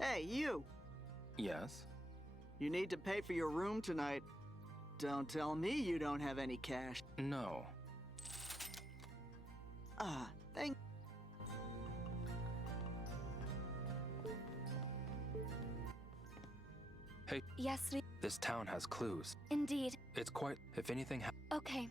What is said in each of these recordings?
Hey, you! Yes? You need to pay for your room tonight. Don't tell me you don't have any cash. No. Thank... Hey. Yes, This town has clues. indeed. It's quite... If anything Okay.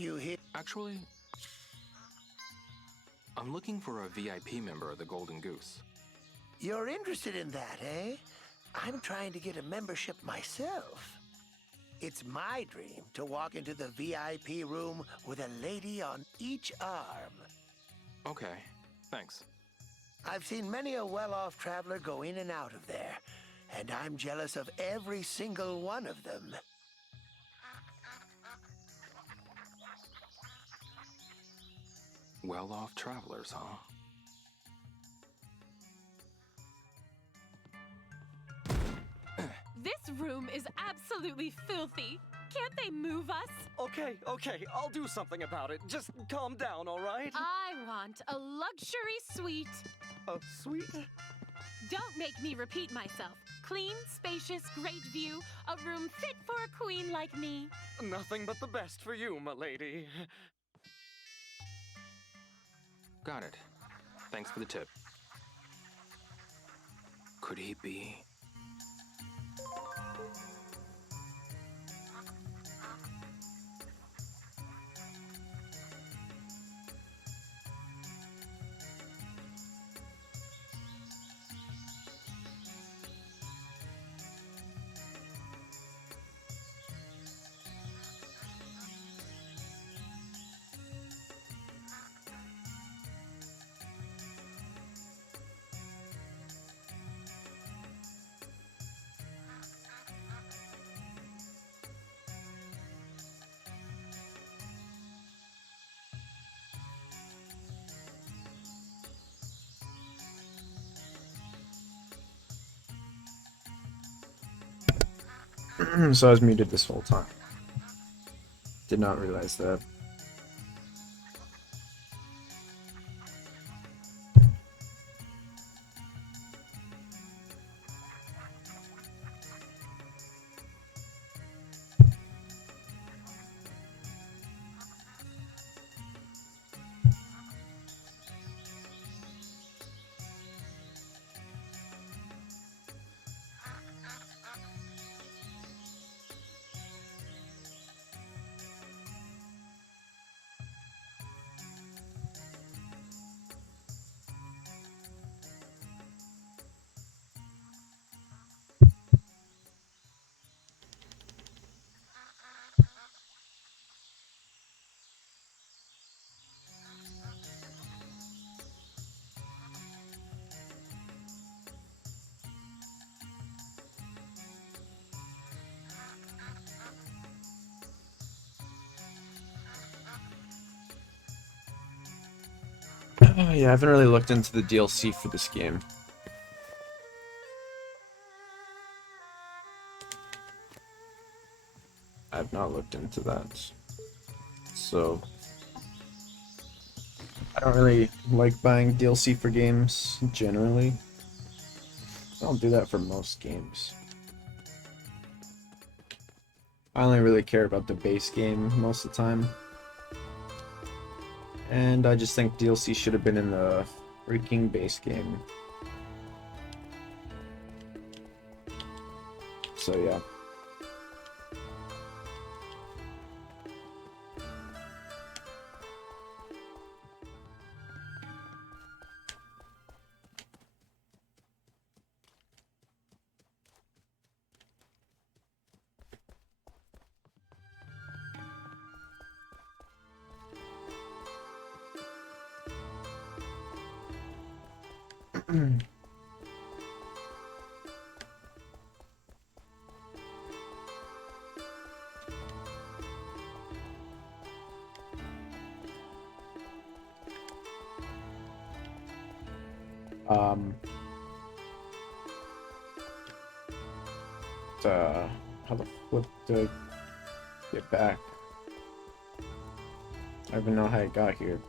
You here? Actually, I'm looking for a VIP member of the Golden Goose. You're interested in that, eh? I'm trying to get a membership myself. It's my dream to walk into the VIP room with a lady on each arm. Okay, thanks. I've seen many a well-off traveler go in and out of there, and I'm jealous of every single one of them. Well-off travelers, huh? This room is absolutely filthy. Can't they move us? Okay, I'll do something about it. Just calm down, all right? I want a luxury suite. Sweet? Don't make me repeat myself. Clean, spacious, great view. A room fit for a queen like me. Nothing but the best for you, my lady. Got it. Thanks for the tip. Could he be... So I was muted this whole time. Did not realize that. Yeah, I haven't really looked into the DLC for this game. I've not looked into that. So I don't really like buying DLC for games generally. I don't do that for most games. I only really care about the base game most of the time. And I just think DLC should have been in the freaking base game. So yeah. um how the flip to get back? I don't even know how I got here.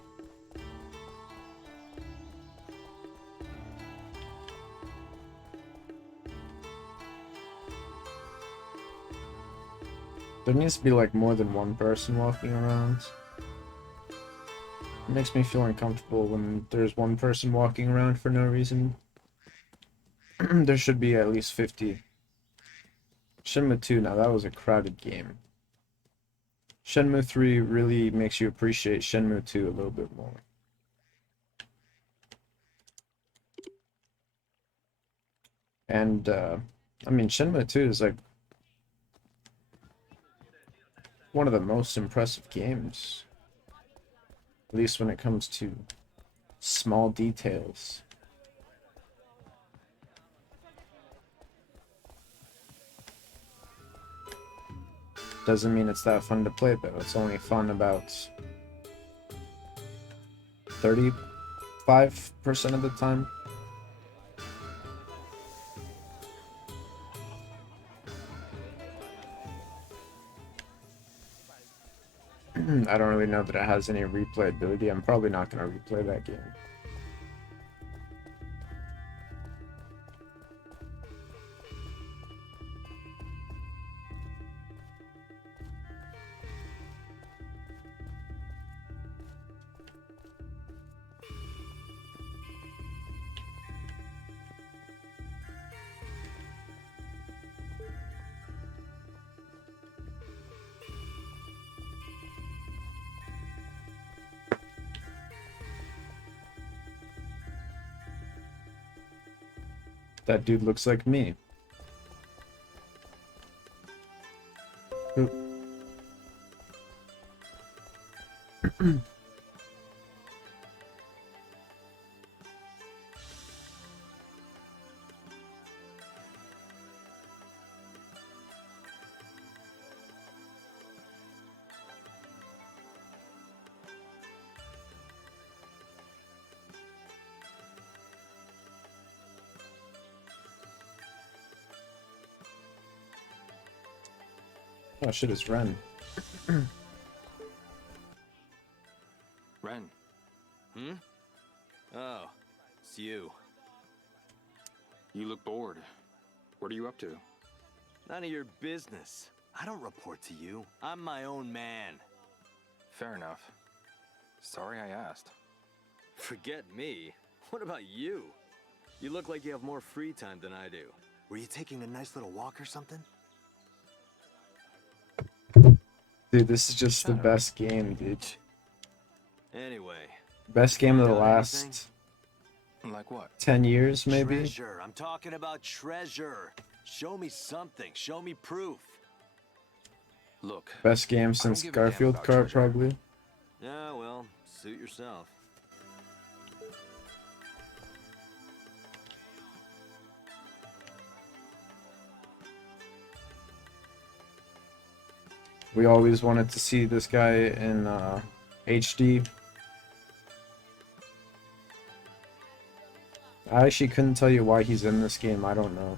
There needs to be like more than one person walking around. It makes me feel uncomfortable when there's one person walking around for no reason. There should be at least 50. Shenmue 2, now that was a crowded game. Shenmue 3 really makes you appreciate Shenmue 2 a little bit more. And, I mean, Shenmue 2 is like one of the most impressive games. At least when it comes to small details. Doesn't mean it's that fun to play though. It's only fun about 35% of the time. I don't really know that it has any replayability. I'm probably not going to replay that game. That dude looks like me. Who? Oh shit, it's Ren. Ren. Oh, it's you. You look bored. What are you up to? None of your business. I don't report to you. I'm my own man. Fair enough. Sorry I asked. Forget me. What about you? You look like you have more free time than I do. Were you taking a nice little walk or something? Dude, this is just the best game, dude. Anyway. Best game of the Got last Like what? 10 years, maybe? Treasure. I'm talking about treasure. Show me something. Show me proof. Look. Best game don't since give a damn Garfield about Kart, treasure. probably. Yeah, well, suit yourself. We always wanted to see this guy in HD. I actually couldn't tell you why he's in this game. I don't know.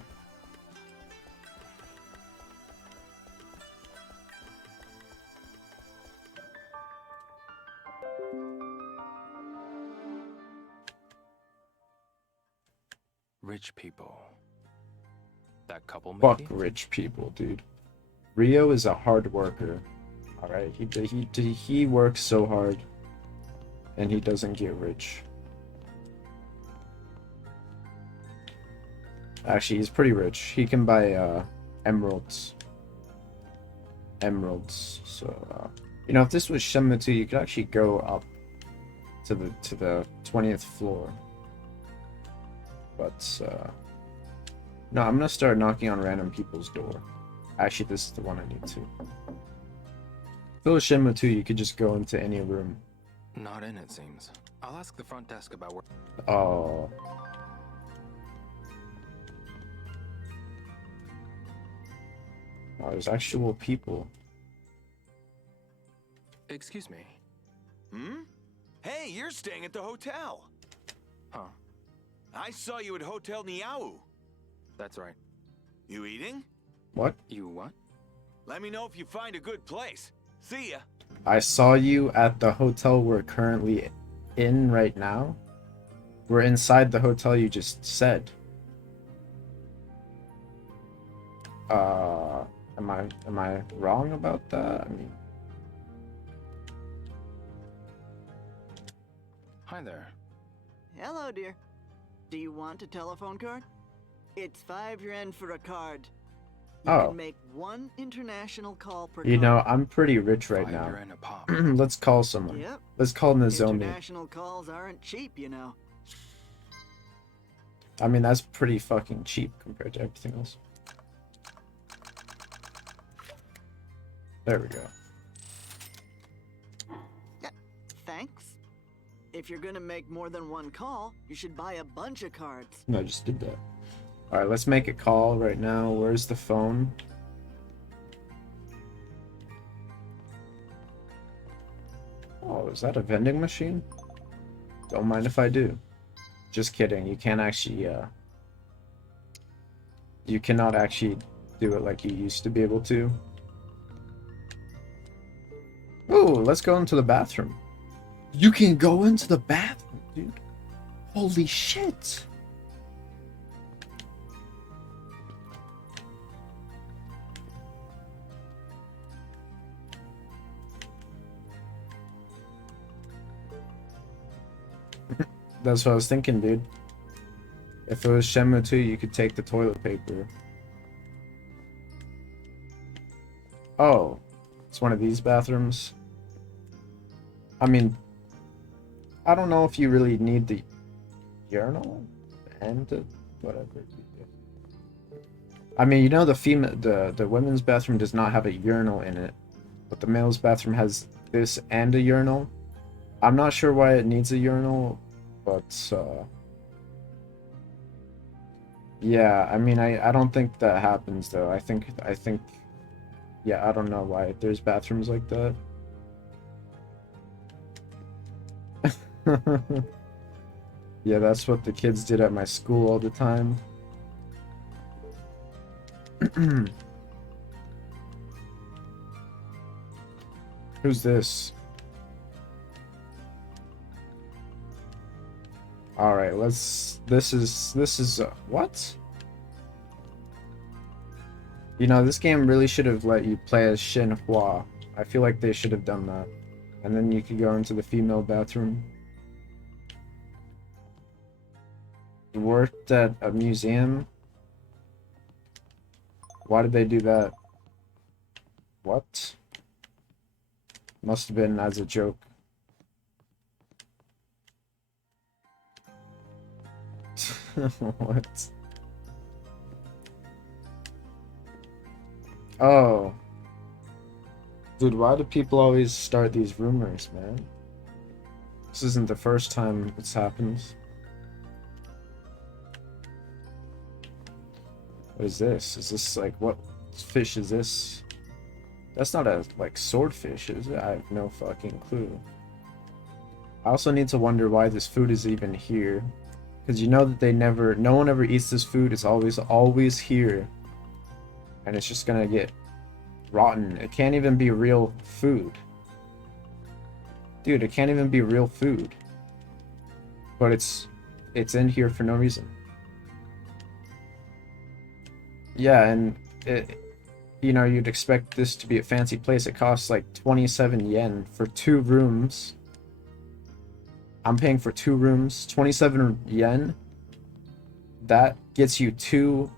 Rich people. That couple, Fuck maybe? rich people, dude. Rio is a hard worker. Alright, he works so hard. And he doesn't get rich. Actually, he's pretty rich. He can buy emeralds. Emeralds. So, you know, if this was Shenmue 2, you could actually go up to the 20th floor. But no, I'm gonna start knocking on random people's door. Actually, this is the one I need to. If it was Shenmue 2, you could just go into any room. Not in, it seems. I'll ask the front desk about where... Oh. Oh, there's actual people. Excuse me. Hmm? Hey, you're staying at the hotel. Huh. I saw you at Hotel Niau. That's right. You eating? What? You what? Let me know if you find a good place. See ya. I saw you at the hotel we're currently in right now. We're inside the hotel you just said. Am I wrong about that? I mean, Hi there. Hello, dear. Do you want a telephone card? It's 5 yen for a card. You Oh. can make 1 international call per you card. know, I'm pretty rich right 5 now. euro and a pop. Let's call someone. Yep. Let's call Nozomi. International calls aren't cheap, you know. I mean, that's pretty fucking cheap compared to everything else. There we go. Thanks. If you're gonna make more than 1 call, you should buy a bunch of cards. No, I just did that. Alright, let's make a call right now. Where's the phone? Oh, is that a vending machine? Don't mind if I do. Just kidding. You can't actually, you cannot actually do it like you used to be able to. Ooh, let's go into the bathroom. You can go into the bathroom, dude. Holy shit. That's what I was thinking, dude. If it was Shenmue 2, you could take the toilet paper. Oh, it's one of these bathrooms. I mean, I don't know if you really need the urinal and the whatever. I mean, you know, the women's bathroom does not have a urinal in it, but the male's bathroom has this and a urinal. I'm not sure why it needs a urinal, but yeah, I mean, I don't think that happens though. I think yeah, I don't know why there's bathrooms like that. Yeah, that's what the kids did at my school all the time. Who's this? All right, let's. This is what? You know, this game really should have let you play as Shenhua. I feel like they should have done that, and then you could go into the female bathroom. You worked at a museum. Why did they do that? What? Must have been as a joke. What? Oh. Dude, why do people always start these rumors, man? This isn't the first time it's happened. What is this? Is this like, what fish is this? That's not a, like, swordfish, is it? I have no fucking clue. I also need to wonder why this food is even here. Because you know that no one ever eats this food. It's always here. And it's just gonna get rotten. It can't even be real food. Dude, it can't even be real food. But it's in here for no reason. Yeah, and you'd expect this to be a fancy place. It costs like 27 yen for 2 rooms. I'm paying for 2 rooms, 27 yen. That gets you 2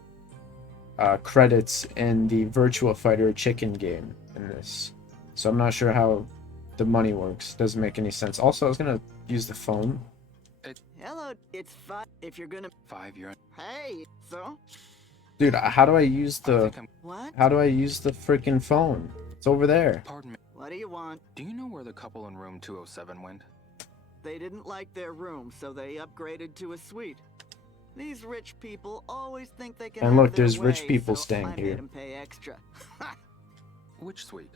credits in the Virtua Fighter chicken game in this. So I'm not sure how the money works. Doesn't make any sense. Also, I was gonna use the phone. Hello, it's 5 if you're gonna... 5 year. Hey, so? Dude, how do I use the... What? How do I use the freaking phone? It's over there. Pardon me. What do you want? Do you know where the couple in room 207 went? They didn't like their room, so they upgraded to a suite. These rich people always think they can And have look, their there's rich way, people so staying I here. made 'em pay extra. Which suite?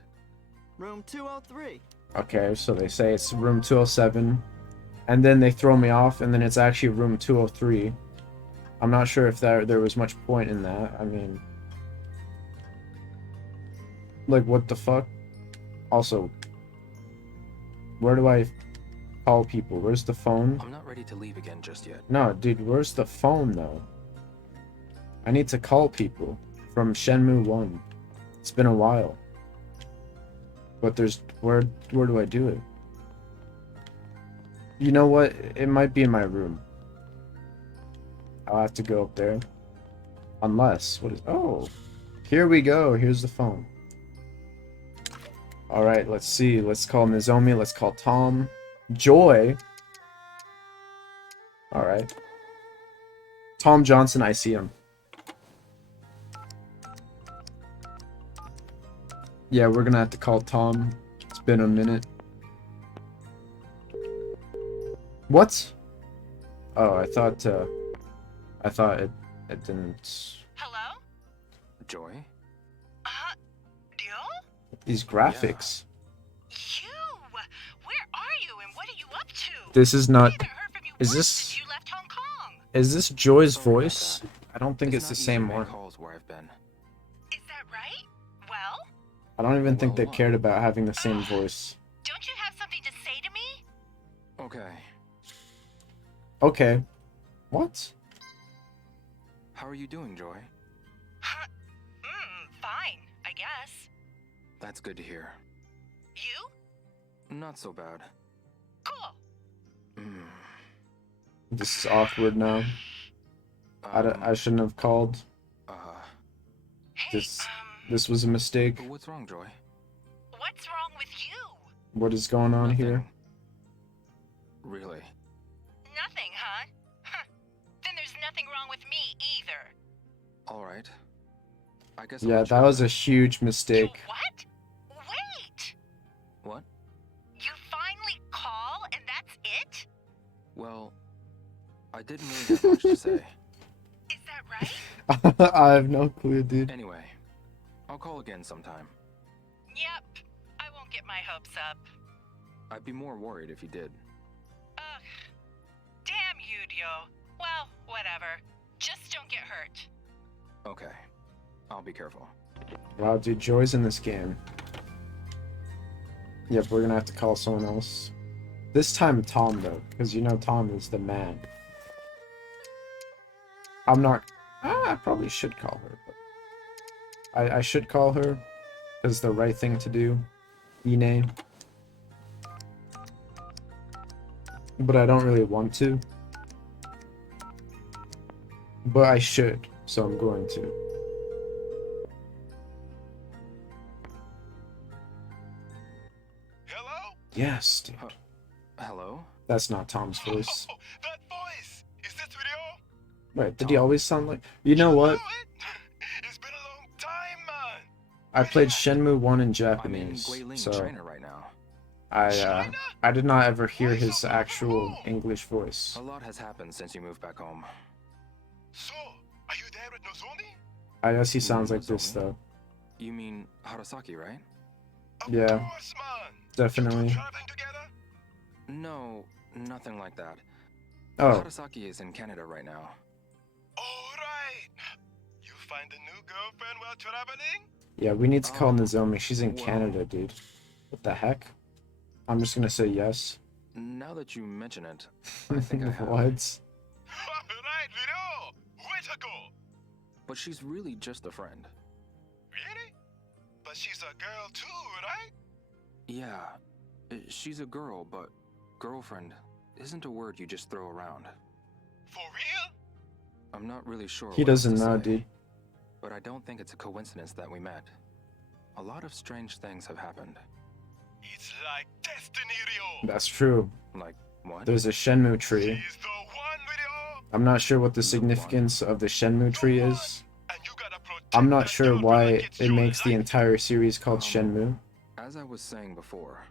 Room 203. Okay, so they say it's room 207. And then they throw me off, and then it's actually room 203. I'm not sure if there was much point in that. I mean... Like, what the fuck? Also, where do I call people? Where's the phone? I'm not ready to leave again just yet. No, dude, where's the phone, though? I need to call people from Shenmue 1. It's been a while. But there's... Where do I do it? You know what? It might be in my room. I'll have to go up there. Unless... What is... Oh! Here we go. Here's the phone. Alright, let's see. Let's call Nozomi. Let's call Tom. Joy. Alright. Tom Johnson, I see him. Yeah, we're gonna have to call Tom. It's been a minute. What? Oh, I thought it didn't... Hello? Joy? Dio? These graphics. You? Where are you and what are you up to? This is not... I haven't heard from you Is once this... since you left Hong Kong. Is this Joy's Sorry about voice? that. I don't think it's the not easy same to make one. calls where I've been. Is that right? Well, I don't even think Well, they what? cared about having the same voice. don't you have something to say to me? Okay. Okay. What? How are you doing, Joy? Fine, I guess. That's good to hear. You? Not so bad. Cool. Mm. This is awkward now. I shouldn't have called. Hey, This was a mistake. What's wrong, Joy? what's wrong with you? What is going on here? Nothing. Really? Nothing, huh? Then there's nothing wrong with me either. All right. I guess. I'll Yeah, let you that know. was a huge You mistake. what? Wait! What? You finally call and that's it? Well, I didn't really have much to say. Is that right? I have no clue, dude. Anyway, I'll call again sometime. Yep. I won't get my hopes up. I'd be more worried if you did. Ugh. Damn you, Dio. Well, whatever. Just don't get hurt. Okay. I'll be careful. Wow, dude, Joy's in this game. Yep, we're gonna have to call someone else. This time Tom, though, because you know Tom is the man. I'm not... I probably should call her, but... I should call her. It's the right thing to do. Ine. But I don't really want to. But I should, so I'm going to. Hello? Yes, dude. Hello? That's not Tom's voice. Oh, that voice! Is this video? Wait, did he always sound like... You know what? it? It's been a long time, man. I played Shenmue 1 in I'm in Japanese, Guilin, so China right now. I did not ever hear his actual English voice. A lot has happened since you moved back home. So, are you there with Nozomi? I guess he sounds like this, though. You mean Harasaki, right? Of Yeah, course, man. definitely. You two traveling together? No, nothing like that. Oh, Harasaki is in Canada right now. All right. You find a new girlfriend while traveling? yeah, we need to call Oh, Nozomi. She's in well. Canada, dude. What the heck? I'm just gonna say yes. Now that you mention it, I think I have. What? All right, Vito. Way to go. But she's really just a friend. Really? But she's a girl too, right? Yeah, she's a girl, but girlfriend isn't a word you just throw around. For real? I'm not really sure. He what else doesn't to know, say, dude. But I don't think it's a coincidence that we met. A lot of strange things have happened. It's like destiny, Rio. That's true. Like what? There's a Shenmue tree. She's the one, Rio. I'm not sure what the The significance of the Shenmue tree is. And you gotta protect I'm not that sure girl why against it your makes the life. entire series called Shenmue. As I was saying before,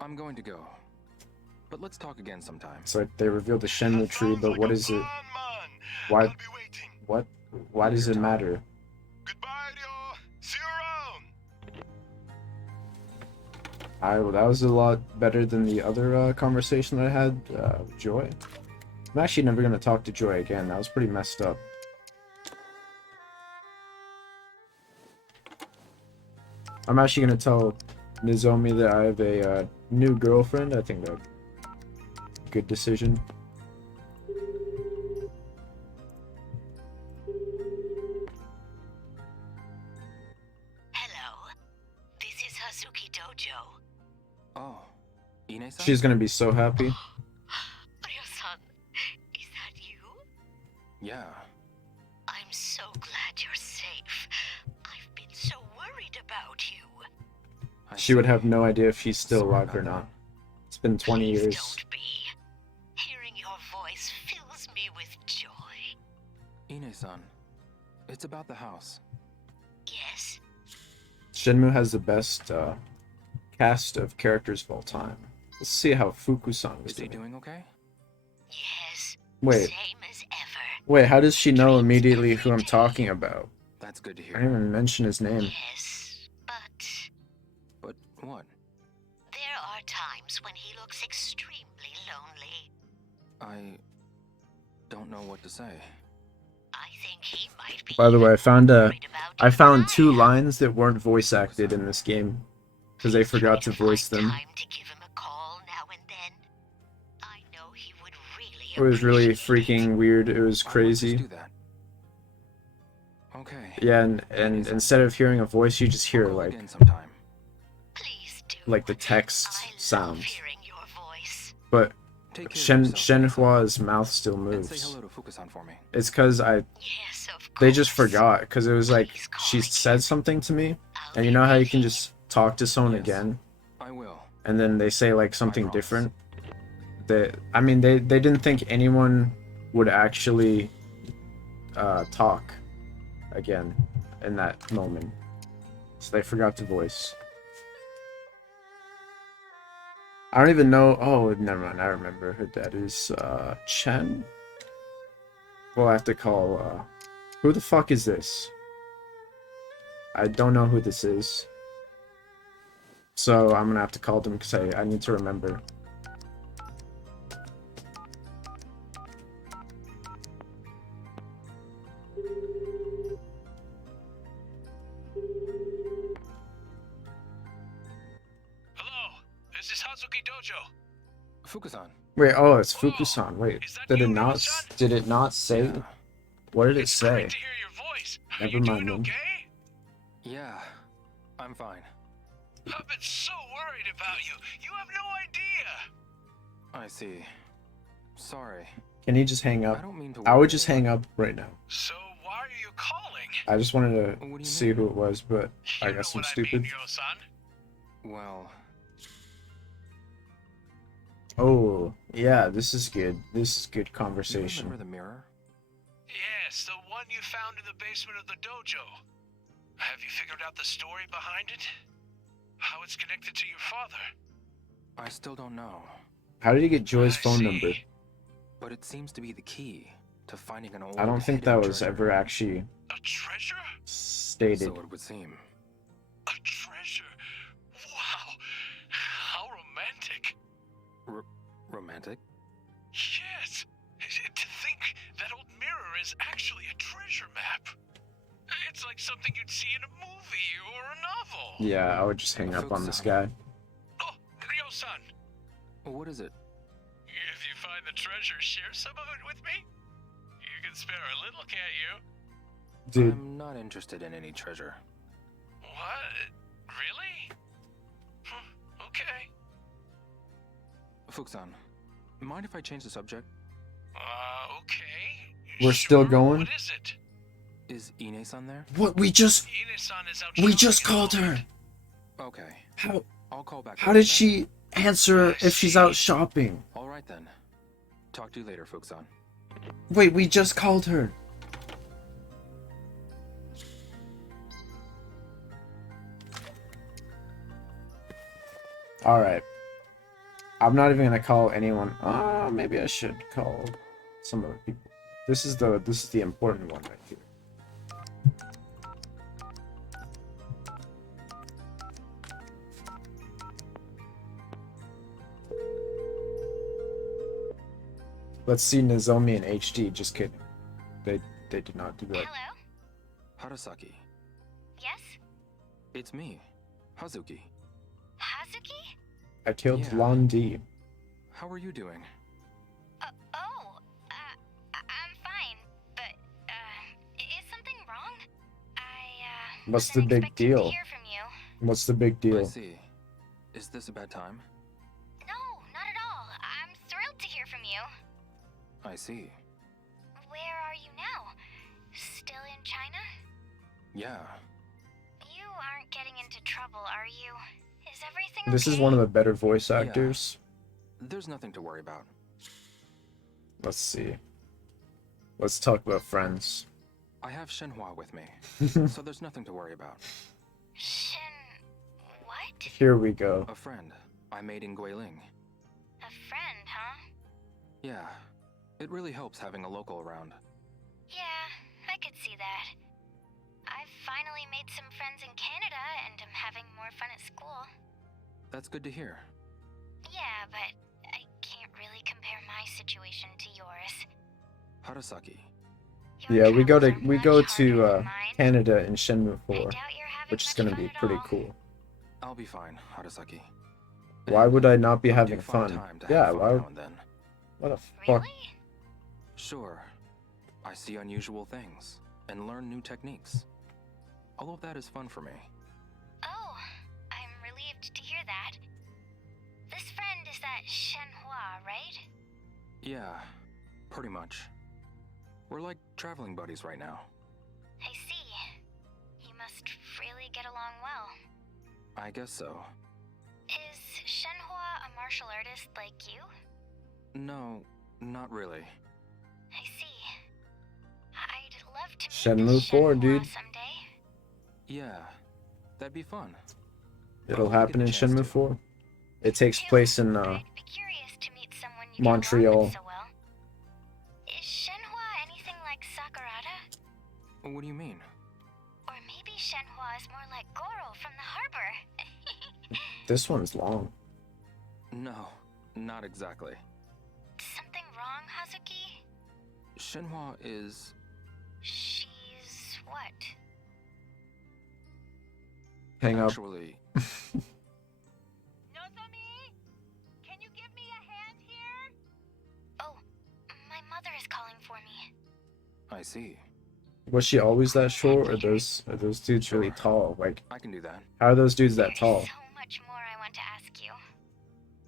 I'm going to go. But let's talk again sometime. It's like they revealed the Shenmue That tree, sounds but like what a is it? plan, man. Why? I'll be waiting. What? Why does it matter? Goodbye, Rio. See you around. Alright, well, that was a lot better than the other conversation that I had with Joy. I'm actually never going to talk to Joy again. That was pretty messed up. I'm actually going to tell Nozomi that I have a new girlfriend. I think that's a good decision. Hello. This is Hazuki Dojo. Oh, Ine-san? She's going to be so happy. Ryo-san, is that you? Yeah. I'm so glad you're safe. I've been so worried about you. I She would see. have no idea if she's still Sorry alive or about not. It's been 20 Please years. don't be. Hearing your voice fills me with joy. Ine-san, it's about the house. Yes, Shenmue has the best cast of characters of all time. Let's see how Fuku-san was Is he doing. doing okay? yes. Wait, Same as ever. wait, how does she know immediately who I'm talking about? That's good to I hear. didn't even mention his name. Yes, but But what? there are times when he looks extremely lonely. I don't know what to say. I think he might be. By the way, I found worried about I you found than 2 am. lines that weren't voice acted in this game because they forgot to Try voice find them. time to give him a call now and then. I know he would really It was really appreciate it. freaking weird. It was I will crazy. just do that. Okay. Yeah, and instead of hearing a voice, you just hear I'll call like again sometime. Please do. like the text I love sounds. hearing your voice. But Take care of yourself, Shenhua's mouth still and say moves. hello to Fuku-san for me. It's because Yes, of course. they just forgot because it was like Please call she again. said something to me, I'll and you be know how you can ready. just talk to someone Yes. again I will. and then they say like something promise. different. I mean they didn't think anyone would actually talk again in that moment, so they forgot to voice. I don't even know. Oh, never mind. I remember who that is. Chen. We'll have to call. Who the fuck is this? I don't know who this is. So I'm gonna have to call them because I need to remember. Hello, this is Hazuki Dojo. Fuku-san. Wait, oh, it's Fuku-san. Wait, Is that did it you, not? Ryo-san? Did it not say? Yeah. What did it It's say? great to hear your voice. Are Never you mind doing then. okay? Yeah. I'm fine. I've been so worried about you. You have no idea. I see. Sorry. Can he just hang I up? don't mean to I would worry just anyone. hang up right now. So why are you calling? I just wanted What do to you see mean? who it was, but I You know guess I'm what stupid. I mean, Ryo-san. Well, Oh, yeah, this is good. This is good you conversation. remember the mirror? Yes, the one you found in the basement of the dojo. Have you figured out the story behind it? How it's connected to your father? I still don't know, How did you get Joy's I phone see. number? but it seems to be the key to finding an old I don't think hidden that was treasure. ever actually A treasure? stated. So it would seem. A treasure? Wow. How romantic. Romantic? treasure map. It's like something you'd see in a movie or a novel. Yeah, I would just hang up on this guy. Oh, Ryo-san. What is it? If you find the treasure, share some of it with me. You can spare a little, can't you? Dude, I'm not interested in any treasure. What? Really? Okay. Fuxan, mind if I change the subject? Okay. We're still Sure. going? What is it? Is Ine-san there? what we just Ine-san is out we just shopping at called the her. moment. Okay, How I'll call back. how later did then. she answer if she's out shopping? All right then. Talk to you later, Fuxan. Wait, we just called her. All right. I'm not even gonna call anyone. Maybe I should call some other people. This is the important one right here. Let's see Nozomi in HD. Just kidding. They did not do that. Hello? Harasaki, Yes? it's me, Hazuki. Hazuki? I killed Yeah. Lon D. How are you doing? I'm fine, but, is something wrong? What's the wasn't big expecting to deal? hear from you. What's the big I deal? see. Is this a bad time? No, not at all. I'm thrilled to hear from you. I see. Where are you now? Still in China? Yeah. You aren't getting into trouble, are you? Is everything This is okay? one of the better voice actors. There's nothing to worry about. Let's see. Let's talk about friends. I have Shenhua with me, so there's nothing to worry about. What? Here we go. A friend I made in Guiling. A friend, huh? Yeah. It really helps having a local around. Yeah, I could see that. I've finally made some friends in Canada and am having more fun at school. That's good to hear. Yeah, but I can't really compare my situation to yours. Harasaki. Your Yeah, we go travels are much harder to than mine. Canada in Shenmue I 4, doubt you're having which is much gonna fun be at pretty all. cool. I'll be fine, Harasaki. Why would I not be I having do find fun? time to Yeah, have fun why? now and then. What the fuck? Really? Sure. I see unusual things and learn new techniques. All of that is fun for me. Oh, I'm relieved to hear that. This friend is that Shenhua, right? Yeah, pretty much. We're like traveling buddies right now. I see. You must really get along well. I guess so. Is Shenhua a martial artist like you? No, not really. I see. I'd love to meet Shenmue this 4, Shenhua dude. someday. Yeah, that'd be fun. It'll Well, happen get in a chance Shenmue to. 4. It takes place in I'd be curious to meet someone you get along with Montreal. so well. Is Shenhua anything like Sakurada? What do you mean? Or maybe Shenhua is more like Goro from the harbor. This one's long. No, not exactly. Something wrong, Hazuki? Shenhua is... She's what? Hang up. actually... Nozomi, can you give me a hand here? Oh, my mother is calling for me. I see. Was she always that short, or are those dudes really Sure. tall? Like, I can do that. how are those dudes that There's tall? so much more I want to ask you.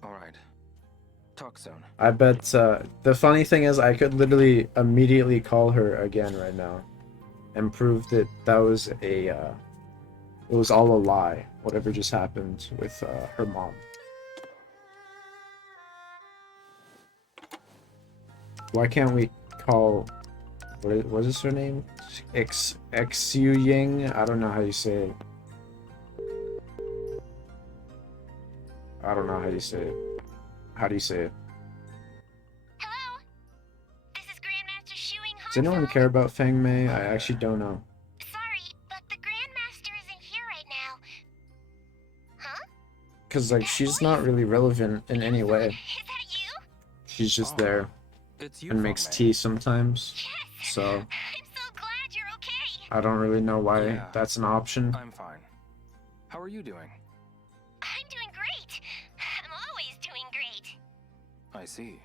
Alright. Talk soon. I bet, the funny thing is, I could literally immediately call her again right now and prove that that was it was all a lie, whatever just happened with, her mom. Why can't we call, what is her name? Yu Ying? I don't know how you say it. I don't know how you say it. How do you say it? Hello? This is Grandmaster Shuing Does anyone Hanzo. care about Fang Mei? I actually don't know. Sorry, but the Grandmaster isn't here right now. Huh? Because, like, she's not really relevant in any way. Is that you? She's just Oh, there It's you, and makes Fangmei. tea sometimes. Yes. So, I'm so glad you're I don't really know why Yeah. that's an option. I'm fine. How are you doing? I'm doing great. I'm always doing great. I see.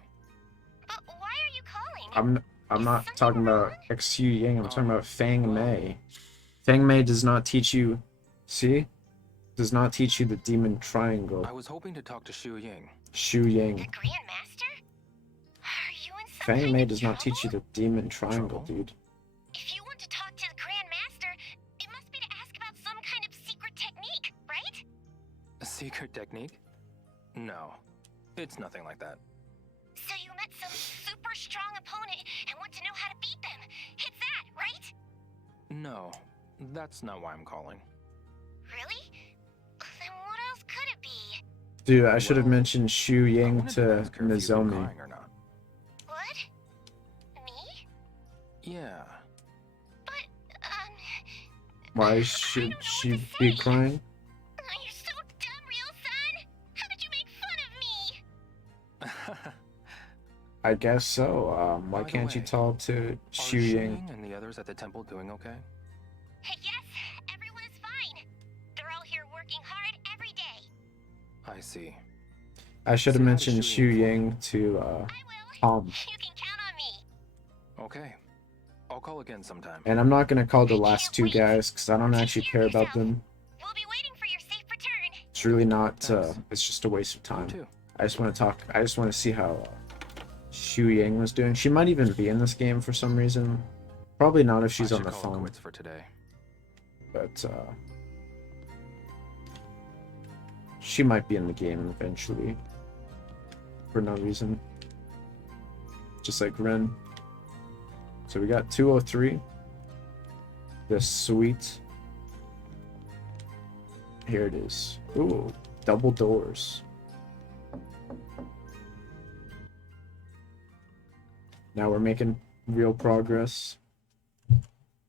But why are you calling? I'm Is not something talking about wrong? Xu Ying, I'm talking about Fang well- Mei. Fang Mei does not teach you, see? Does not teach you the demon triangle. I was hoping to talk to Shu Ying. Shu The Ying. Grandmaster? Are you in some Fang kind Mei of does not teach you trouble? the demon triangle, Trouble? dude. If you want to talk to the Grandmaster, it must be to ask about some kind of secret technique, right? A secret technique? No. It's nothing like that. So you met some super strong opponent and want to know how to beat them. It's that, right? No. That's not why I'm calling. Really? Then what else could it be? Dude, I should have Well, mentioned Shu I Ying wanted to ask her if you've been Nozomi. crying or not. What? Me? Yeah. But, Why should she be crying? Oh, you're so dumb, real son! How did you make fun of me? I guess so. Why By the can't you way, talk to Are Shu Shu Ying? Ying and the others at the temple doing okay? Yes, everyone is fine. They're all here working hard every day. I see. I should have Say hi to mentioned Shu Shu Ying for me. Ying to I will. Tom. You can count on me. Okay. I'll call again sometime. And I'm not gonna call the last can't two wait. guys because I don't actually care about them. We'll be waiting for your safe return. It's really not. Thanks. It's just a waste of You time. too. I just want to talk. I just want to see how Shu Ying was doing. She might even be in this game for some reason. Probably not if she's I on should the call it phone. quits for today. But she might be in the game eventually for no reason. Just like Ren. So we got 203. The suite. Here it is. Ooh, double doors. Now we're making real progress.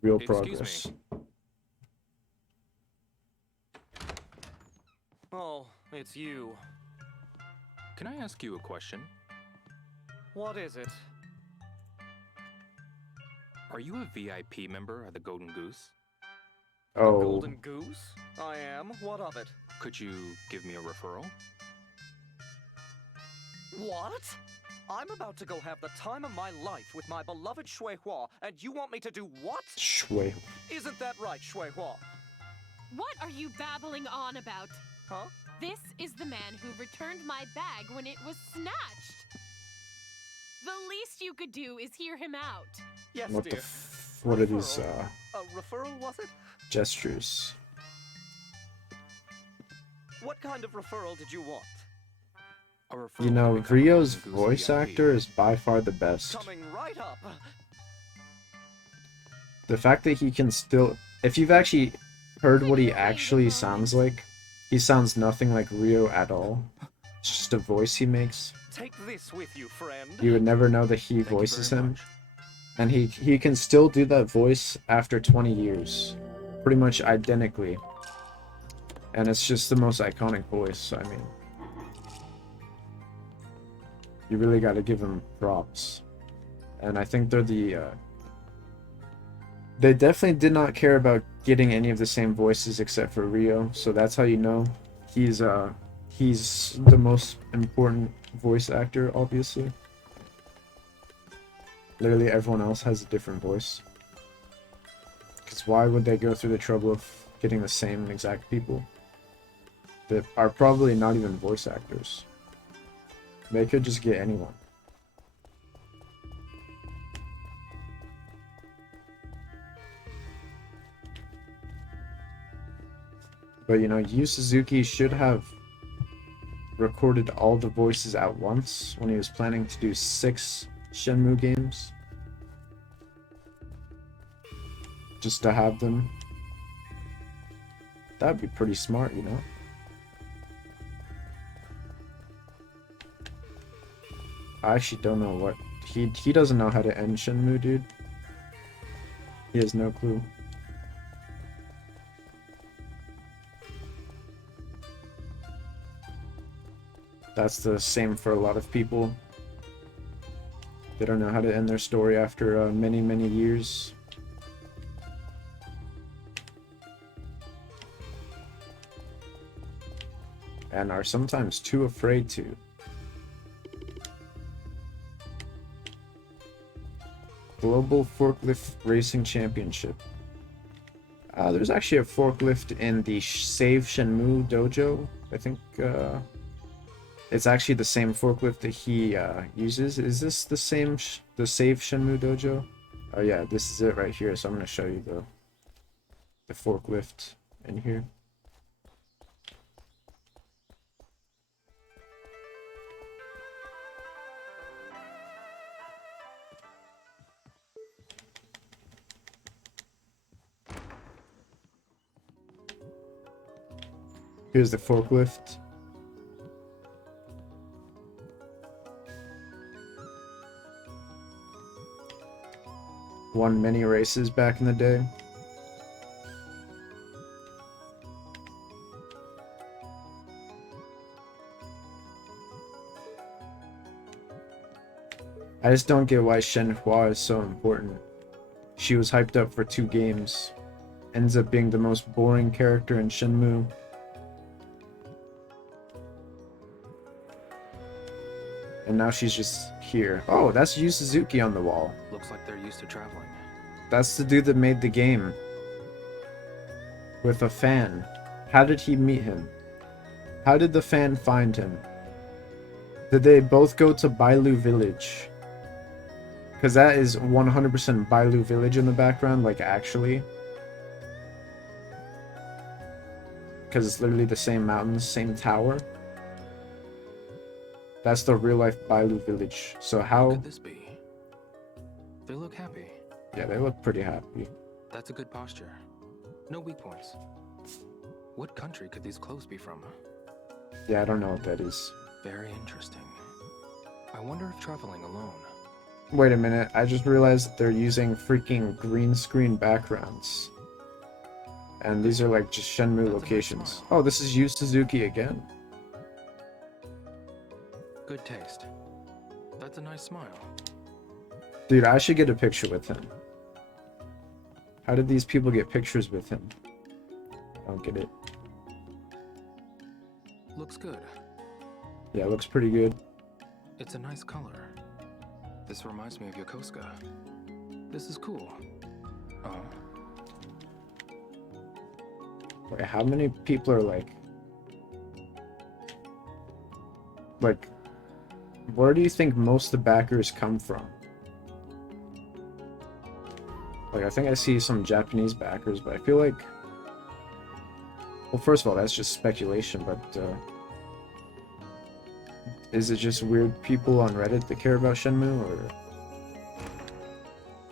Real Excuse me. progress. Oh, it's you. Can I ask you a question? What is it? Are you a VIP member at the Golden Goose? Oh, Golden Goose? I am. What of it? Could you give me a referral? What? I'm about to go have the time of my life with my beloved Shui Hua, and you want me to do what? Shui. Isn't that right, Shui Hua? What are you babbling on about? Huh? This is the man who returned my bag when it was snatched. The least you could do is hear him out. Yes, What the dear. what are these Referral. A referral, was it? gestures? What kind of referral did you want? A referral You to know, become a Rio's Golden Goose voice VIP. actor is by far the best. Coming right up. The fact that he can still, if you've actually heard what he actually sounds like, he sounds nothing like Rio at all. It's just a voice he makes. Take this with you, friend. You would never know that he Thank you voices very him. much. And he can still do that voice after 20 years. Pretty much identically. And it's just the most iconic voice, I mean. You really gotta give him props. And I think they're the, they definitely did not care about getting any of the same voices except for Rio, so that's how you know he's the most important voice actor, obviously. Literally everyone else has a different voice. Because why would they go through the trouble of getting the same exact people that are probably not even voice actors? They could just get anyone. But you know, Yu Suzuki should have recorded all the voices at once when he was planning to do 6 Shenmue games. Just to have them. That'd be pretty smart, you know? I actually don't know what... He doesn't know how to end Shenmue, dude. He has no clue. That's the same for a lot of people. They don't know how to end their story after many, many years. and are sometimes too afraid to. Global Forklift Racing Championship. There's actually a forklift in the Save Shenmue dojo. I think it's actually the same forklift that he uses. Is this the same, the Save Shenmue dojo? Oh yeah, this is it right here. So I'm going to show you the forklift in here. Here's the forklift. Won many races back in the day. I just don't get why Shenhua is so important. She was hyped up for 2 games. Ends up being the most boring character in Shenmue. And now she's just here. Oh, that's Yu Suzuki on the wall. Looks like they're used to traveling. That's the dude that made the game. With a fan. How did he meet him? How did the fan find him? Did they both go to Bailu Village? Because that is 100% Bailu Village in the background, like actually. Because it's literally the same mountains, same tower. That's the real life Bailu Village. So how... What could this be? They look happy. Yeah, they look pretty happy. That's a good posture. No weak points. What country could these clothes be from? Yeah, I don't know what that is. Very interesting. I wonder if traveling alone. Wait a minute, I just realized that they're using freaking green screen backgrounds. And these are like just Shenmue That's a nice locations. smile. Oh, this is Yu Suzuki again. Good taste. That's a nice smile. Dude, I should get a picture with him. How did these people get pictures with him? I don't get it. Looks good. Yeah, it looks pretty good. It's a nice color. This reminds me of Yokosuka. This is cool. Oh, Wait, how many people are like, where do you think most of the backers come from? Like, I think I see some Japanese backers, but I feel like, well, first of all, that's just speculation, but is it just weird people on Reddit that care about Shenmue, or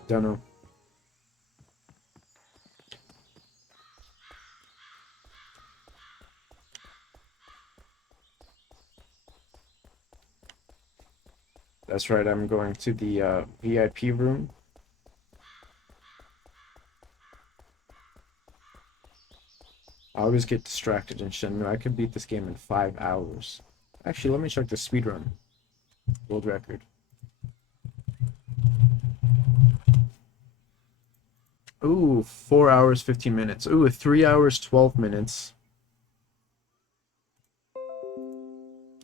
don't know. That's right, I'm going to the VIP room. I always get distracted in Shenmue. I could beat this game in 5 hours. Actually, let me check the speedrun. World record. Ooh, 4 hours, 15 minutes. Ooh, 3 hours, 12 minutes.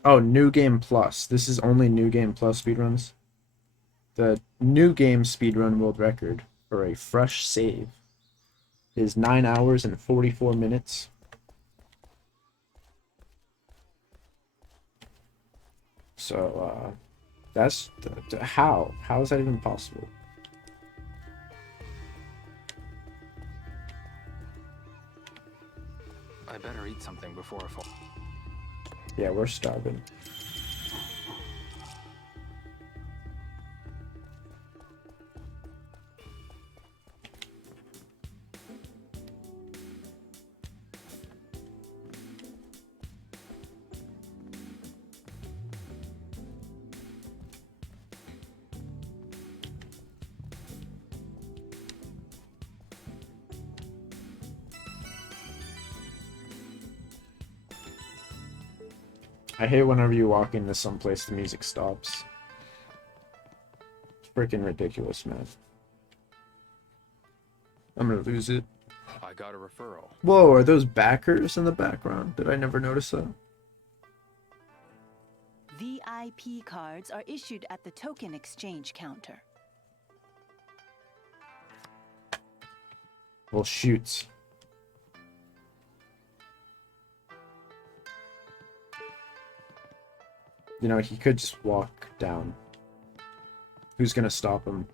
Oh, New Game Plus. This is only New Game Plus speedruns. The New Game speedrun world record for a fresh save is 9 hours and 44 minutes. So, that's... how? How is that even possible? I better eat something before I fall. Yeah, we're starving. I hate whenever you walk into some place the music stops. It's freaking ridiculous, man. I'm gonna lose it. I got a referral. Whoa, are those backers in the background? Did I never notice that? VIP cards are issued at the token exchange counter. Well, shoots. You know, he could just walk down. Who's gonna stop him?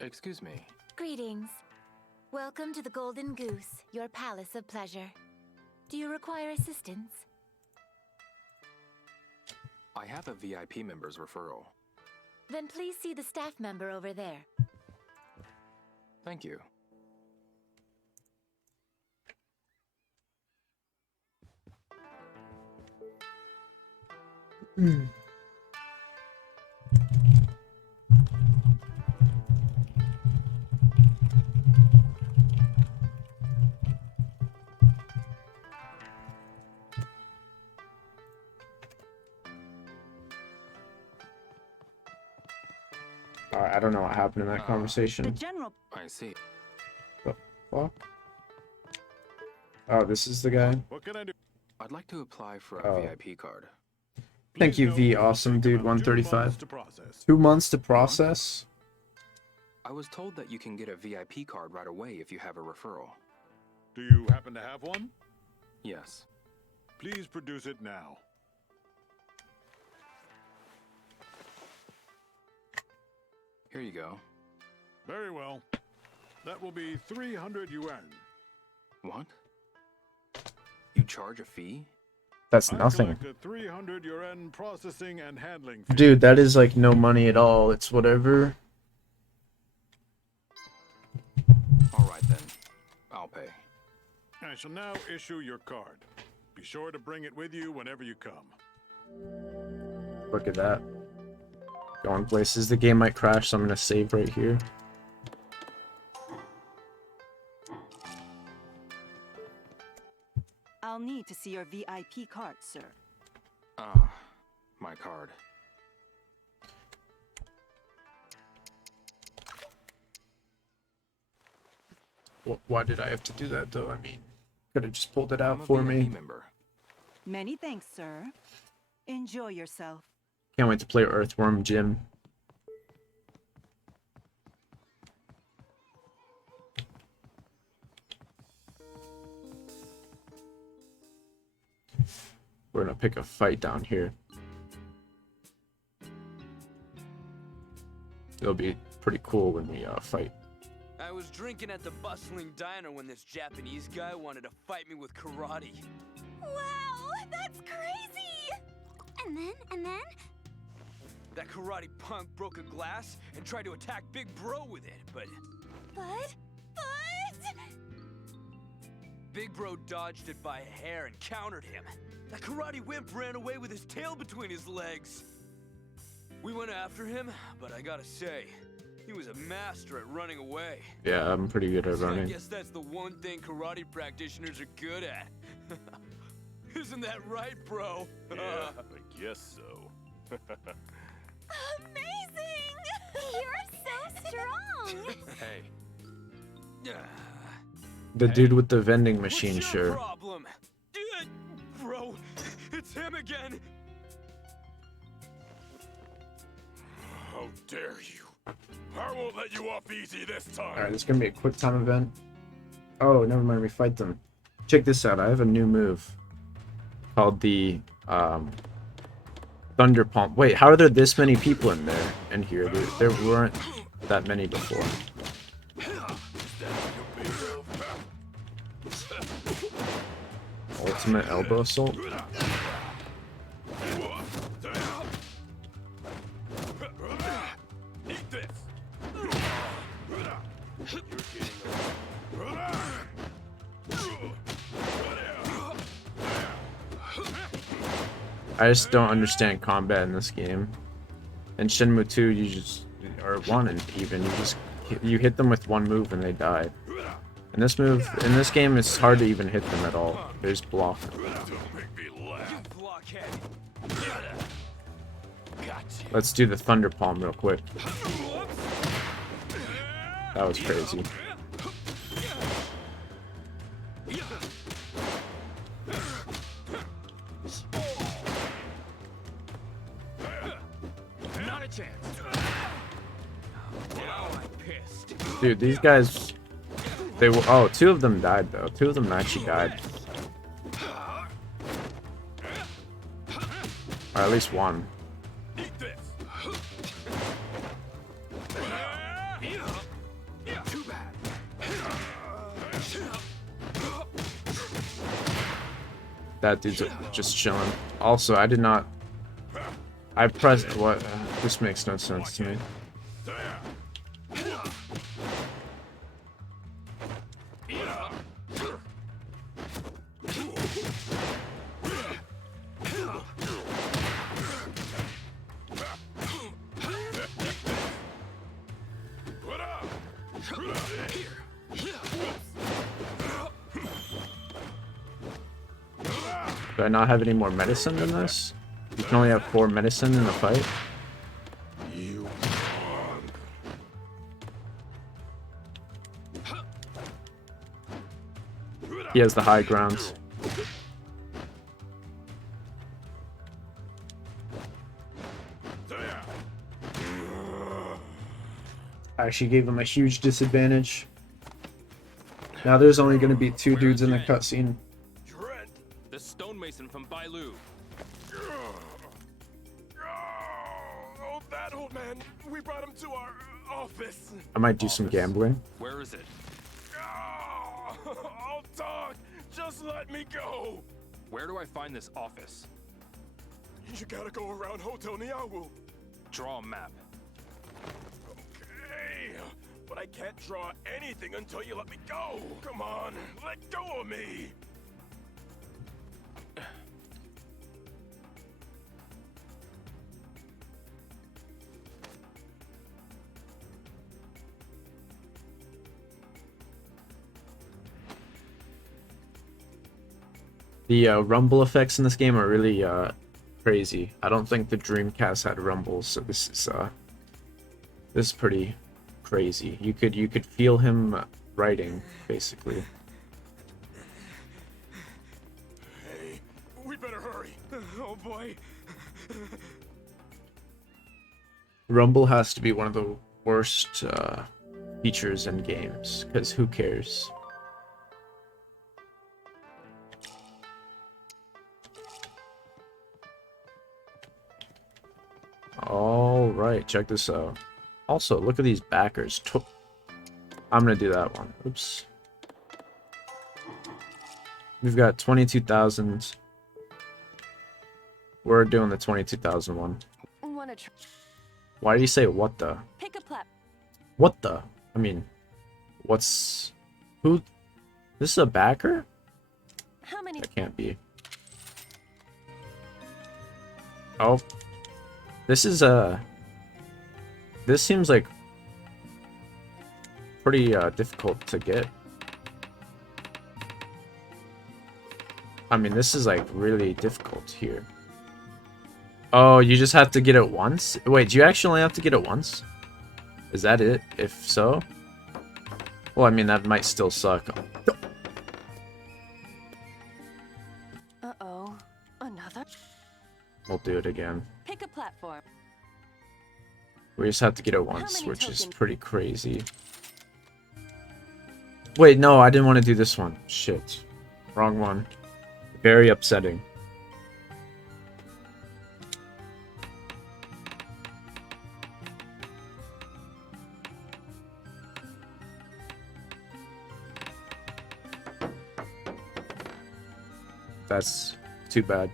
Excuse me. Greetings. Welcome to the Golden Goose, your palace of pleasure. Do you require assistance? I have a VIP member's referral. Then please see the staff member over there. Thank you. I don't know what happened in that The conversation. general I see. The fuck? Oh, this is the guy? What can I do? I'd like to apply for a Oh. VIP card. Thank you, V. Awesome, dude. 135. 2 months to process? I was told that you can get a VIP card right away if you have a referral. Do you happen to have one? Yes. Please produce it now. Here you go. Very well. That will be 300 yuan. What? You charge a fee? That's I nothing. collect a 300 yuan processing and handling fee. Dude, that is like no money at all. It's whatever. Alright then. I'll pay. I shall now issue your card. Be sure to bring it with you whenever you come. Look at that. Going places. The game might crash, so I'm gonna save right here. I'll need to see your VIP card, sir. Ah, my card. Why did I have to do that, though? I mean, could have just pulled it out I'm a for VIP me. member. Many thanks, sir. Enjoy yourself. Can't wait to play Earthworm Jim. We're gonna pick a fight down here. It'll be pretty cool when we fight. I was drinking at the bustling diner when this Japanese guy wanted to fight me with karate. Wow, that's crazy! And then? That karate punk broke a glass and tried to attack Big Bro with it, but But? Big Bro dodged it by a hair and countered him. That karate wimp ran away with his tail between his legs. We went after him, but I gotta say, he was a master at running away. Yeah, I'm pretty good at I running. guess that's the one thing karate practitioners are good at. Isn't that right, bro? Yeah, I guess so. Amazing! You're so strong! Hey, The dude with the vending machine, What's your sure. problem? Bro, it's him again. How dare you? I won't let you off easy this time. Alright, this is gonna be a quick time event. Oh, never mind, we fight them. Check this out, I have a new move. Called the, Thunder Palm. Wait, how are there this many people in there? In here? There weren't that many before. Ultimate elbow assault? Eat this. I just don't understand combat in this game. In Shenmue 2, you just, or 1 and even, you hit them with one move and they die. In this game, it's hard to even hit them at all. They just block. Let's do the Thunder Palm real quick. That was crazy. Dude, these guys, they were, oh, two of them died though. Two of them actually died. Or at least one. That dude's just chilling. Also, I did not. I pressed what? This makes no sense to me. Do I not have any more medicine than this? You can only have 4 medicine in a fight? He has the high ground. I actually gave him a huge disadvantage. Now there's only going to be 2 dudes in the cutscene. The stonemason from Bailu. Oh, that old man. We brought him to our office. I might do some gambling. Where is it? Oh, dog. Just let me go. Where do I find this office? You gotta go around Hotel Niawu. Draw a map. Okay. But I can't draw anything until you let me go. Come on. Let go of me. The rumble effects in this game are really crazy. I don't think the Dreamcast had rumbles, so this is pretty crazy. You could feel him writing, basically. Hey, we better hurry. Oh boy. Rumble has to be one of the worst features in games, because who cares? All right, check this out. Also, look at these backers. I'm gonna do that one. Oops. We've got 22,000. We're doing the 22,000 one. Why do you say what the? Pick a plat. What the? I mean, what's who? This is a backer? How many? That can't be. Oh. This is this seems like pretty difficult to get. I mean, this is like really difficult here. Oh, you just have to get it once? Wait, do you actually only have to get it once? Is that it? If so? Well, I mean, that might still suck. Uh-oh. Another? We'll do it again. Pick a platform. We just have to get it once, which is pretty crazy. Wait, no, I didn't want to do this one. Shit. Wrong one. Very upsetting. That's too bad.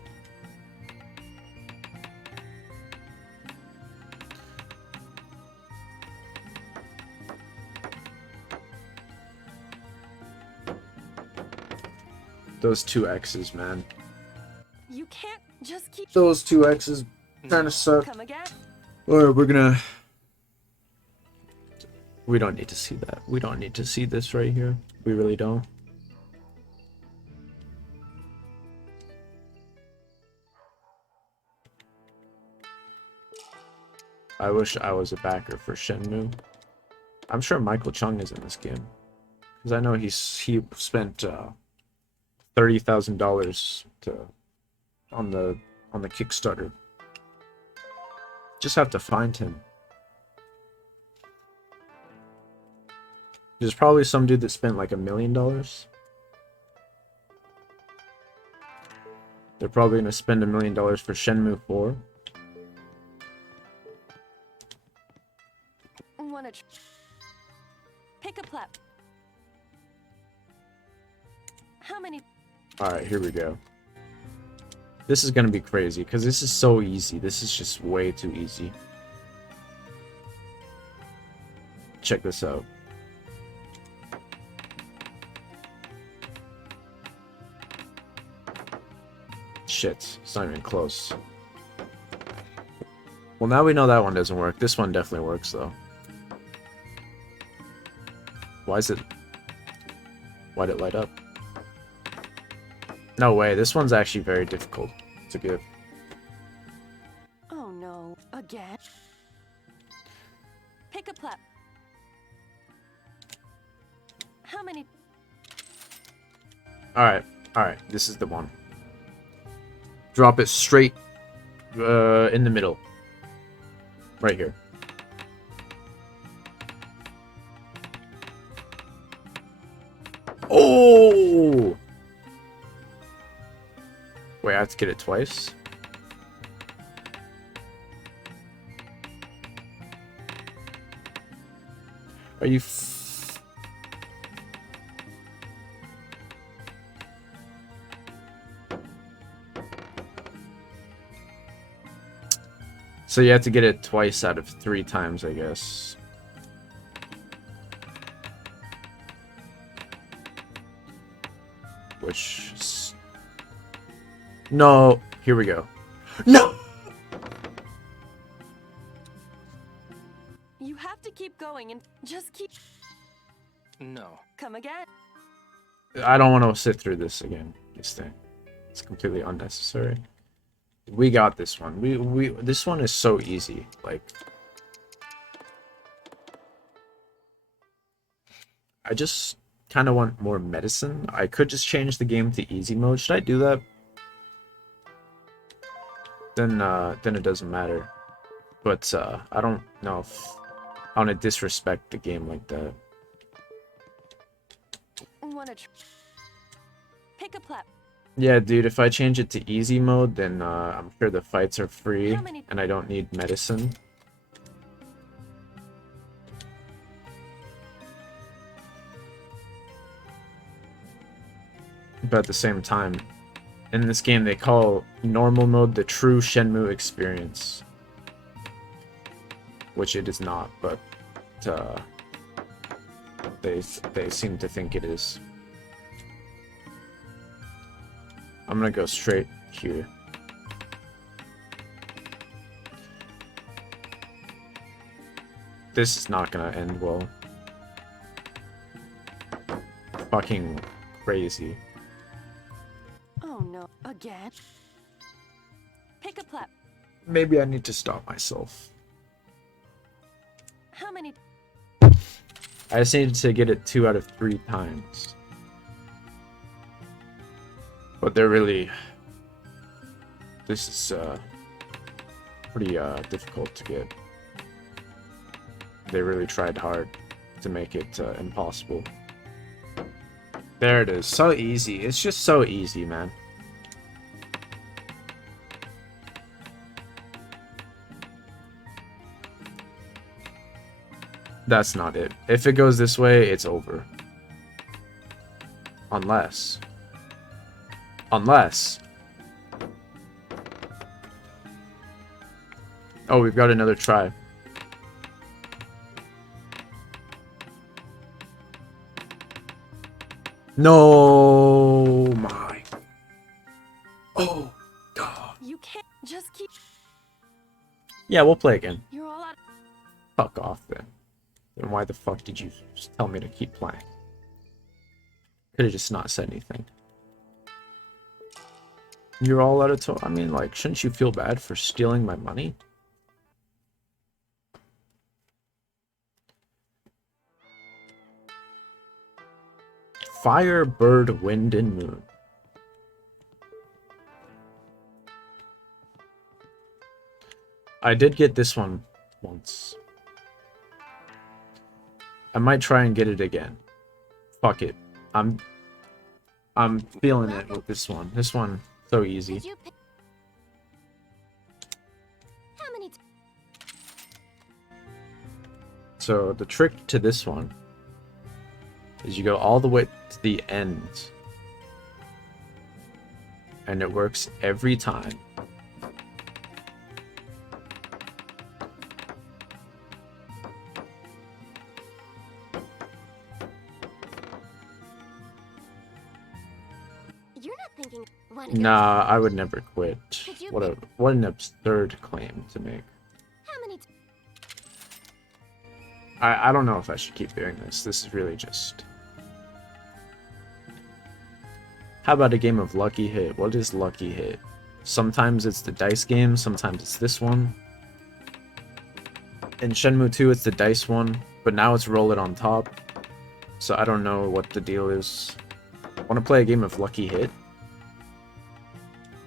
Those 2 X's, man. You can't just keep Those 2 X's kind of suck. Come again? Or we're gonna... We don't need to see that. We don't need to see this right here. We really don't. I wish I was a backer for Shenmue. I'm sure Michael Chung is in this game. Because I know he spent $30,000 on the Kickstarter. Just have to find him. There's probably some dude that spent like $1 million. They're probably gonna spend $1 million for Shenmue 4. Pick a plap. How many? Alright, here we go. This is gonna be crazy, because this is so easy. This is just way too easy. Check this out. Shit, it's not even close. Well, now we know that one doesn't work. This one definitely works, though. Why'd it light up? No way, this one's actually very difficult to give. Oh no, again? Pick a plap. How many? Alright, this is the one. Drop it straight in the middle. Right here. Oh! Wait, I have to get it twice? Are you So you have to get it twice out of 3 times, I guess. Which is... No! Here we go. No! You have to keep going and just keep... No. Come again. I don't want to sit through this again. This thing. It's completely unnecessary. We got this one. This one is so easy. Like, I just kind of want more medicine. I could just change the game to easy mode. Should I do that? Then it doesn't matter. But I don't know if I want to disrespect the game like that. Pick a plap. Yeah, dude, if I change it to easy mode, then I'm sure the fights are free, and I don't need medicine. But at the same time, in this game they call normal mode the true Shenmue experience. Which it is not, but they seem to think it is. I'm gonna go straight here. This is not gonna end well. Fucking crazy. Oh no, again? Pick a plap. Maybe I need to stop myself. How many? I just needed to get it 2 out of 3 times. But they're really... This is pretty difficult to get. They really tried hard to make it impossible. There it is. So easy. It's just so easy, man. That's not it. If it goes this way, it's over. Unless... Oh, we've got another try. No, my. Oh, God. You can't just keep... Yeah, we'll play again. You're all out... Fuck off, then. Then why the fuck did you just tell me to keep playing? Could have just not said anything. You're all out of time. I mean, like, shouldn't you feel bad for stealing my money? Fire, bird, wind, and moon. I did get this one once. I might try and get it again. Fuck it. I'm feeling it with this one. This one, so easy. How many So the trick to this one is you go all the way to the end. And it works every time. You're not thinking Nah, I would never quit. What an absurd claim to make. How many I don't know if I should keep doing this. This is really just... How about a game of Lucky Hit? What is Lucky Hit? Sometimes it's the dice game, sometimes it's this one. In Shenmue 2, it's the dice one, but now it's roll it on top. So I don't know what the deal is. Want to play a game of Lucky Hit?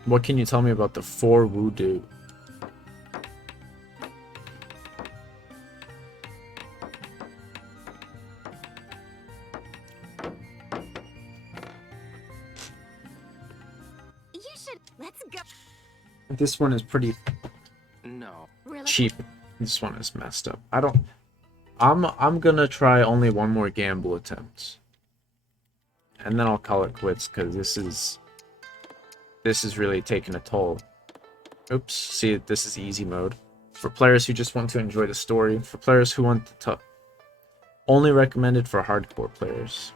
What can you tell me about the 4 Voodoo? You should. Let's go. This one is pretty No. cheap. This one is messed up. I'm gonna try only one more gamble attempt. And then I'll call it quits, because this is really taking a toll. Oops, see, this is easy mode. For players who just want to enjoy the story, for players who want to... Only recommended for hardcore players.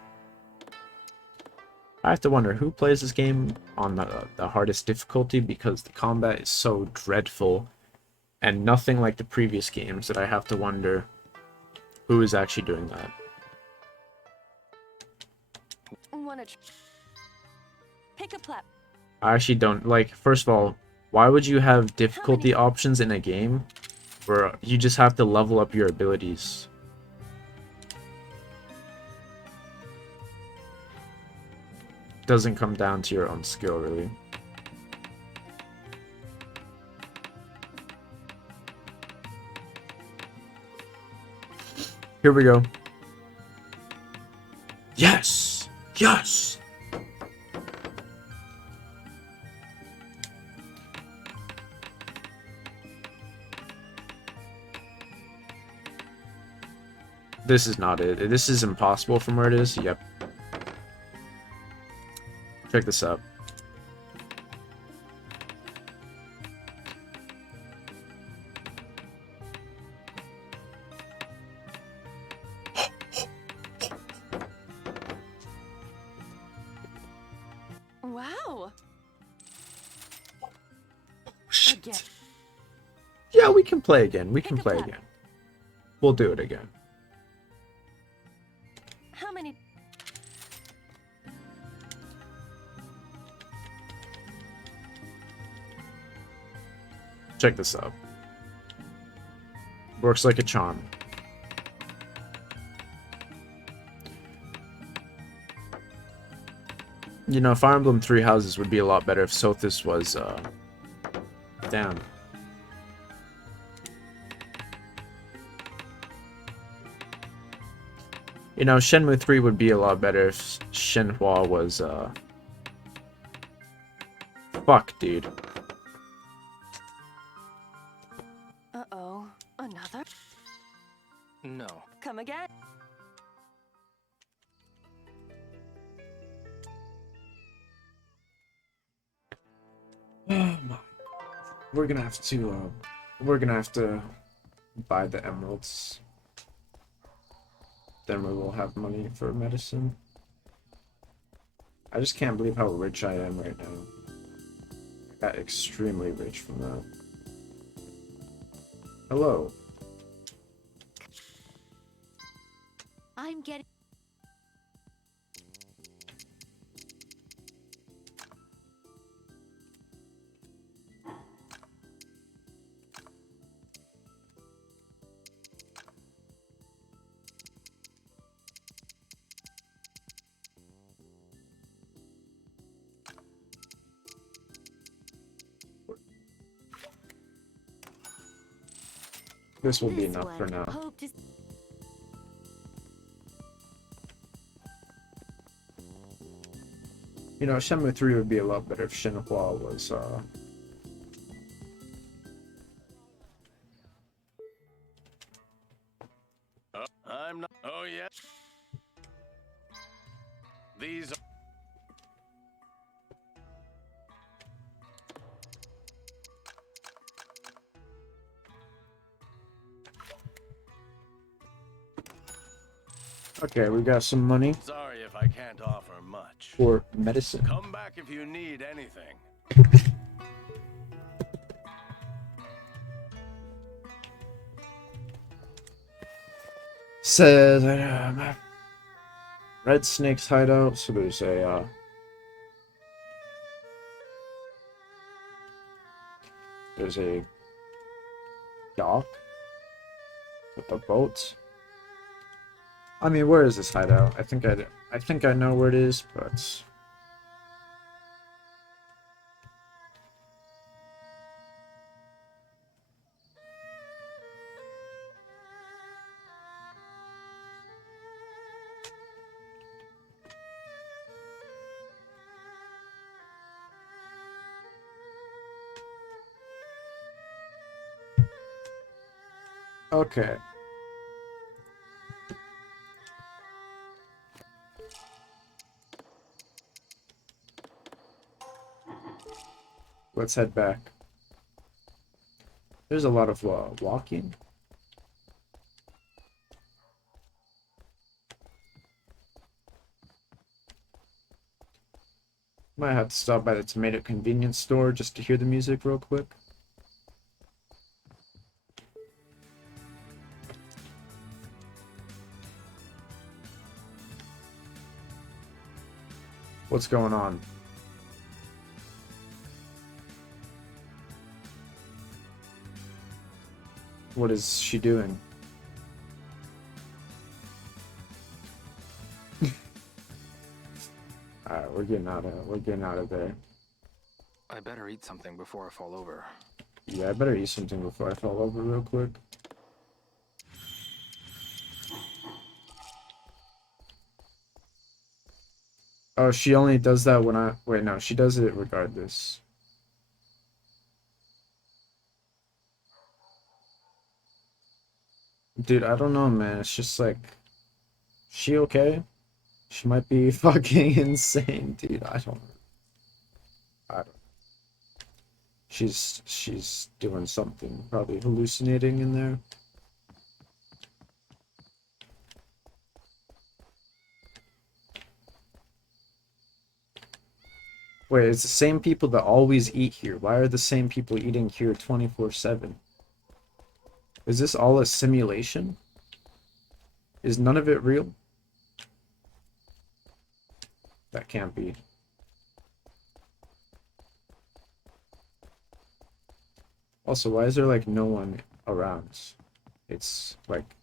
I have to wonder who plays this game on the hardest difficulty, because the combat is so dreadful and nothing like the previous games that I have to wonder who is actually doing that. Pick a plat. I actually don't like. First of all, why would you have difficulty options in a game where you just have to level up your abilities? Doesn't come down to your own skill, really. Here we go. Yes! Yes! This is not it. This is impossible from where it is. Yep. Check this out. Wow. Shit. Again. Yeah, we can play again. We can play again. We'll do it again. How many? Check this out. Works like a charm. You know, Fire Emblem Three Houses would be a lot better if Sothis was, damn. You know, Shenmue 3 would be a lot better if Shenhua was, fuck, dude. Uh-oh. Another? No. Come again? Oh my. We're gonna have to buy the emeralds. Then we will have money for medicine. I just can't believe how rich I am right now. I got extremely rich from that. Hello. I'm getting. This will be enough for now. You know, Shenmue 3 would be a lot better if Shenhua was, I'm not. Oh, yeah. These are. Okay, we got some money Sorry if I can't offer much. for medicine. Come back if you need anything. Says, Red Snake's hideout, so there's a dock with the boats. I mean, where is this hideout? I think I know where it is, but okay. Let's head back. There's a lot of walking. Might have to stop by the tomato convenience store just to hear the music real quick. What's going on? What is she doing? Alright, we're getting out of there. I better eat something before I fall over. Yeah, I better eat something before I fall over real quick. Oh, she only does that when I... Wait, no, she does it regardless. Dude, I don't know, man. It's just like... She okay? She might be fucking insane, dude. I don't... She's doing something. Probably hallucinating in there. Wait, it's the same people that always eat here. Why are the same people eating here 24/7? Is this all a simulation? Is none of it real? That can't be. Also, why is there like no one around? It's like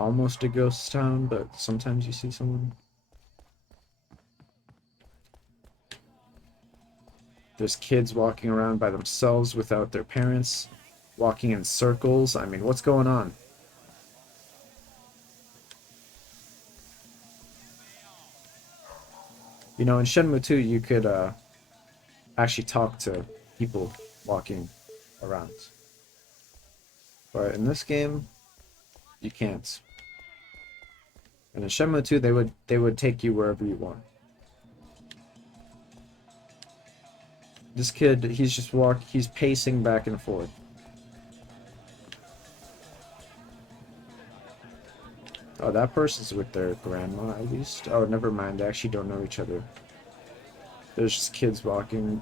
almost a ghost town, but sometimes you see someone. There's kids walking around by themselves without their parents, walking in circles. I mean, what's going on? You know, in Shenmue 2, you could actually talk to people walking around. But in this game, you can't. And in Shenmue 2, they would take you wherever you want. This kid, he's pacing back and forth. Oh, that person's with their grandma, at least. Oh, never mind, they actually don't know each other. There's just kids walking.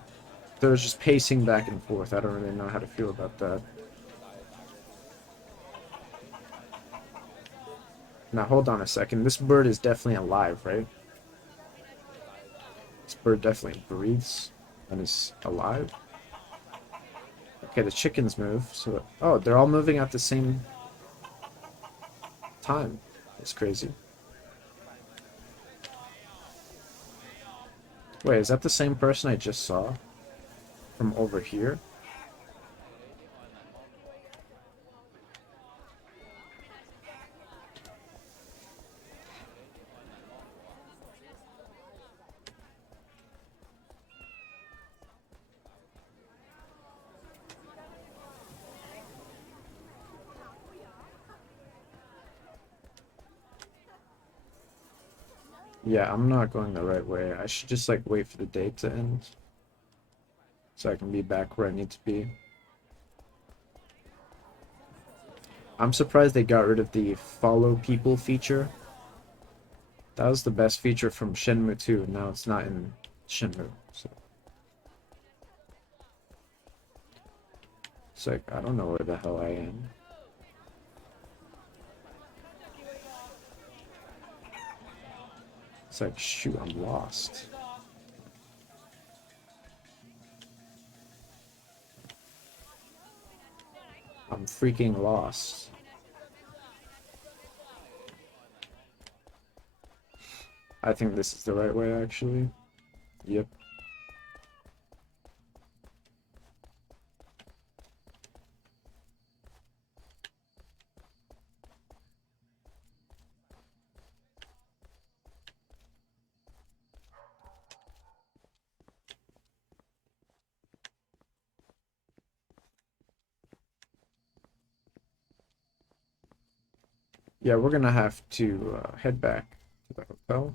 They're just pacing back and forth. I don't really know how to feel about that. Now, hold on a second. This bird is definitely alive, right? This bird definitely breathes and is alive. Okay, the chickens move. So, oh, they're all moving at the same time. That's crazy. Wait, is that the same person I just saw from over here? Yeah, I'm not going the right way. I should just like wait for the day to end so I can be back where I need to be. I'm surprised they got rid of the follow people feature. That was the best feature from Shenmue 2, and now it's not in Shenmue. So it's like, I don't know where the hell I am. It's like, shoot, I'm lost. I'm freaking lost. I think this is the right way, actually. Yep. Yeah, we're gonna have to head back to the hotel.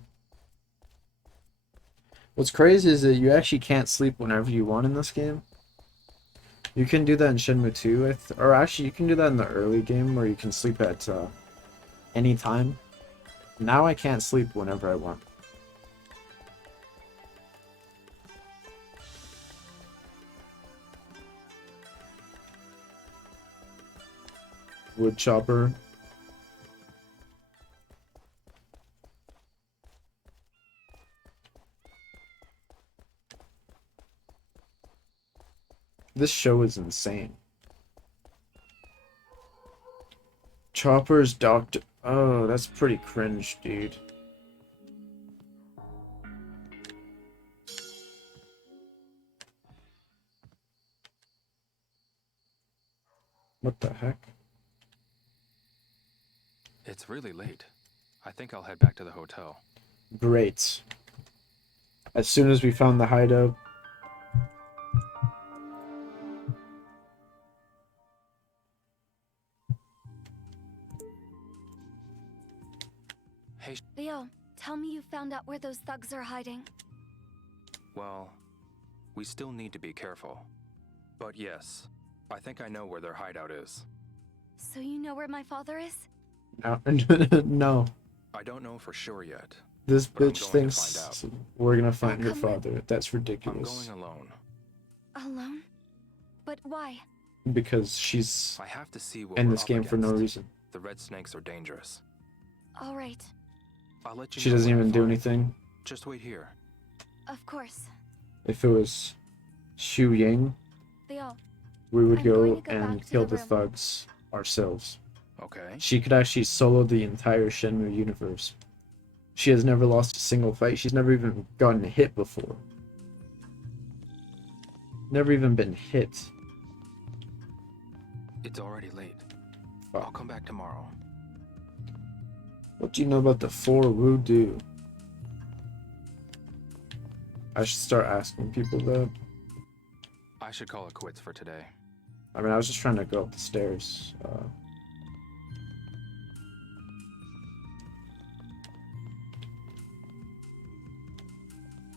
What's crazy is that you actually can't sleep whenever you want in this game. You can do that in Shenmue 2, or actually you can do that in the early game where you can sleep at any time. Now I can't sleep whenever I want. Wood chopper. This show is insane. Chopper's doctor. Oh, that's pretty cringe, dude. What the heck? It's really late. I think I'll head back to the hotel. Great. As soon as we found the hideout. Hey, Leo, tell me you found out where those thugs are hiding. well, we still need to be careful. But yes, I think I know where their hideout is. So you know where my father is? No. No. I don't know for sure yet. This but I'm bitch going to thinks find out. we're gonna find her come with- father. That's I'm ridiculous. going alone. Alone? But why? Because she's I have to see what in we're this up game for no against. reason. The red snakes are dangerous. All right. I'll let you She know doesn't when I even do find- anything. Just wait here. Of course. If it was Xu Ying, Leo, we would I'm go going to go and back to kill the the room. thugs ourselves. Okay. She could actually solo the entire Shenmue universe. She has never lost a single fight. She's never even gotten hit before. Never even been hit. It's already late. Fuck. I'll come back tomorrow. What do you know about the 4 Voodoo? I should start asking people that. I should call it quits for today. I mean, I was just trying to go up the stairs.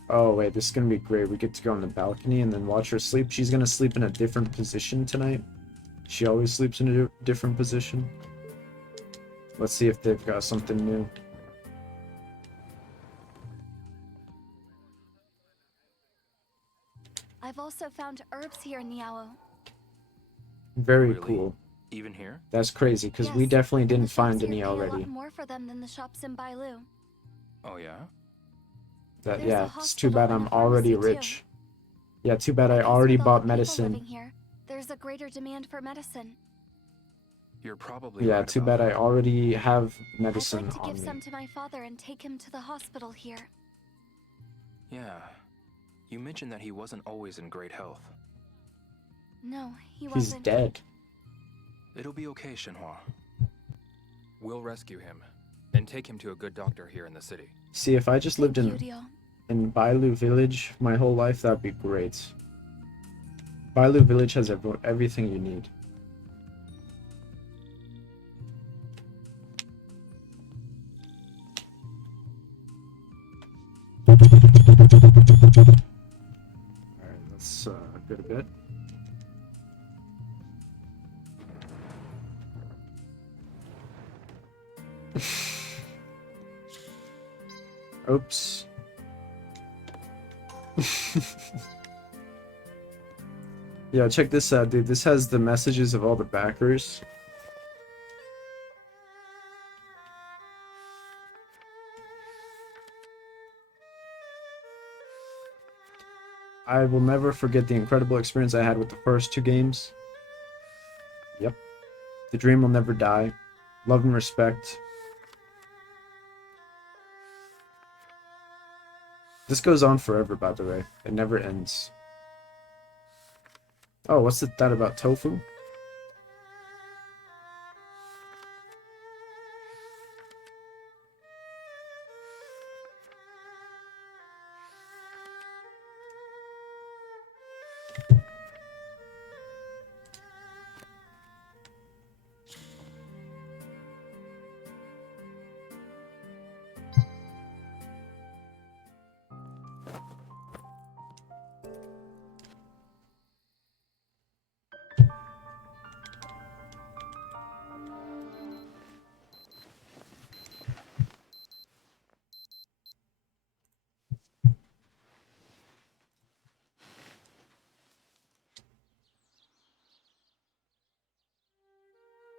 Oh, wait, this is gonna be great. We get to go on the balcony and then watch her sleep. She's gonna sleep in a different position tonight. She always sleeps in a different position. Let's see if they've got something new. I've also found herbs here in Niao. Very Really? cool. Even here? That's crazy, because we Yes, definitely and the didn't find shops any here pay a already. lot more for them than the shops in Bailu. Oh yeah? That, There's a yeah, it's too hospital bad and I'm a already pharmacy, too. rich. Yeah, too bad I guess already with all bought the people living medicine. here, there's a greater demand for medicine. You're probably Yeah, right too about bad I that. already have I'd medicine like to on give me. some to my father and take him to the hospital here. Yeah. You mentioned that he wasn't always in great health. No, he He's wasn't. dead. It'll be okay, Shenhua. We'll rescue him and take him to a good doctor here in the city. See, if I just lived Thank you, in Dio. Bailu Village my whole life, that'd be great. Bailu Village has everything you need. Alright, let's go to bed. Oops. Yeah, check this out, dude. This has the messages of all the backers. I will never forget the incredible experience I had with the first 2 games. Yep. The dream will never die. Love and respect. This goes on forever, by the way. It never ends. Oh, what's that about tofu?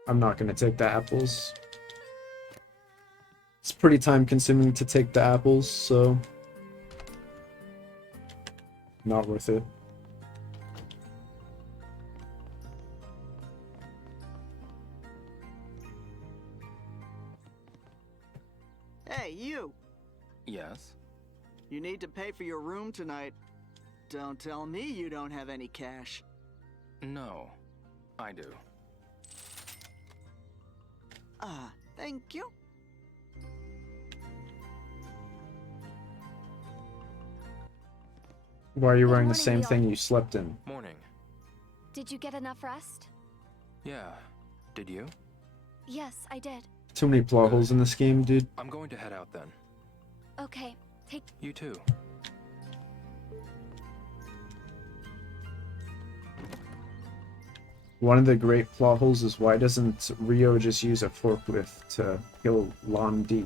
I'm not gonna take the apples. It's pretty time consuming to take the apples, so not worth it. Hey, you! Yes? You need to pay for your room tonight. Don't tell me you don't have any cash. No, I do. Ah, thank you. Why are you wearing the morning, same Leon. thing you slept in? Morning. Did you get enough rest? Yeah. Did you? Yes, I did. Too many plot holes in this game, dude. I'm going to head out then. Okay, take... You too. One of the great plot holes is why doesn't Rio just use a forklift to kill Lon D?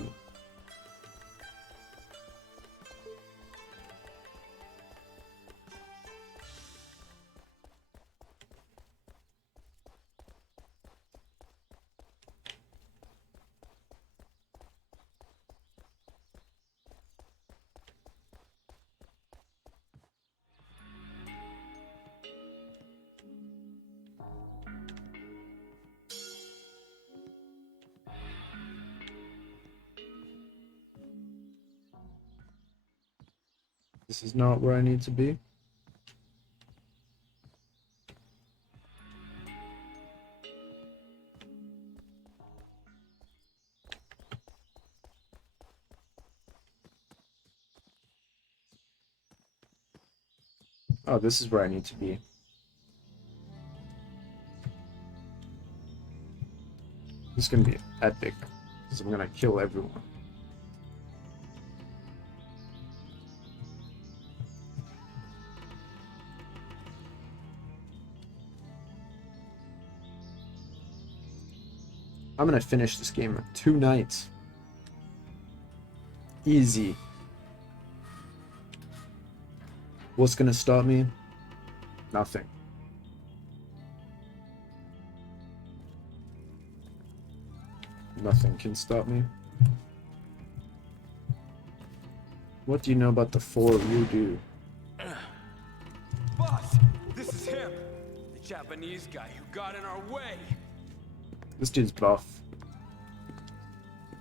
This is not where I need to be. Oh, this is where I need to be. This is gonna be epic, because I'm gonna kill everyone. I'm gonna finish this game in 2 nights. Easy. What's gonna stop me? Nothing. Nothing can stop me. What do you know about the 4 you do? Boss, this is him. The Japanese guy who got in our way. This dude's buff.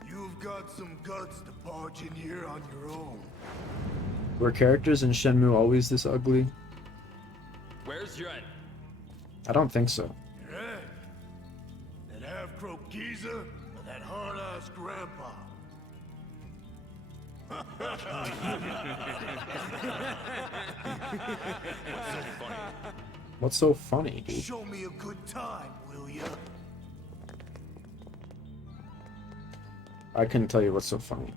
You've got some guts to barge in here on your own. Were characters in Shenmue always this ugly? Where's Ren? I don't think so. Red? That half-croaked geezer or that hard-ass grandpa? What's so funny, dude? Show me a good time, will ya? I couldn't tell you what's so funny.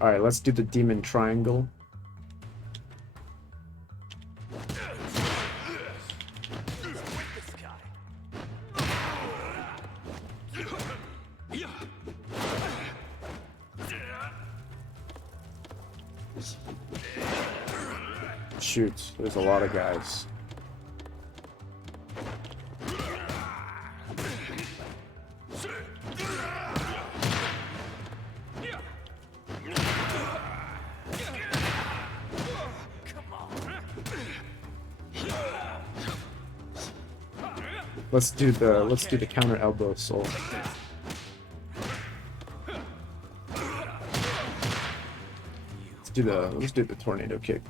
Alright, let's do the demon triangle. Shoot, there's a lot of guys. Let's do the counter elbow soul. Let's do the tornado kick.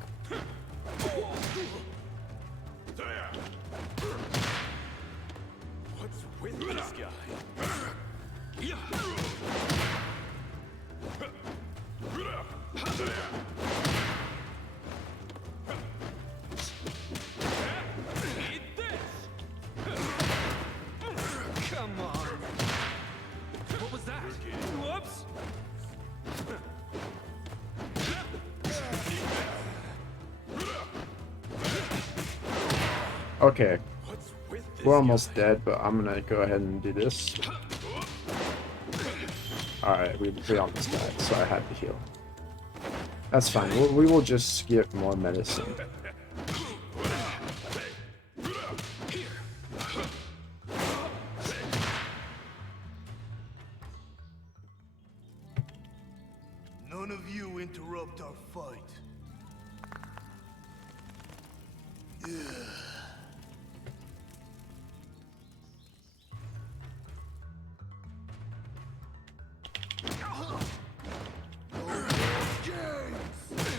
What's with this guy? Come on. What was that? Whoops. Okay. We're almost dead, but I'm gonna go ahead and do this. Alright, we almost died, so I had to heal. That's fine. We will just skip more medicine. None of you interrupt our fight.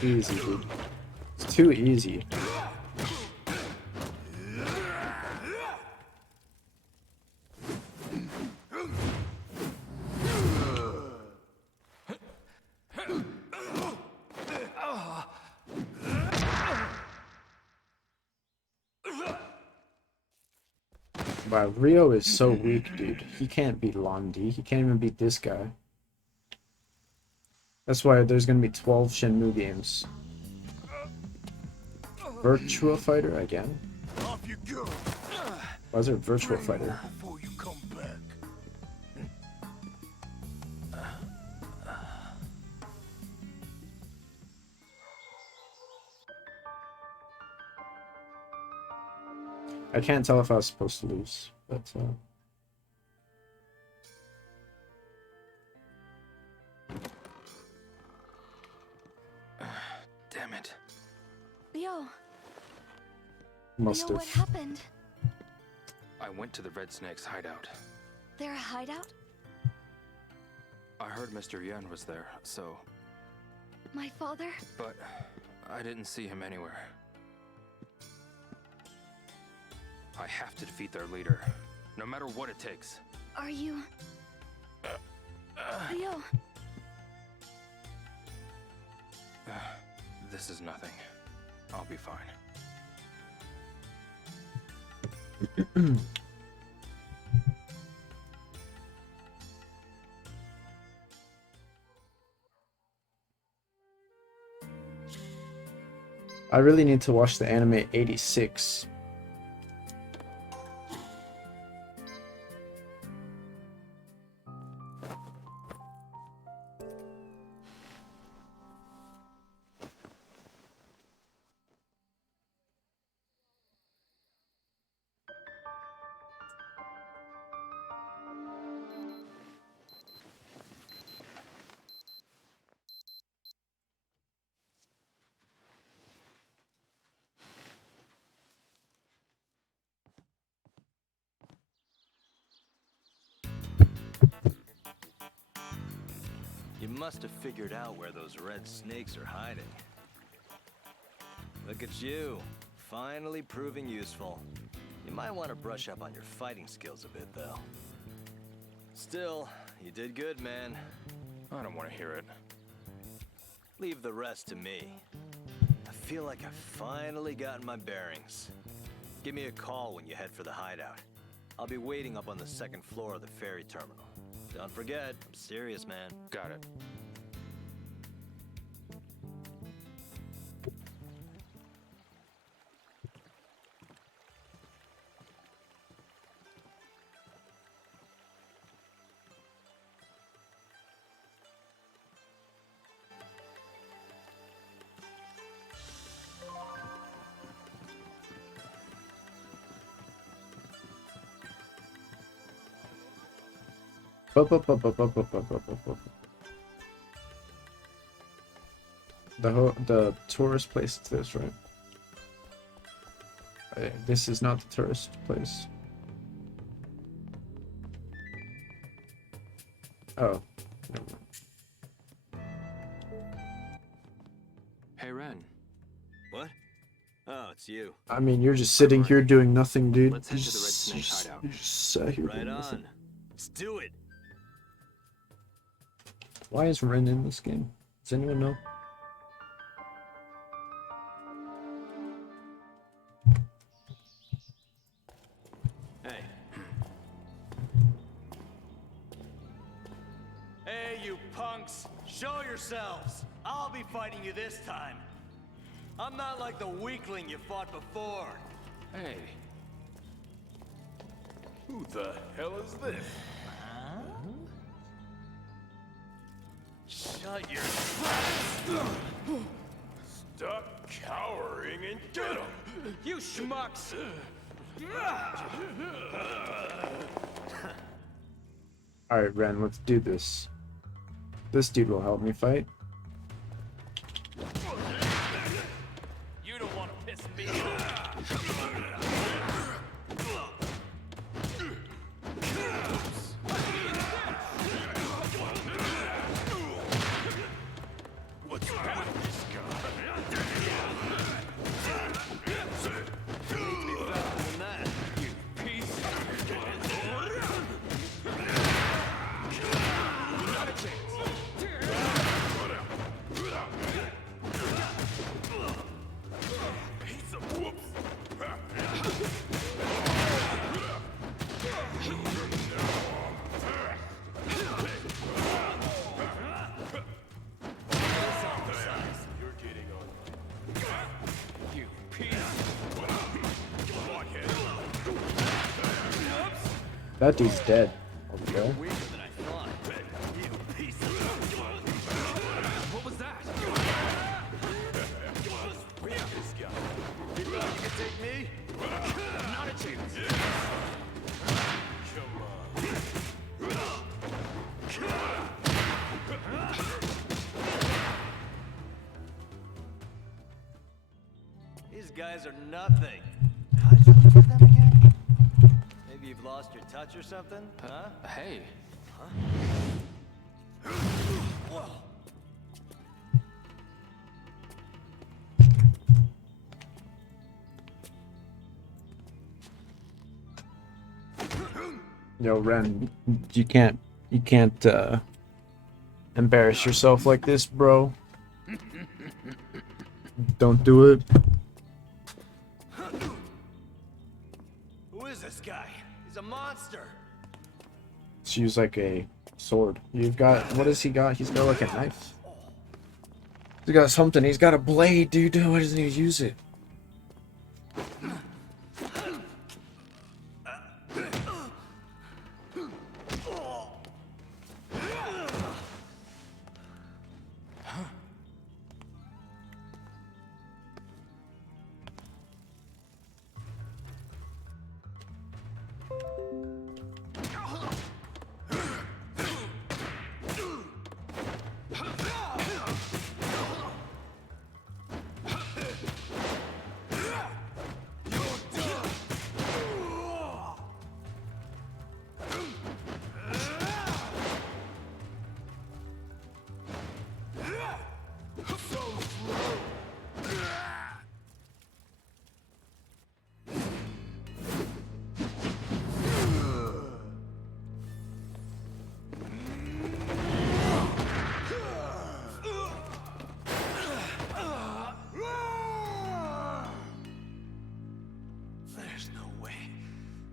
Easy, dude. It's too easy. Wow, Rio is so weak, dude. He can't beat Londi. He can't even beat this guy. That's why there's gonna be 12 Shenmue games. Virtua Fighter again? Off you go. Why is there Virtua Fighter? Before you come back. I can't tell if I was supposed to lose, but Damn it. Leo. must Leo, have. what happened? I went to the Red Snake's hideout. Their hideout? I heard Mr. Yen was there, so... My father? But I didn't see him anywhere. I have to defeat their leader, no matter what it takes. Are you... Leo? This is nothing. I'll be fine. I really need to watch the anime 86. You must have figured out where those red snakes are hiding. Look at you, finally proving useful. You might want to brush up on your fighting skills a bit, though. Still, you did good, man. I don't want to hear it. Leave the rest to me. I feel like I've finally gotten my bearings. Give me a call when you head for the hideout. I'll be waiting up on the second floor of the ferry terminal. Don't forget, I'm serious, man. Got it. Up, up, up, up, up, up, up, up, up, up. The tourist place is this, right? This is not the tourist place. Oh. Never mind. Hey, Ren. What? Oh, it's you. I mean, you're just sitting here doing nothing, dude. Let's head to the Red Snake hideout. You just sat here Right doing nothing. on. Let's do it. Why is Ren in this game? Does anyone know? Hey. Hey, you punks! Show yourselves! I'll be fighting you this time. I'm not like the weakling you fought before. Hey. Who the hell is this? Shut your trap! Stop cowering and get him! You schmucks! Alright, Ren, let's do this. This dude will help me fight. You don't want to piss me off. What's wrong with this guy? Needs me faster than that. You piece Not a chance. piece of whoops. You're getting on. You piece. That dude's dead. Okay. Weaker than I thought. You piece of... What was that? This guy. You thought you could take me? Not a chance. Come on. These guys are nothing. How'd you lose to them again? Maybe you've lost your touch or something? Huh? Hey. Yo, Ren, you can't embarrass yourself like this, bro. Don't do it. Who is this guy? He's a monster. Let's use like a sword. You've got, what has he got? He's got like a knife. He's got something. He's got a blade, dude. Why doesn't he use it? There's no way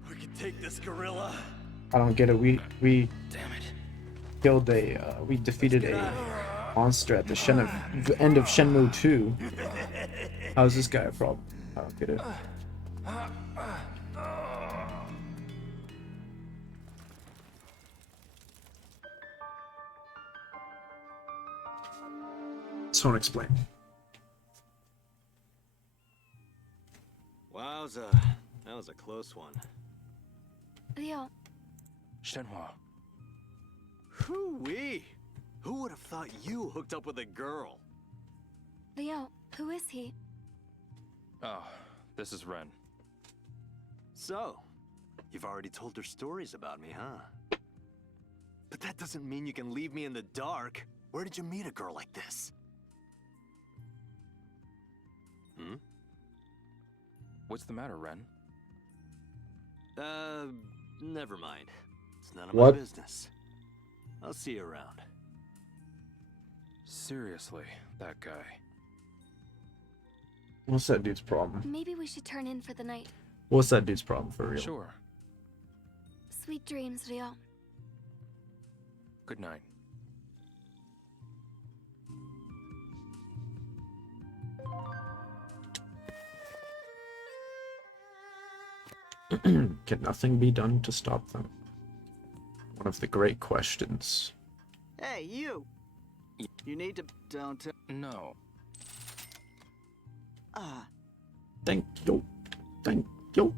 we can take this gorilla. I don't get it. We Damn it. killed a we defeated a monster at the end of Shenmue 2. How's this guy a problem? I don't get it. Someone explain. Wowza. That was a close one. Leo, Shenhua. Hoo-wee! Who would have thought you hooked up with a girl? Leo, who is he? Oh, this is Ren. So, you've already told her stories about me, huh? But that doesn't mean you can leave me in the dark. Where did you meet a girl like this? Hmm? What's the matter, Ren? Never mind. It's none of What? my business. I'll see you around. Seriously, that guy. What's that dude's problem? Maybe we should turn in for the night. What's that dude's problem for real? Sure. Sweet dreams, Leo. Good night. Can nothing be done to stop them? One of the great questions. Hey, you! You need to... Don't tell... No. Ah, Thank you. Thank you.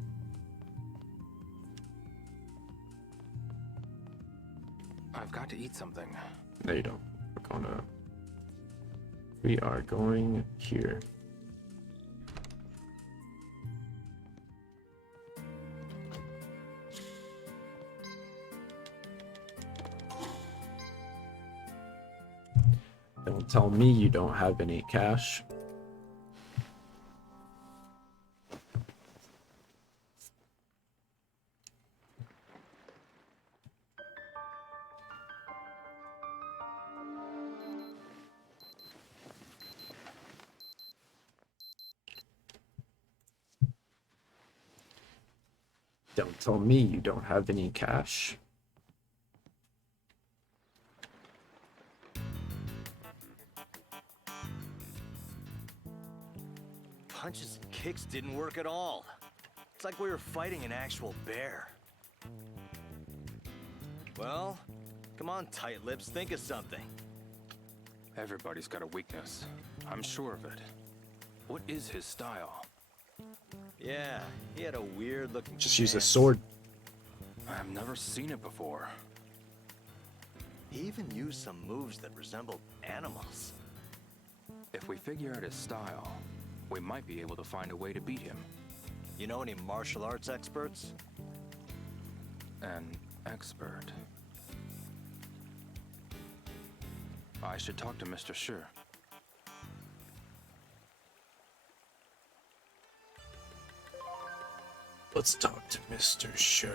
I've got to eat something. No, you don't. We are going here. Don't tell me you don't have any cash. Don't tell me you don't have any cash. Punches and kicks didn't work at all. It's like we were fighting an actual bear. Well, come on, tight lips, think of something. Everybody's got a weakness. I'm sure of it. What is his style? Yeah, he had a weird-looking Just use a stance. sword. I've never seen it before. He even used some moves that resembled animals. If we figure out his style, we might be able to find a way to beat him. You know any martial arts experts? An expert. I should talk to Mr. Shi. Let's talk to Mr. Shi.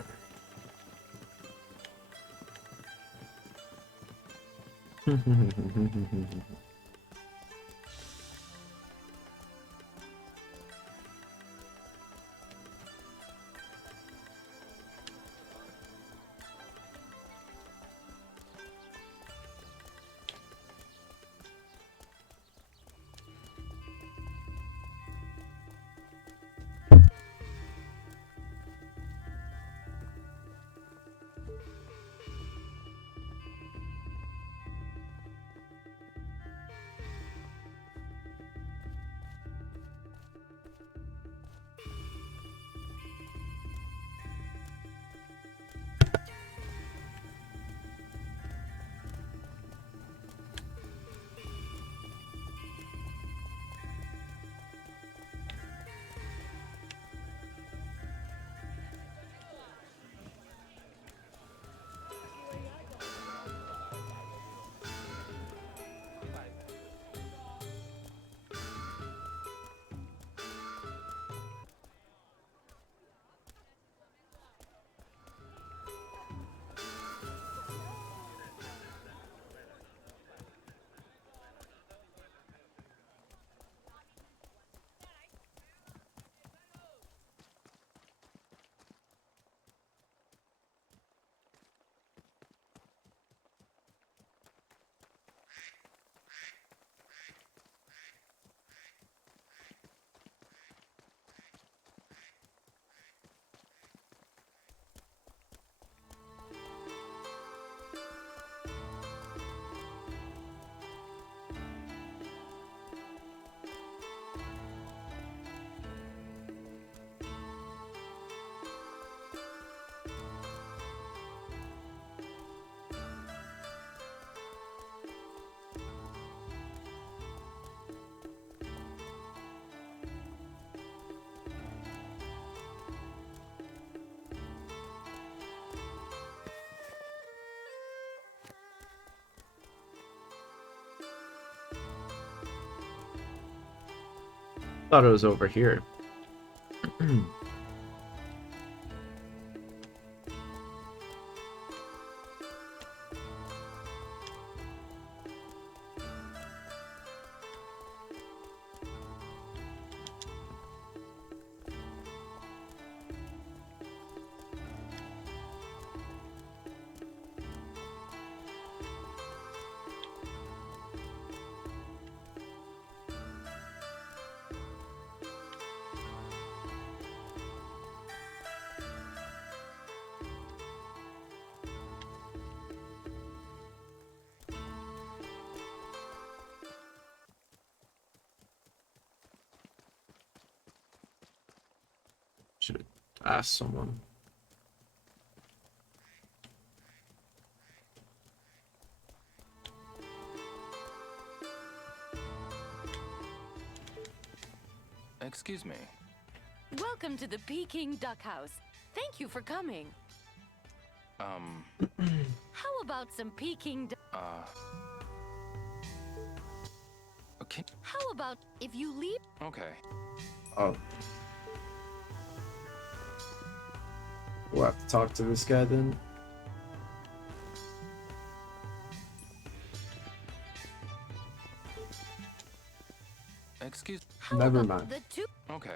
Thought it was over here. Should ask someone. Excuse me. Welcome to the Peking Duck House. Thank you for coming. How about some Peking Okay. How about if you leave? Okay. Oh. We'll have to talk to this guy then. Excuse. Never mind. Okay.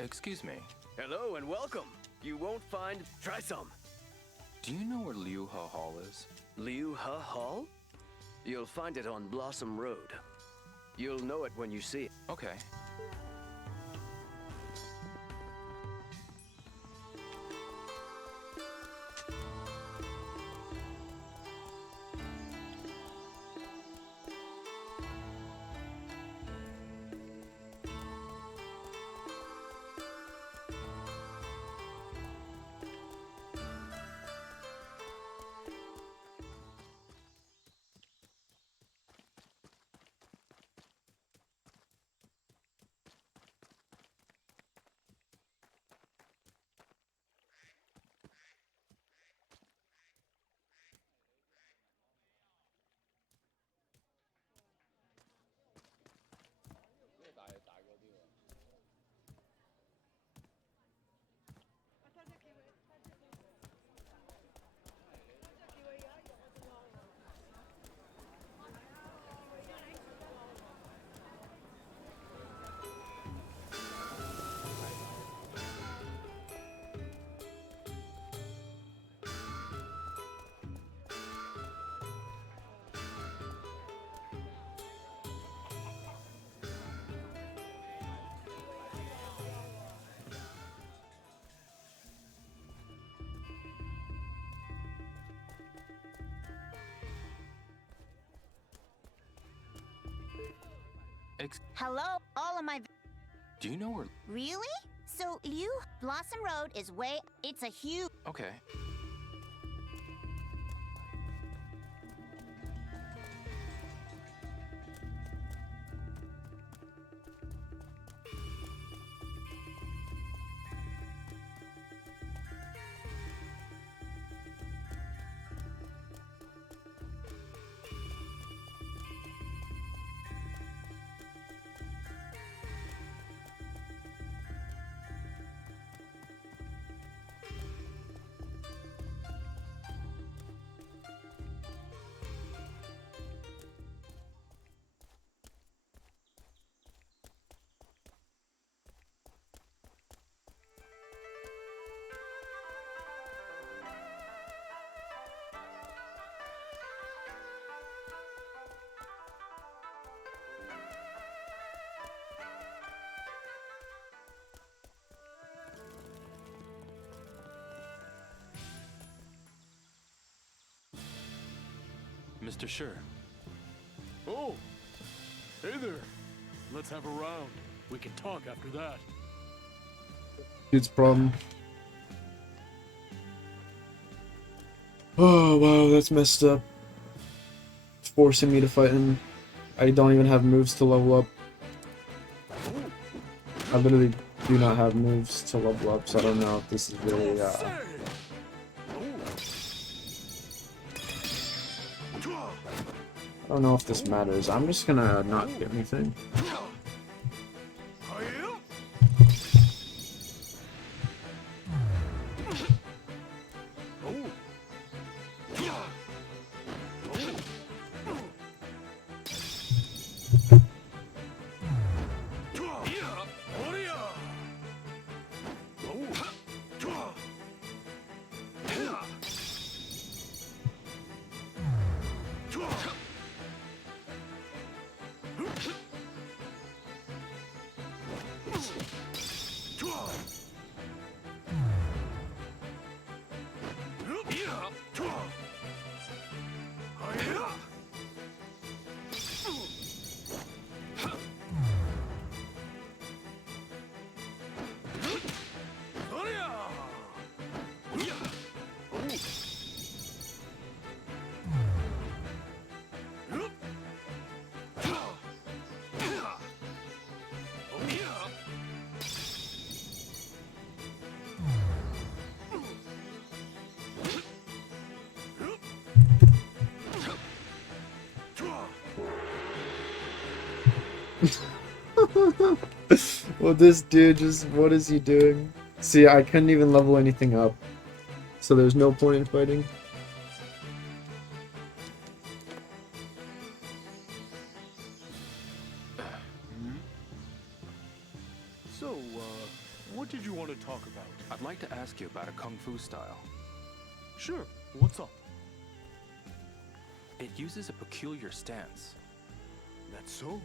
Excuse me. Hello and welcome. You won't find... Try some. Do you know where Liu Ha Hall is? Liu Ha Hall? You'll find it on Blossom Road. You'll know it when you see it. Okay. Hello, all of my... Do you know where... Really? So, Liu, Blossom Road is way... It's a huge... Okay. Mr. Sure. Oh, hey there. Let's have a round. We can talk after that. Dude's problem. Oh wow, that's messed up. Forcing me to fight him. I don't even have moves to level up. I literally do not have moves to level up, so I don't know if this is really I don't know if this matters. I'm just gonna not get anything. Well, this dude just, what is he doing? See, I couldn't even level anything up, so there's no point in fighting. So, what did you want to talk about? I'd like to ask you about a kung fu style. Sure, what's up? It uses a peculiar stance. That's so.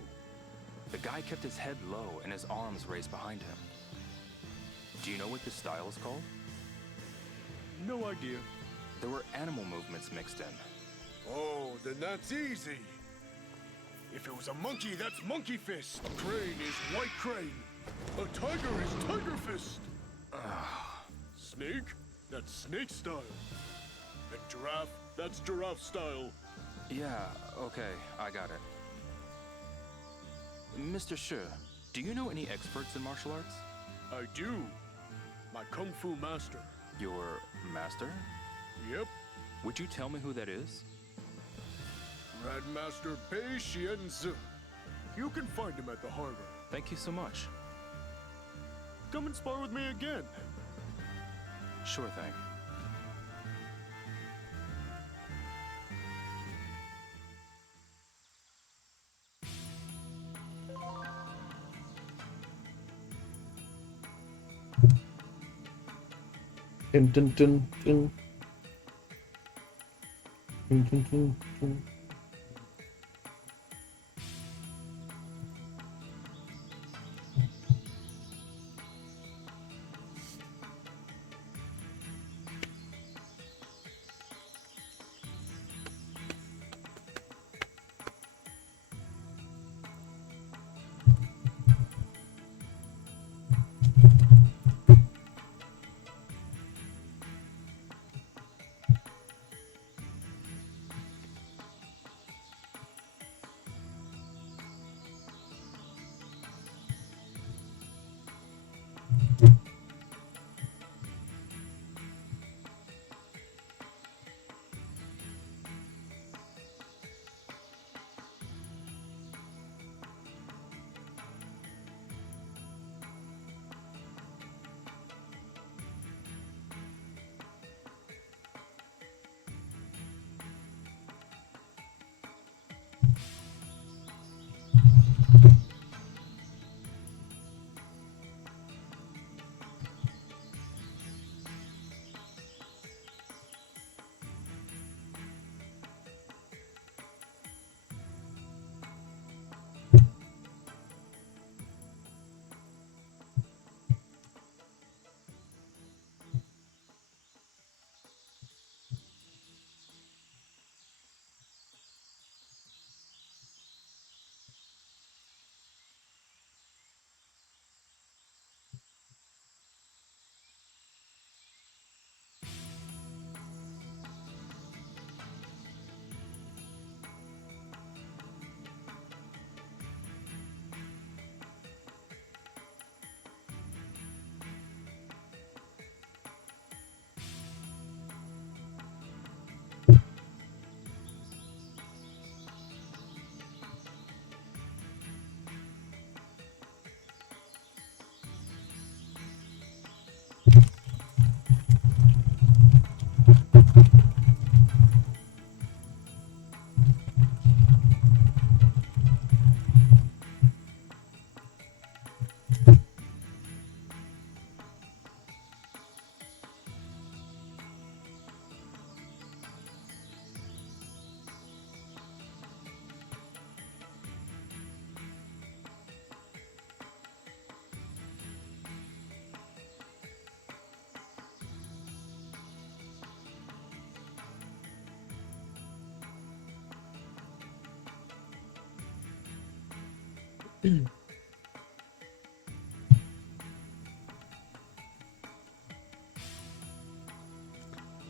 The guy kept his head low and his arms raised behind him. Do you know what this style is called? No idea. There were animal movements mixed in. Oh, then that's easy. If it was a monkey, that's monkey fist. A crane is white crane. A tiger is tiger fist. Snake? That's snake style. And giraffe? That's giraffe style. Yeah, okay, I got it. Mr. Shi, do you know any experts in martial arts? I do. My kung fu master. Your master? Yep. Would you tell me who that is? Grandmaster Bei Xianzi. You can find him at the harbor. Thank you so much. Come and spar with me again. Sure thing. Dun dun dun dun. Dun dun dun dun.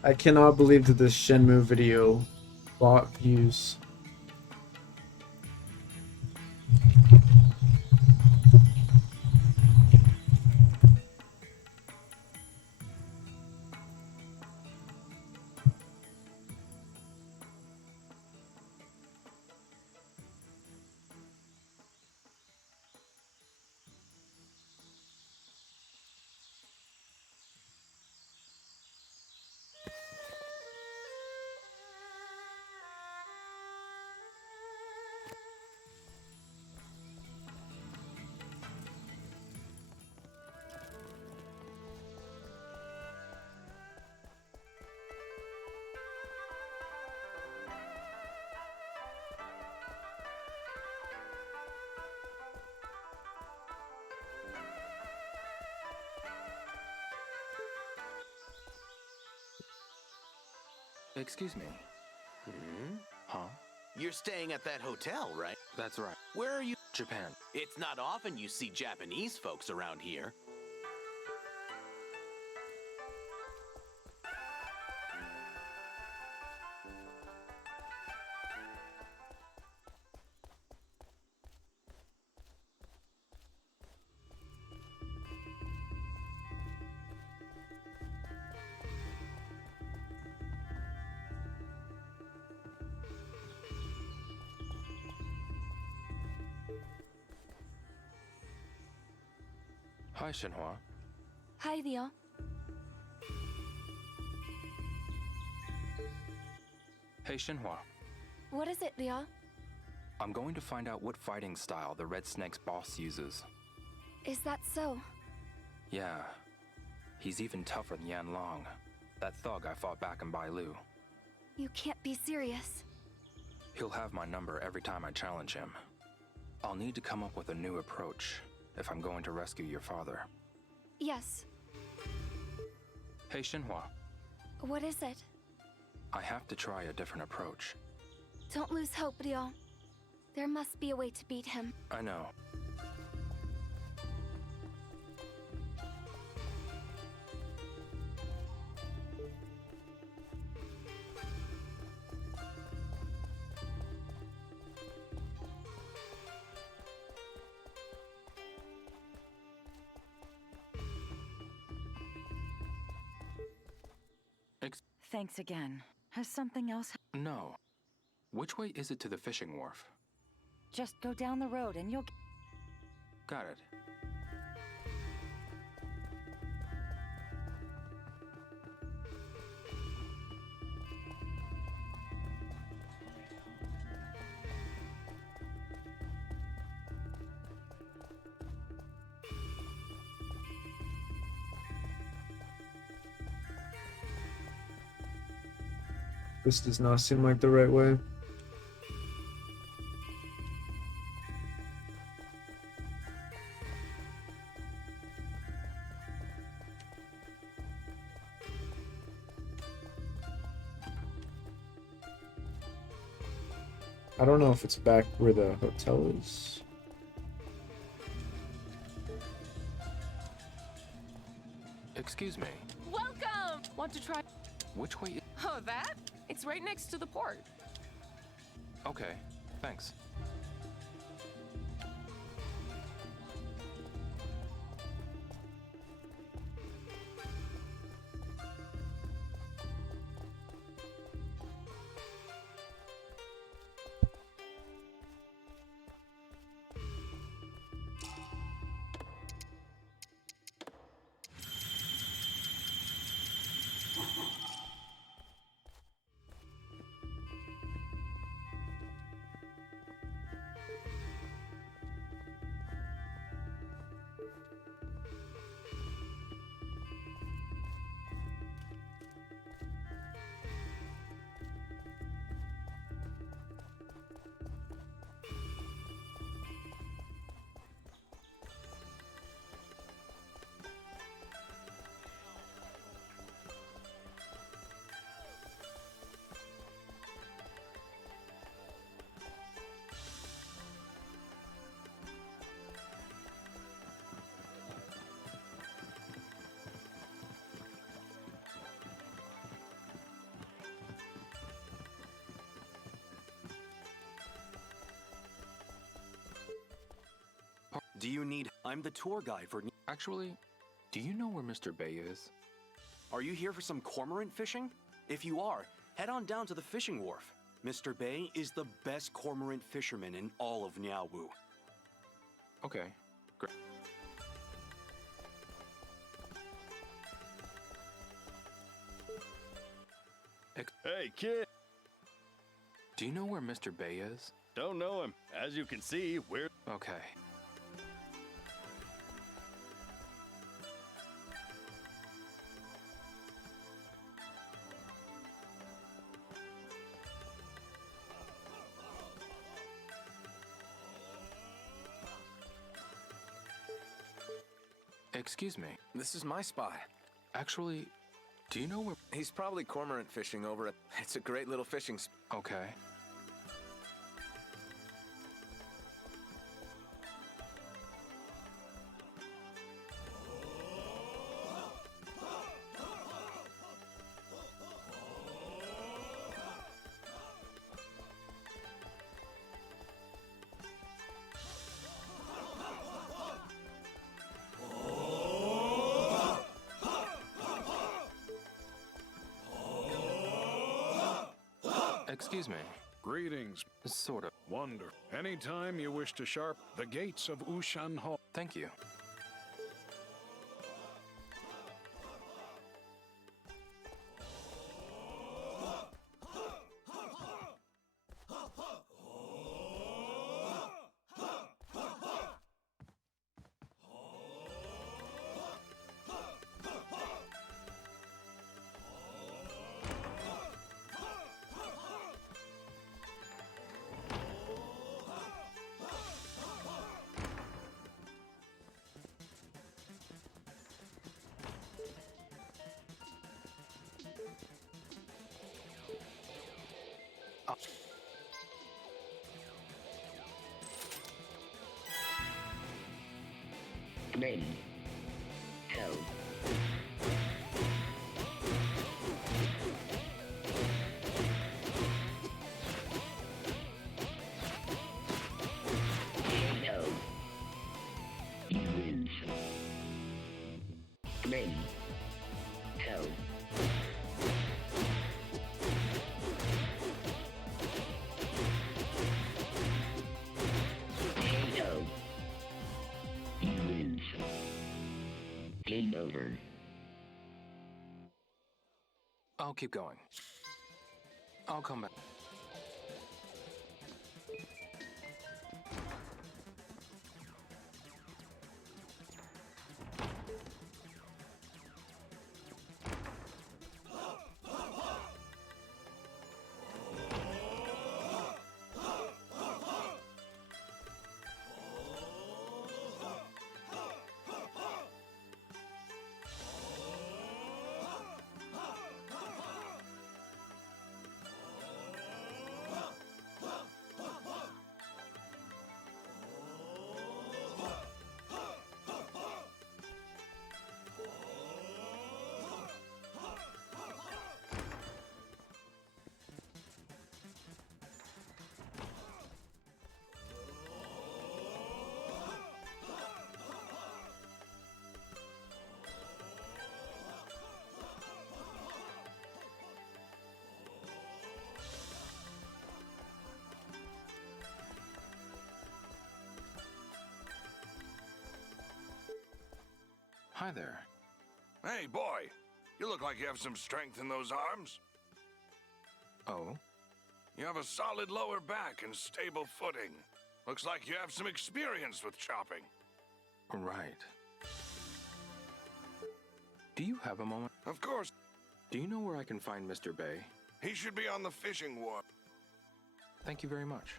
I cannot believe that this Shenmue video bought views. Excuse me. Huh? You're staying at that hotel, right? That's right. Where are you? Japan. It's not often you see Japanese folks around here. Hi, Shenhua. Hi, Leo. Hey, Shenhua. What is it, Leo? I'm going to find out what fighting style the Red Snake's boss uses. Is that so? Yeah. He's even tougher than Yan Long, that thug I fought back in Bailu. You can't be serious. He'll have my number every time I challenge him. I'll need to come up with a new approach if I'm going to rescue your father. Yes. Hey, Shenhua. What is it? I have to try a different approach. Don't lose hope, Leo. There must be a way to beat him. I know. Thanks again. Has something else? No. Which way is it to the fishing wharf? Just go down the road and you'll... Got it. This does not seem like the right way. I don't know if it's back where the hotel is. Excuse me. Welcome! Want to try? Which way? Oh, that? It's right next to the port. Okay, thanks. Do you need... I'm the tour guide for... Actually, do you know where Mr. Bay is? Are you here for some cormorant fishing? If you are, head on down to the fishing wharf. Mr. Bay is the best cormorant fisherman in all of Niaowu. Okay, great. Hey, kid! Do you know where Mr. Bay is? Don't know him. As you can see, we're... Okay. Excuse me. This is my spot. Actually, do you know where... He's probably cormorant fishing over at... It's a great little fishing spot. Okay. Excuse me. Greetings. Sort of. Wonder. Anytime you wish to sharp the gates of Ushan Hall. Thank you. Name. Hell. No. He wins. Name. Hell. Game over. I'll keep going. I'll come back. Hi there. Hey, boy. You look like you have some strength in those arms. Oh? You have a solid lower back and stable footing. Looks like you have some experience with chopping. Right. Do you have a moment? Of course. Do you know where I can find Mr. Bay? He should be on the fishing wharf. Thank you very much.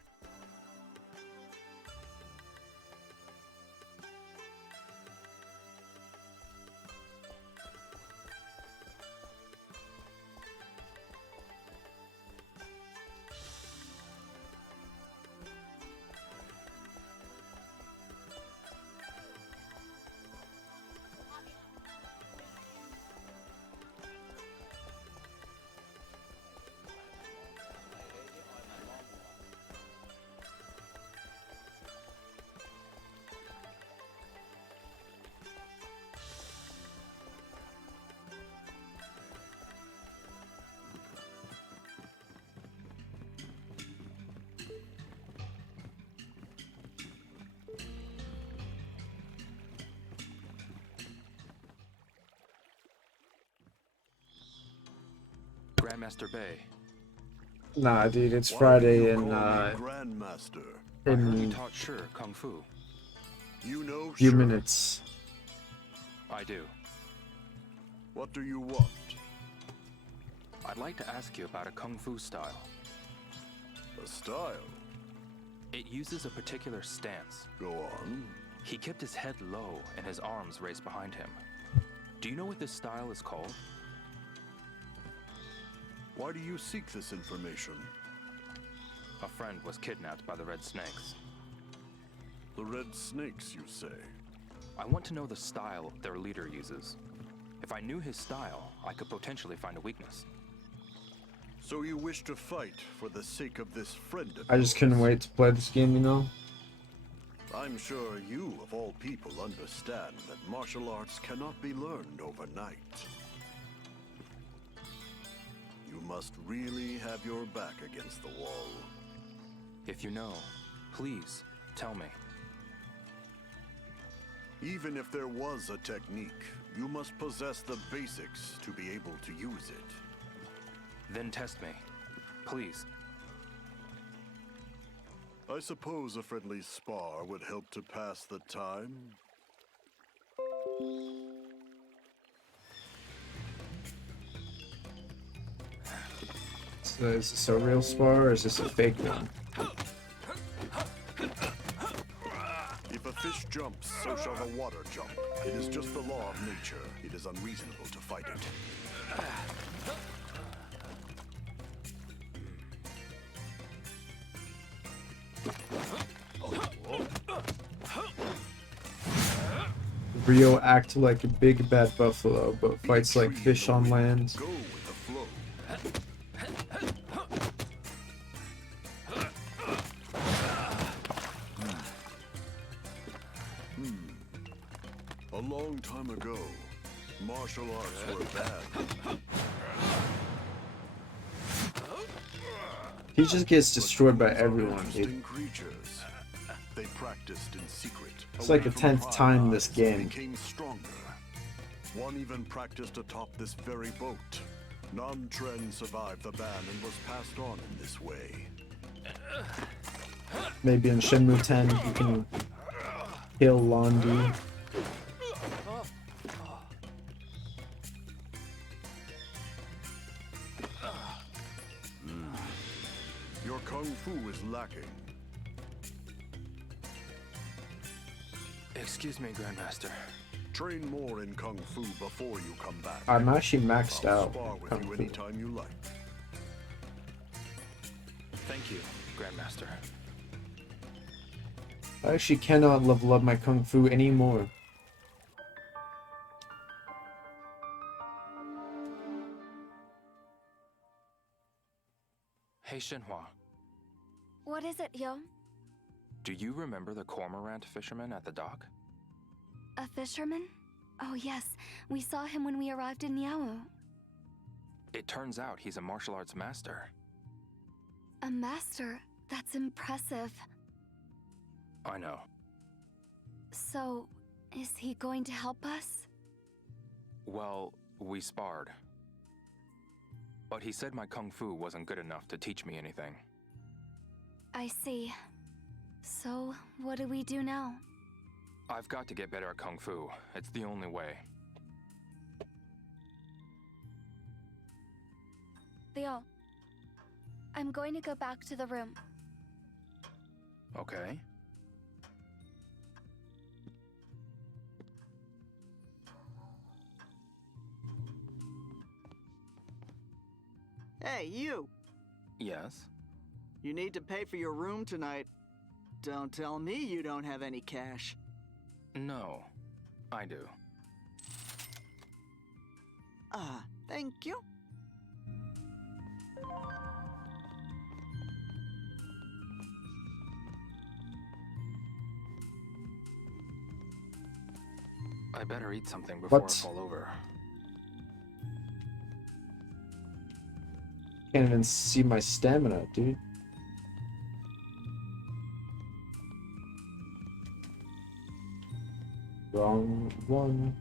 Grandmaster Bay. Nah, dude, it's Why Friday do you in call me Grandmaster? I heard you in taught Sure Kung Fu. You know few sure. minutes. I do. What do you want? I'd like to ask you about a Kung Fu style. A style? It uses a particular stance. Go on. He kept his head low and his arms raised behind him. Do you know what this style is called? Why do you seek this information? A friend was kidnapped by the Red Snakes. The Red Snakes, you say? I want to know the style their leader uses. If I knew his style, I could potentially find a weakness. So you wish to fight for the sake of this friend of I just couldn't wait to play this game, you know? I'm sure you, of all people, understand that martial arts cannot be learned overnight. You must really have your back against the wall. If you know, please tell me. Even if there was a technique, you must possess the basics to be able to use it. Then test me, please. I suppose a friendly spar would help to pass the time. So is this a real spar or is this a fake one? If a fish jumps, so shall the water jump. It is just the law of nature. It is unreasonable to fight it. Rio act like a big bad buffalo, but fights like fish on land. Go with the flow. A long time ago, martial arts were bad. He just gets destroyed by everyone, dude. Interesting creatures. They practiced in secret. It's like the 10th time this game. Became stronger. One even practiced atop this very boat. Non-Tren survived the ban and was passed on in this way. Maybe in Shenmue 10 you can kill Londi. Your kung fu is lacking. Excuse me, Grandmaster. Train more in kung fu before you come back. I'm actually maxed I'll out spar with Kung you Fu. anytime you like. Thank you, Grandmaster. I actually cannot level up my Kung Fu anymore. Hey, Shenhua. What is it, Yo? Do you remember the cormorant fisherman at the dock? A fisherman? Oh yes, we saw him when we arrived in Niao. It turns out he's a martial arts master. A master? That's impressive. I know. So, is he going to help us? Well, we sparred. But he said my kung fu wasn't good enough to teach me anything. I see. So, what do we do now? I've got to get better at kung fu. It's the only way. Leo, I'm going to go back to the room. Okay. Hey, you! Yes? You need to pay for your room tonight. Don't tell me you don't have any cash. No, I do. Thank you. I better eat something before What? I fall over. Can't even see my stamina, dude. Wrong one.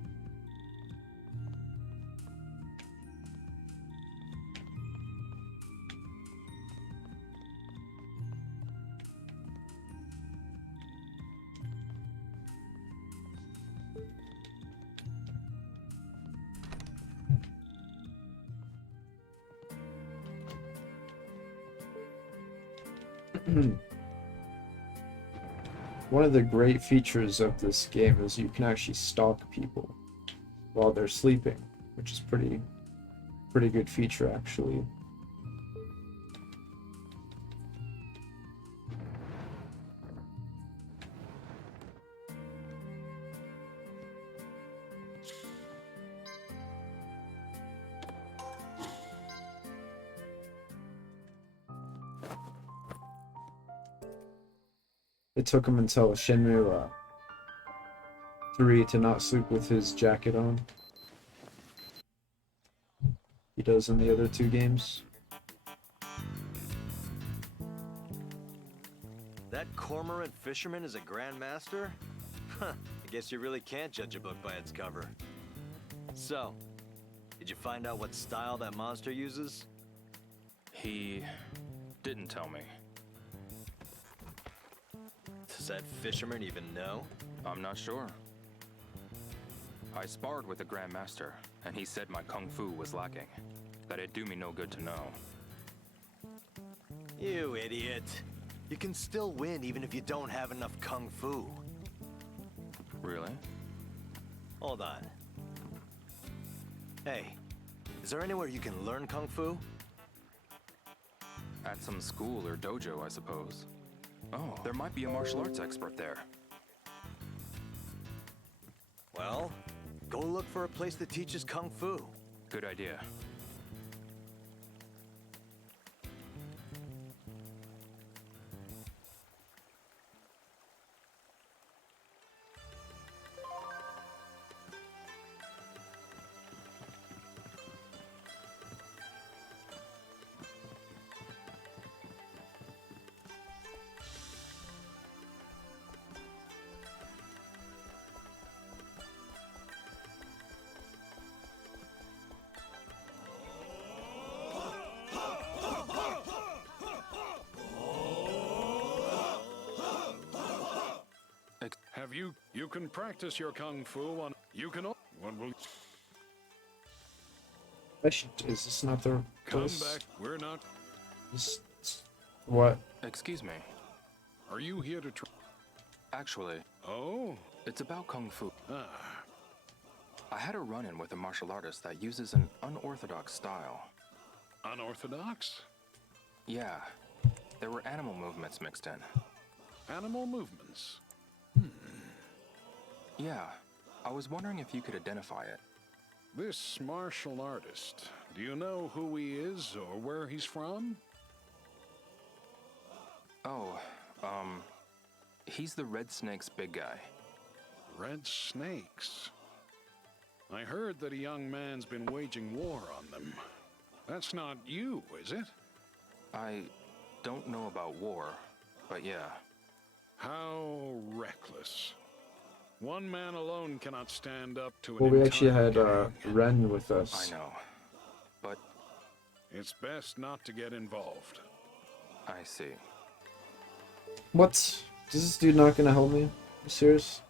One of the great features of this game is you can actually stalk people while they're sleeping, which is pretty good feature actually. It took him until Shenmue 3 to not sleep with his jacket on. He does in the other two games. That cormorant fisherman is a grandmaster? Huh, I guess you really can't judge a book by its cover. So, did you find out what style that monster uses? He didn't tell me. Does that fisherman even know? I'm not sure. I sparred with the Grandmaster, and he said my kung fu was lacking. That it'd do me no good to know. You idiot. You can still win even if you don't have enough kung fu. Really? Hold on. Hey, is there anywhere you can learn kung fu? At some school or dojo, I suppose. Oh, there might be a martial arts expert there. Well, go look for a place that teaches kung fu. Good idea. Have you? You can practice your kung fu on. You can. What will? Is this not the Come place? back. We're not. What? Excuse me. Are you here to try? Actually. Oh. It's about kung fu. Ah. I had a run-in with a martial artist that uses an unorthodox style. Unorthodox? Yeah. There were animal movements mixed in. Animal movements? Yeah. I was wondering if you could identify it. This martial artist, do you know who he is or where he's from? Oh, he's the Red Snake's big guy. Red Snakes? I heard that a young man's been waging war on them. That's not you, is it? I don't know about war, but yeah. How reckless. One man alone cannot stand up to an Well, we actually entire had gang. Ren with us. I know, but... It's best not to get involved. I see. What? Is this dude not gonna help me? You serious?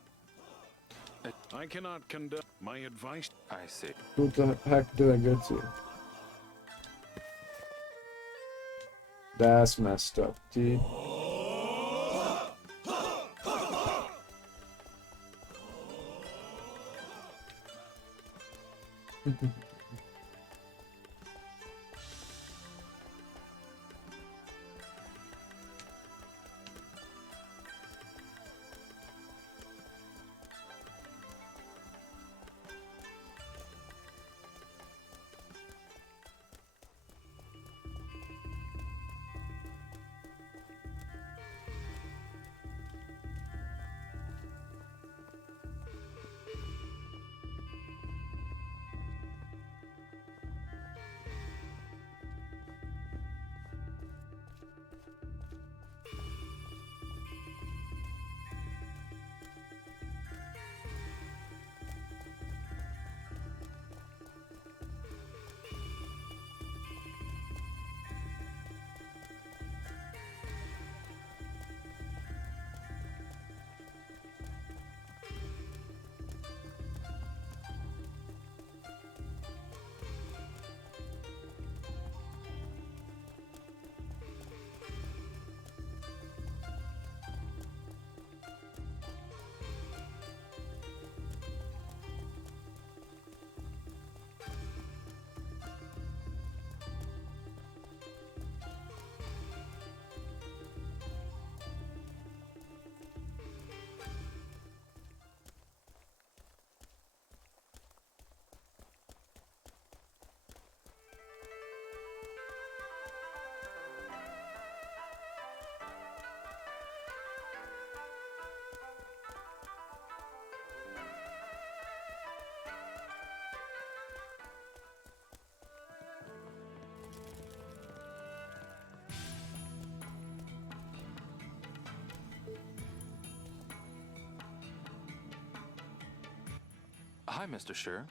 I cannot conduct my advice. I see. Who the heck did I go to? That's messed up, dude. Hi, Mr. Sure.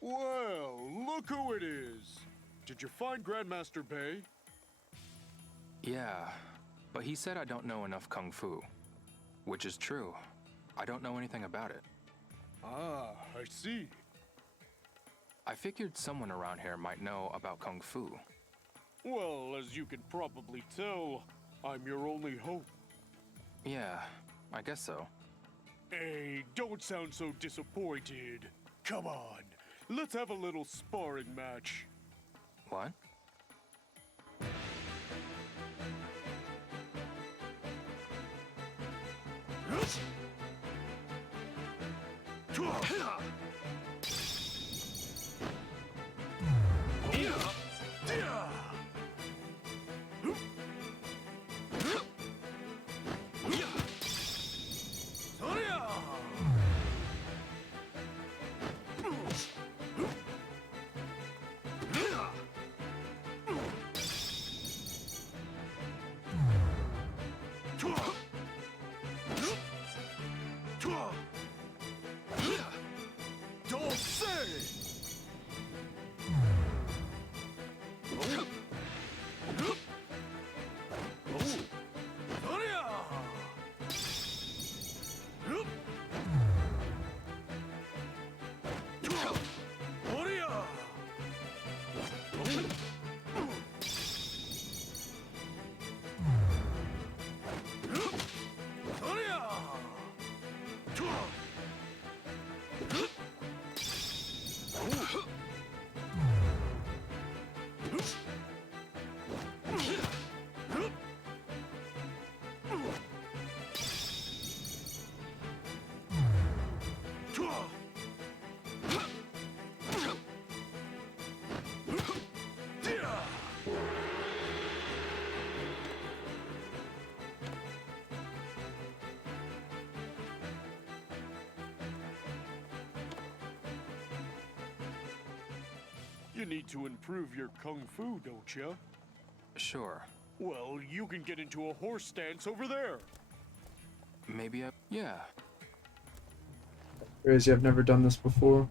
Well, look who it is. Did you find Grandmaster Bay? Yeah, but he said I don't know enough Kung Fu. Which is true. I don't know anything about it. Ah, I see. I figured someone around here might know about Kung Fu. Well, as you can probably tell, I'm your only hope. Yeah, I guess so. Hey, don't sound so disappointed. Come on, let's have a little sparring match. What? Don't say! You need to improve your kung fu, don't you? Sure. Well, you can get into a horse stance over there. Maybe I... Yeah. Crazy, I've never done this before.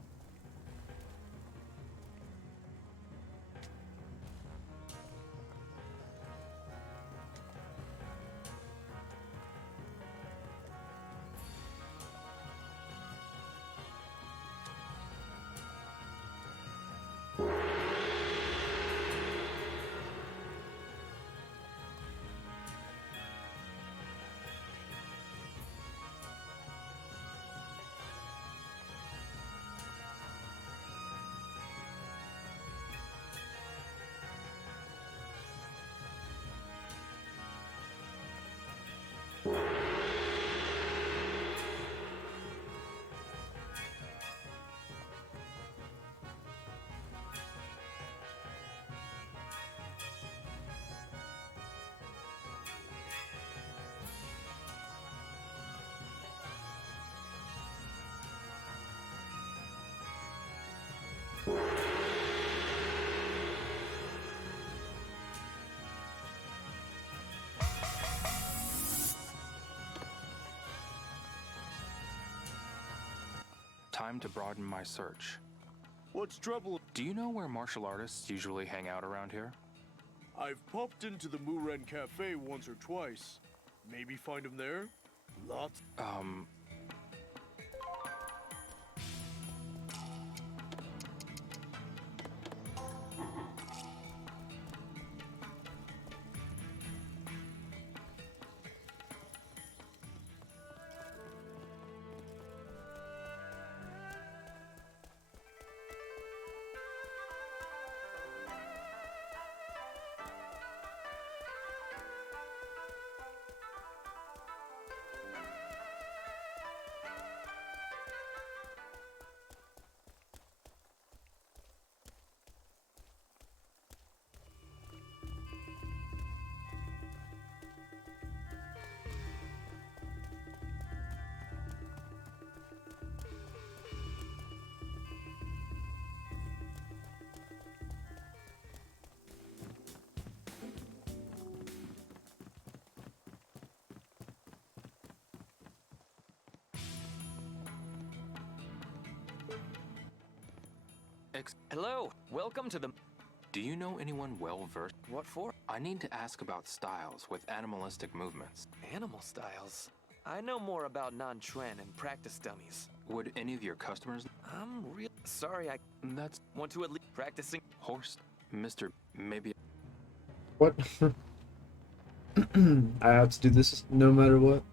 Time to broaden my search. What's trouble? Do you know where martial artists usually hang out around here? I've popped into the Muren Cafe once or twice. Maybe find him there? Lots. Hello, welcome to the... Do you know anyone well versed? What for? I need to ask about styles with animalistic movements. Animal styles? I know more about non-tren and practice dummies. Would any of your customers? I'm real sorry, I... That's... Want to at least practicing... Horse? Mr. Maybe... What? I have to do this no matter what?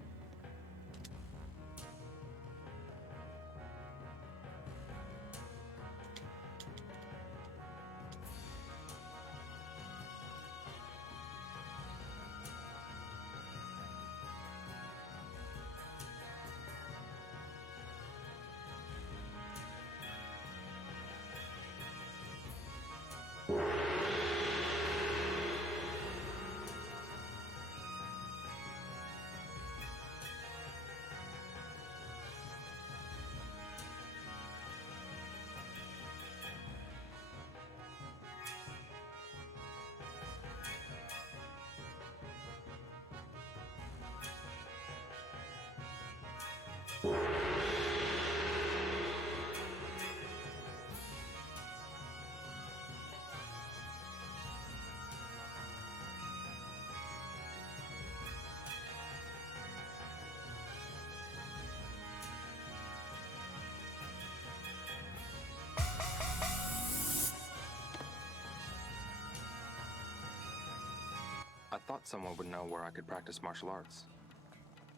I thought someone would know where I could practice martial arts.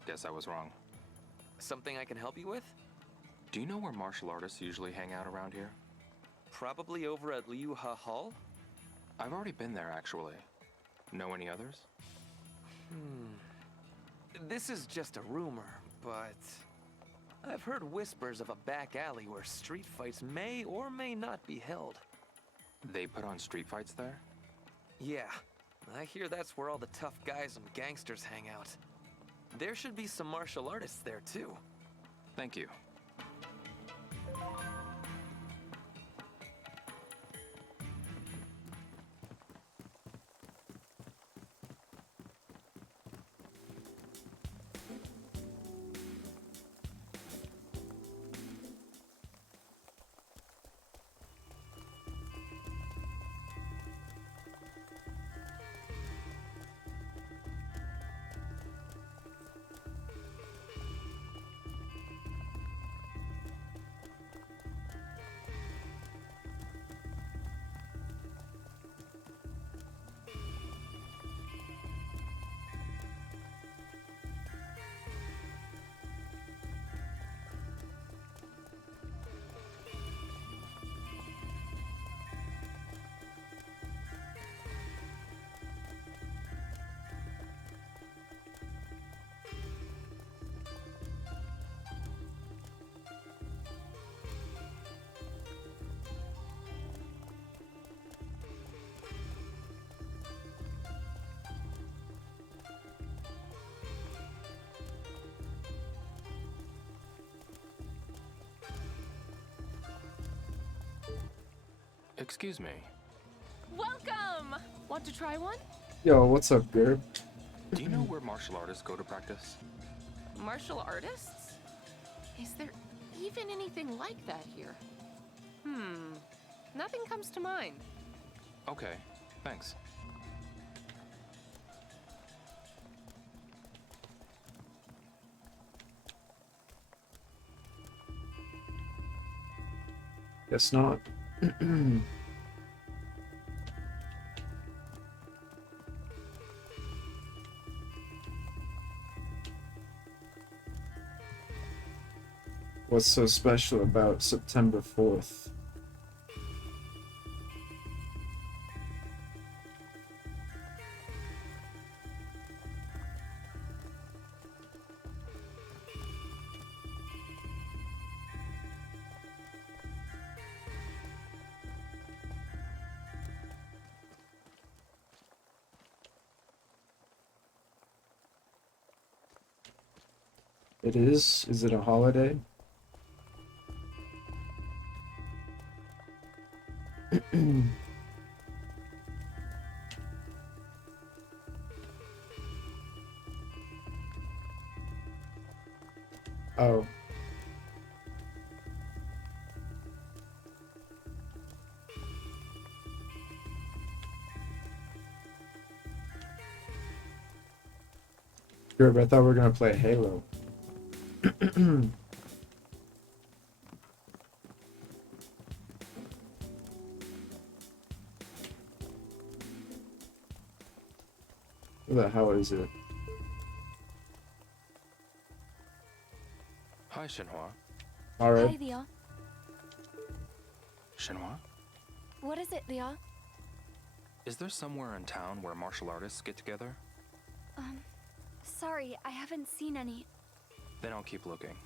Guess I was wrong. Something I can help you with? Do you know where martial artists usually hang out around here? Probably over at Liu Ha Hall? I've already been there, actually. Know any others? This is just a rumor, but... I've heard whispers of a back alley where street fights may or may not be held. They put on street fights there? Yeah, I hear that's where all the tough guys and gangsters hang out. There should be some martial artists there, too. Thank you. Excuse me. Welcome! Want to try one? Yo, what's up, Gerb? Do you know where martial artists go to practice? Martial artists? Is there even anything like that here? Nothing comes to mind. Okay, thanks. Guess not. What's so special about September 4th? It is? Is it a holiday? Oh. Gerb, I thought we were gonna play Halo. Who the hell is it? Hi, Shenhua. Alright. Hi, Leon. Shenhua? What is it, Leon? Is there somewhere in town where martial artists get together? Sorry, I haven't seen any. Then I'll keep looking.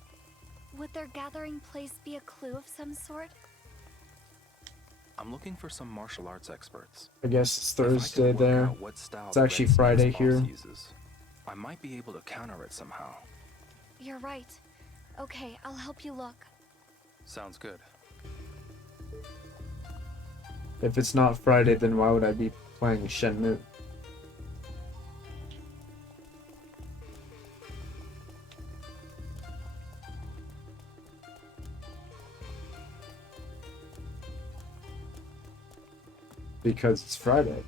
Would their gathering place be a clue of some sort? I'm looking for some martial arts experts. I guess it's If I could Thursday work there. out what style It's the actually Red Snake's Friday boss here. uses, I might be able to counter it somehow. You're right. Okay, I'll help you look. Sounds good. If it's not Friday, then why would I be playing Shenmue? Because it's Friday.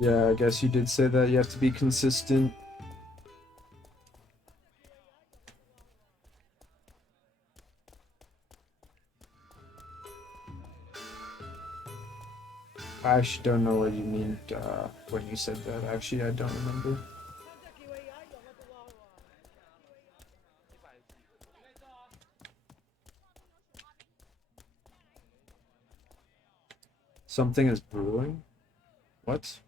Yeah, I guess you did say that you have to be consistent. I actually don't know what you mean when you said that. Actually, I don't remember. Something is brewing? What?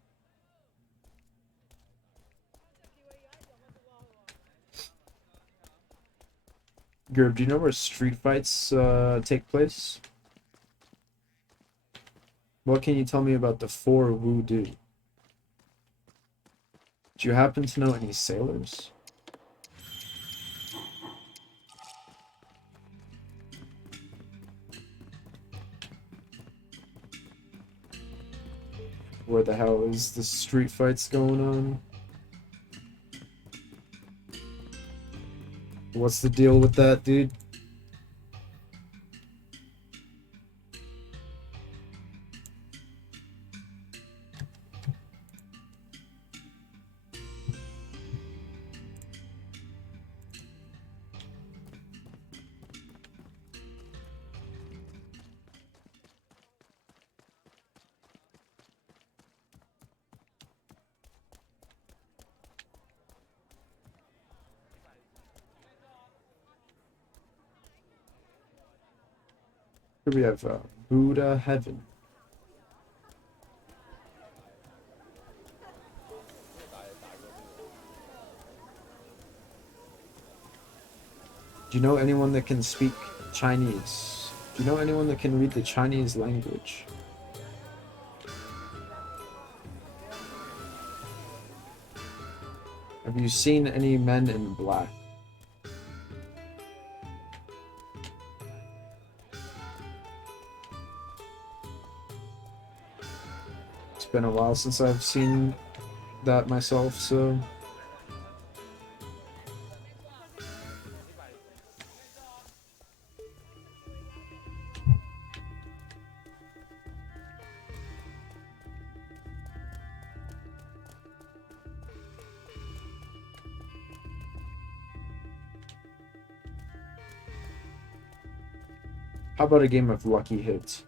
Gerb, do you know where street fights take place? What can you tell me about the four Voodoo? Do you happen to know any sailors? Where the hell is the street fights going on? What's the deal with that, dude? Here we have Buddha Heaven. Do you know anyone that can speak Chinese? Do you know anyone that can read the Chinese language? Have you seen any men in black? It's been a while since I've seen that myself, so... How about a game of Lucky Hits?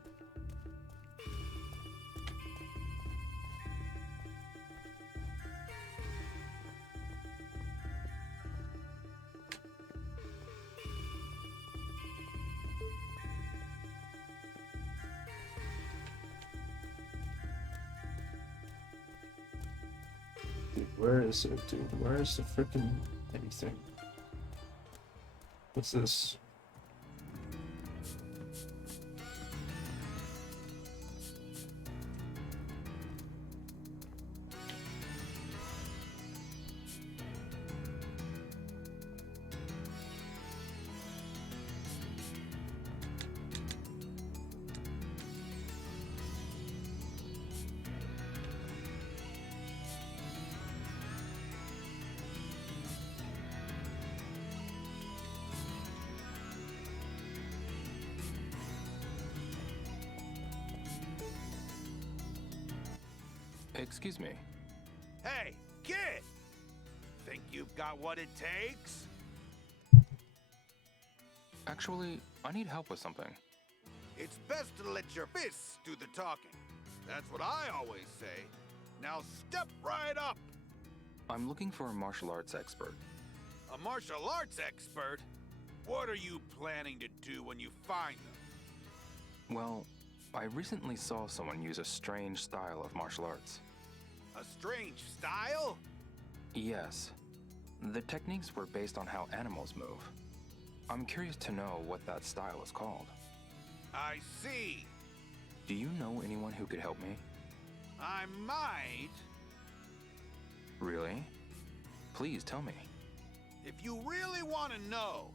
Dude, where is it, dude? Where is the frickin' anything? What's this? Excuse me. Hey, kid! Think you've got what it takes? Actually, I need help with something. It's best to let your fists do the talking. That's what I always say. Now step right up! I'm looking for a martial arts expert. A martial arts expert? What are you planning to do when you find them? Well, I recently saw someone use a strange style of martial arts. A strange style? Yes. The techniques were based on how animals move. I'm curious to know what that style is called. I see. Do you know anyone who could help me? I might. Really? Please tell me. If you really want to know,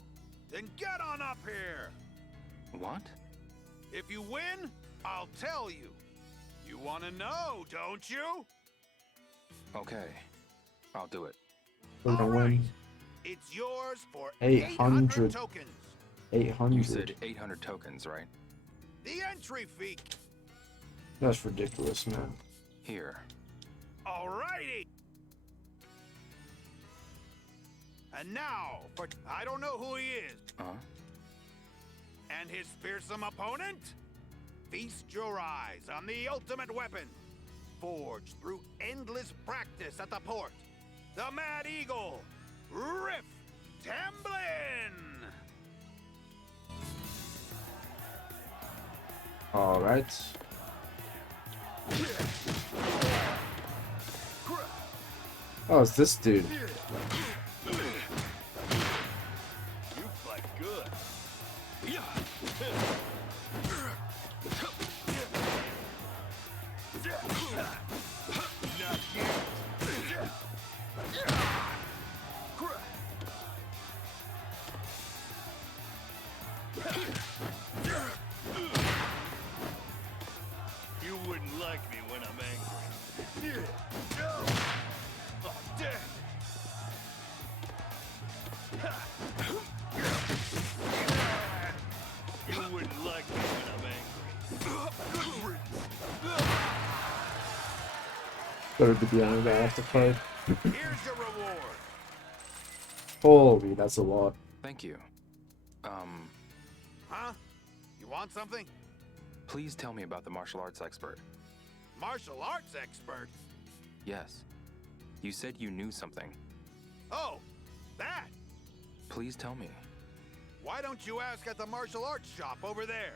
then get on up here. What? If you win, I'll tell you. You want to know, don't you? Okay. I'll do it. We're gonna win. It's yours for 800 tokens. 800. You said 800 tokens, right? The entry fee. That's ridiculous, man. Here. Alrighty. And now, for I don't know who he is. And his fearsome opponent? Feast your eyes on the ultimate weapon, forged through endless practice at the port. The Mad Eagle, Riff Tamblin! All right. Oh, it's this dude. You fight good. You wouldn't like me when I'm angry. Oh, dang. You wouldn't like me when I'm angry. Good riddance. Better to be on that after fight. Here's your reward. Holy, that's a lot. Thank you. Huh? You want something? Please tell me about the martial arts expert. Martial arts expert? Yes. You said you knew something. Oh, that. Please tell me. Why don't you ask at the martial arts shop over there?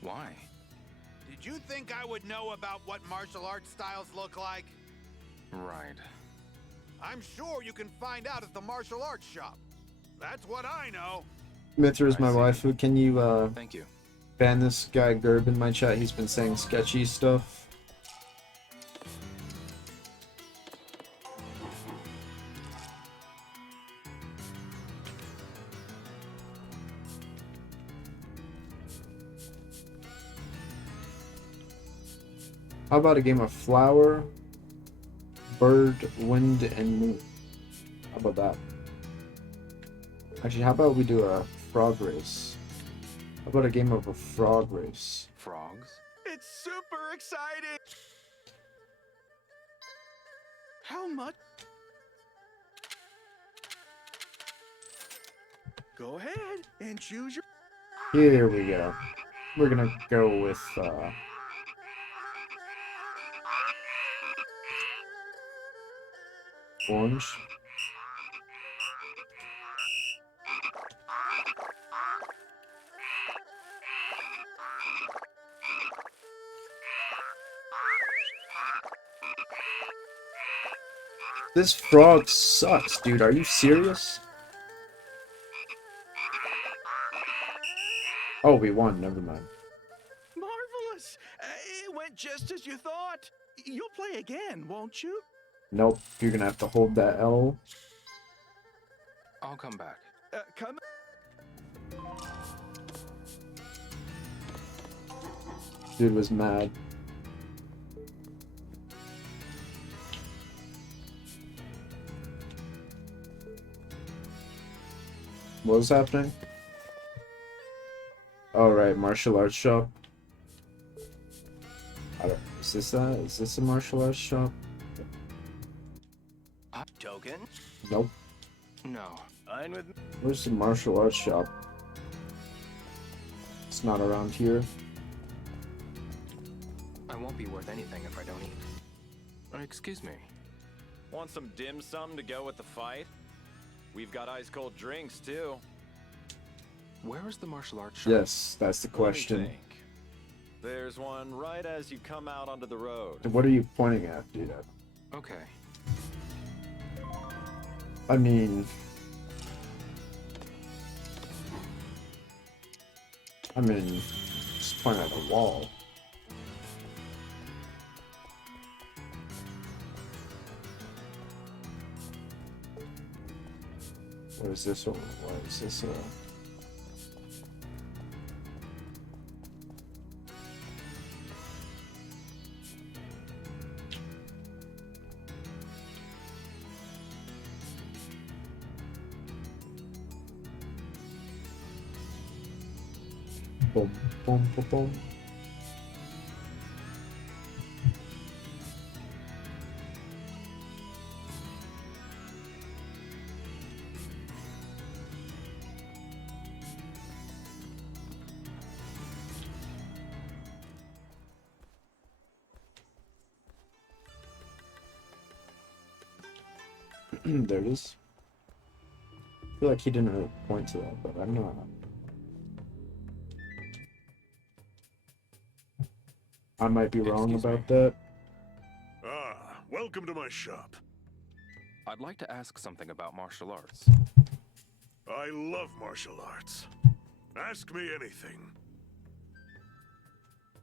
Why? Did you think I would know about what martial arts styles look like? Right. I'm sure you can find out at the martial arts shop. That's what I know. Mithra is my waifu. Can you Thank you. ban this guy Gerb in my chat? He's been saying sketchy stuff. How about a game of flower, bird, wind, and moon? How about that? Actually, how about we do a frog race? How about a game of a frog race? Frogs? It's super exciting! How much? Go ahead and choose your... Here we go. We're gonna go with, orange. This frog sucks, dude. Are you serious? Oh, we won. Never mind. Marvelous! It went just as you thought. You'll play again, won't you? Nope. You're gonna have to hold that L. I'll come back. Come. Dude was mad. What was happening? All right, martial arts shop. I don't Is this that? Is this a martial arts shop? Token? Nope. No. Fine with me. Where's the martial arts shop? It's not around here. I won't be worth anything if I don't eat. Excuse me. Want some dim sum to go with the fight? We've got ice cold drinks too. Where is the martial arts shop? Yes, that's the Let me question. think. There's one right as you come out onto the road. What are you pointing at, dude? Okay. I mean, just point at the wall. What is this one? What is this? Boom, boom, boom, boom. There it is. I feel like he didn't really point to that, but I'm not. I might be wrong about that. Ah, welcome to my shop. I'd like to ask something about martial arts. I love martial arts. Ask me anything.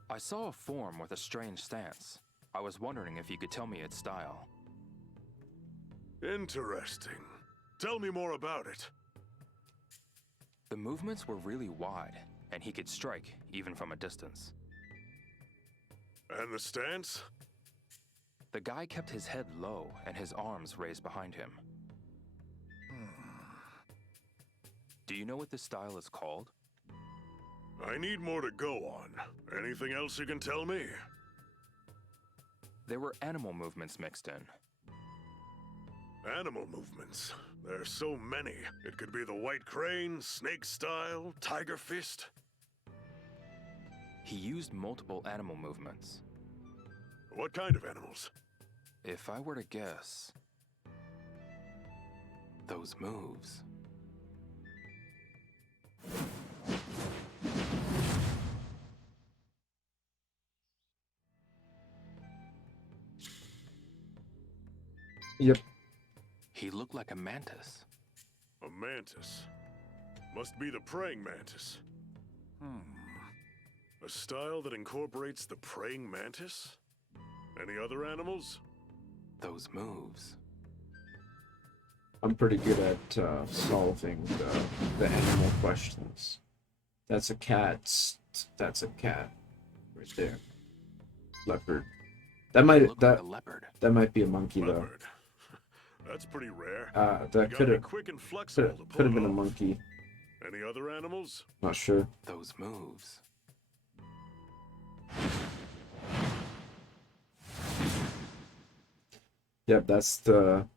I saw a form with a strange stance. I was wondering if you could tell me its style. Interesting. Tell me more about it. The movements were really wide, and he could strike even from a distance. And the stance? The guy kept his head low and his arms raised behind him. Do you know what this style is called? I need more to go on. Anything else you can tell me? There were animal movements mixed in. Animal movements. There's so many. It could be the white crane, snake style, tiger fist. He used multiple animal movements. What kind of animals? If I were to guess... those moves. Yep. He looked like a mantis. A mantis. Must be the praying mantis. A style that incorporates the praying mantis? Any other animals? Those moves. I'm pretty good at solving the animal questions. That's a cat. That's a cat, right there. Leopard. That might that might be a monkey though. That's pretty rare. That could have quick and flexible to pull been a off. monkey. Any other animals? Not sure. Those moves. Yep, that's the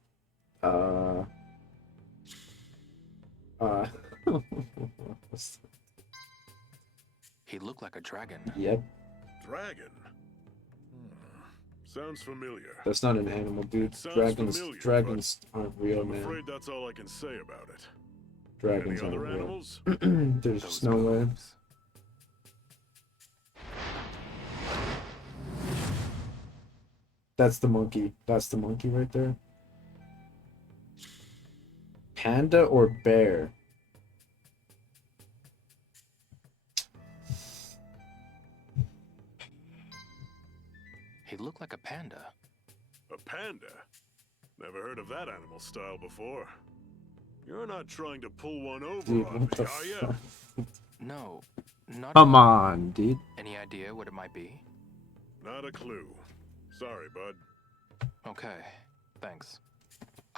He looked like a dragon. Yep. Dragon. Sounds familiar. That's not an animal, dude. Sounds Dragons familiar, dragons aren't real, I'm man. afraid that's all I can say about it. Dragons Any aren't other real. animals? There's just no way. That's the monkey. That's the monkey right there. Panda or bear? He looked like a panda. A panda? Never heard of that animal style before. You're not trying to pull one over Dude, on me, what the are you? No, not Come at all. on, dude. Any idea what it might be? Not a clue. Sorry, bud. Okay, thanks.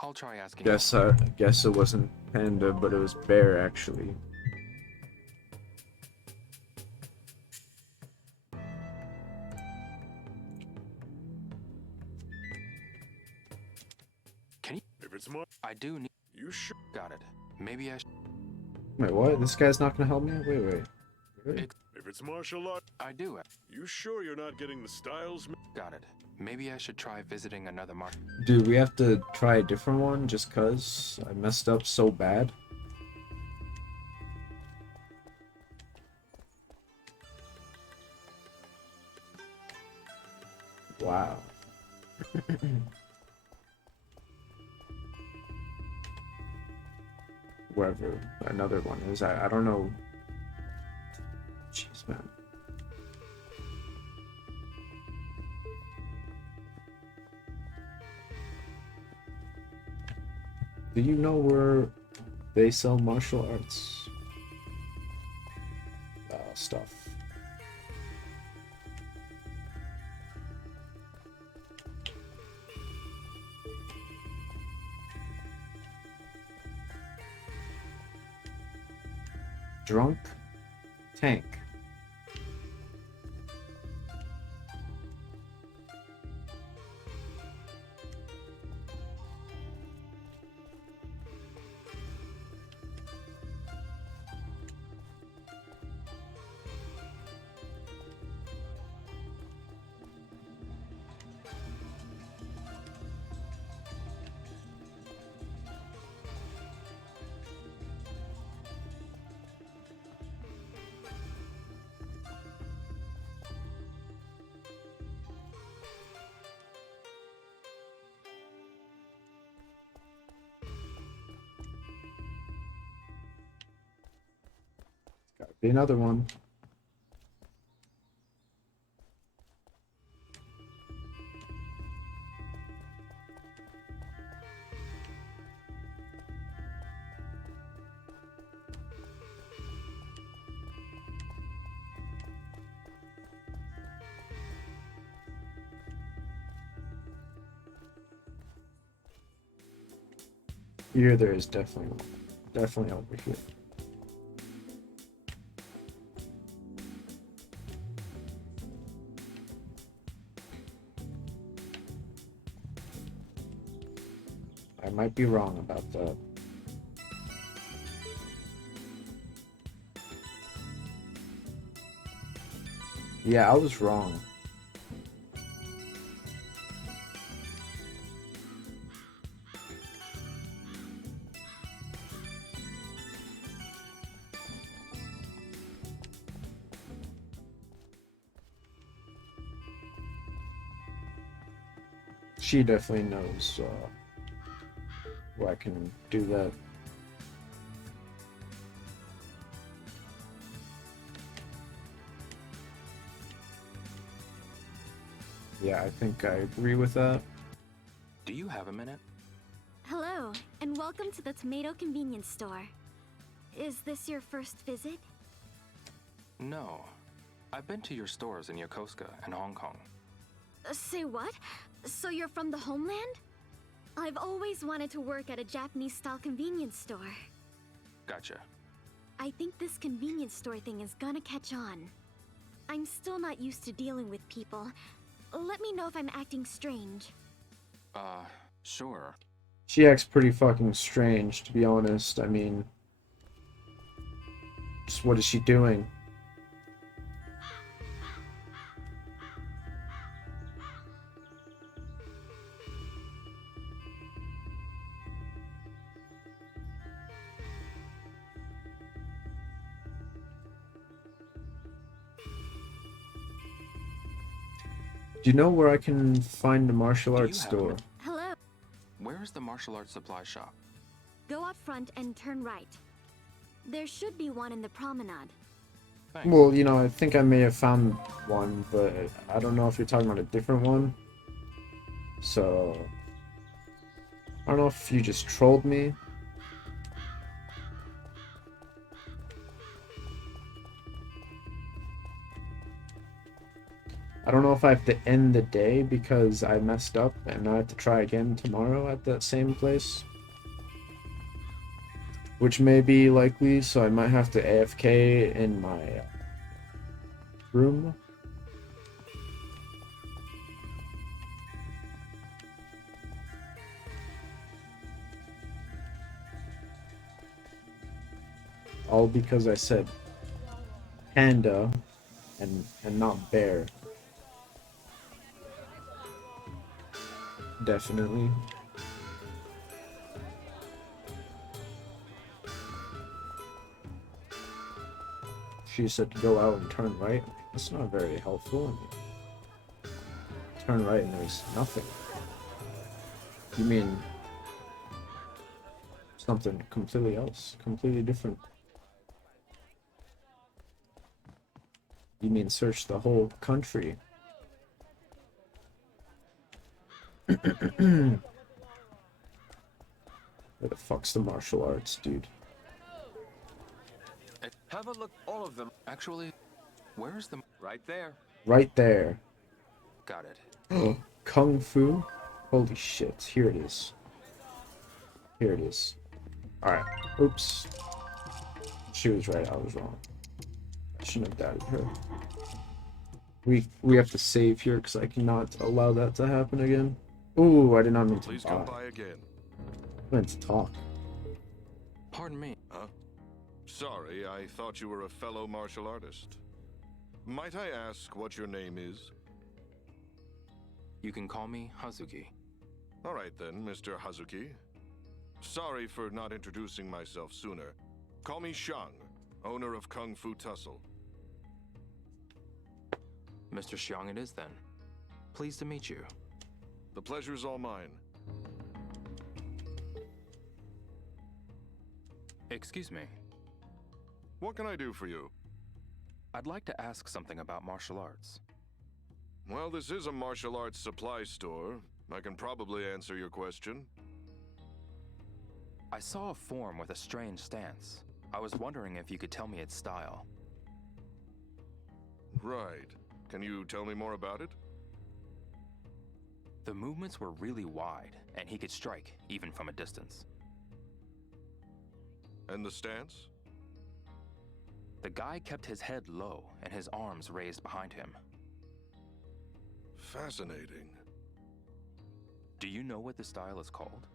I'll try asking. Guess it wasn't panda, but it was bear actually. I do need. You sure? Got it. Maybe I should. Wait, what? This guy's not gonna help me? Wait. Really? If it's martial art, I do it. you sure you're not getting the styles? Got it. Maybe I should try visiting another market. Dude, we have to try a different one just cause I messed up so bad. Wow. Wherever another one is, I don't know. Jeez, man. Do you know where they sell martial arts stuff? Drunk tank. Gotta be another one. Here there is definitely over here. I might be wrong about that. Yeah, I was wrong. She definitely knows where I can do that. Yeah, I think I agree with that. Do you have a minute? Hello, and welcome to the Tomato Convenience Store. Is this your first visit? No. I've been to your stores in Yokosuka and Hong Kong. Say what? So you're from the homeland? I've always wanted to work at a Japanese-style convenience store. Gotcha. I think this convenience store thing is gonna catch on. I'm still not used to dealing with people. Let me know if I'm acting strange. Sure. She acts pretty fucking strange, to be honest. I mean, just what is she doing? Do you know where I can find a martial arts store? Hello. Where is the martial arts supply shop? Go out front and turn right. There should be one in the promenade. Thanks. Well, you know, I think I may have found one, but I don't know if you're talking about a different one. So, I don't know if you just trolled me. I don't know if I have to end the day because I messed up and I have to try again tomorrow at that same place. Which may be likely, so I might have to AFK in my room. All because I said panda and not bear. Definitely. She said to go out and turn right. That's not very helpful. I mean, turn right and there's nothing. You mean something completely else, completely different? You mean search the whole country? Where the fuck's the martial arts, dude? Have a look. All of them. Actually, where's the... Right there. Right there. Got it. Kung Fu? Holy shit. Here it is. Here it is. Alright. Oops. She was right. I was wrong. I shouldn't have doubted her. We have to save here because I cannot allow that to happen again. Ooh, I did not mean to Please come by again. I meant to talk. Pardon me. Huh? Sorry, I thought you were a fellow martial artist. Might I ask what your name is? You can call me Hazuki. All right then, Mr. Hazuki. Sorry for not introducing myself sooner. Call me Shang, owner of Kung Fu Tussle. Mr. Xiang it is then. Pleased to meet you. The pleasure's all mine. Excuse me. What can I do for you? I'd like to ask something about martial arts. Well, this is a martial arts supply store. I can probably answer your question. I saw a form with a strange stance. I was wondering if you could tell me its style. Right. Can you tell me more about it? The movements were really wide, and he could strike, even from a distance. And the stance? The guy kept his head low and his arms raised behind him. Fascinating. Do you know what the style is called?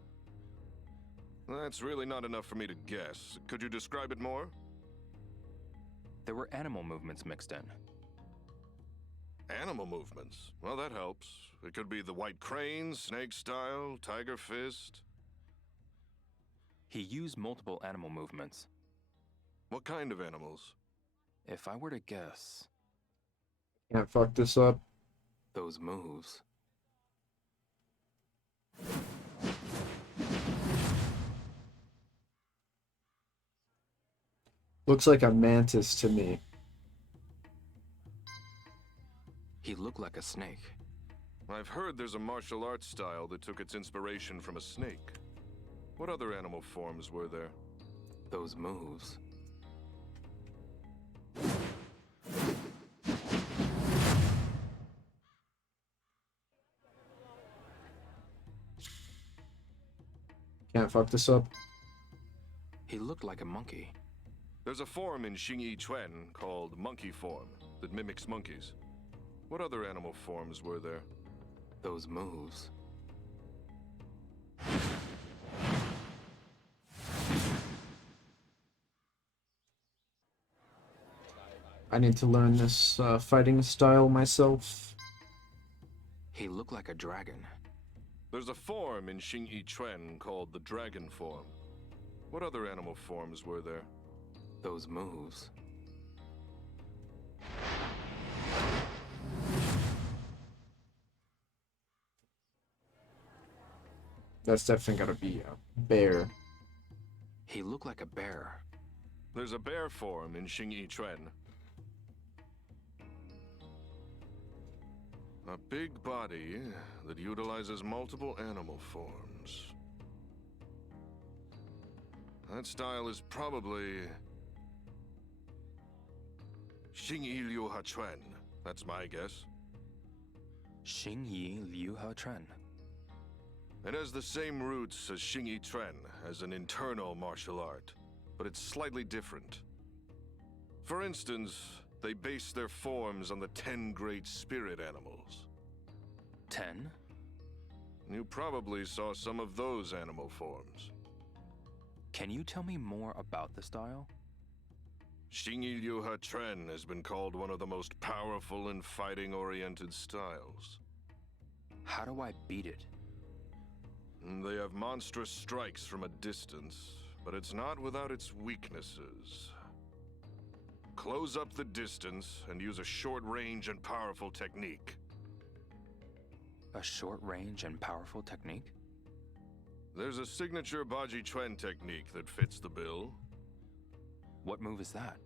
That's really not enough for me to guess. Could you describe it more? There were animal movements mixed in. Animal movements? Well, that helps. It could be the white crane, snake style, tiger fist. He used multiple animal movements. What kind of animals? If I were to guess... Can't fuck this up. Those moves. Looks like a mantis to me. He looked like a snake. I've heard there's a martial arts style that took its inspiration from a snake. What other animal forms were there? Those moves. Can't fuck this up. He looked like a monkey. There's a form in Xingyi Chuan called monkey form that mimics monkeys. What other animal forms were there? Those moves. I need to learn this fighting style myself. He looked like a dragon. There's a form in Xingyi Chuan called the dragon form. What other animal forms were there? Those moves. That's definitely gotta be a bear. He looked like a bear. There's a bear form in Xingyi Chuan. A big body that utilizes multiple animal forms. That style is probably Xingyi Liu Ha Chuan. That's my guess. Xingyi Liu Ha Chuan. It has the same roots as Xingyi Chuan as an internal martial art, but it's slightly different. For instance, they base their forms on the 10 great spirit animals. 10? You probably saw some of those animal forms. Can you tell me more about the style? Shingi Ryuha Tren has been called one of the most powerful and fighting-oriented styles. How do I beat it? They have monstrous strikes from a distance, but it's not without its weaknesses. Close up the distance and use a short-range and powerful technique. A short-range and powerful technique? There's a signature Baji Chuan technique that fits the bill. What move is that?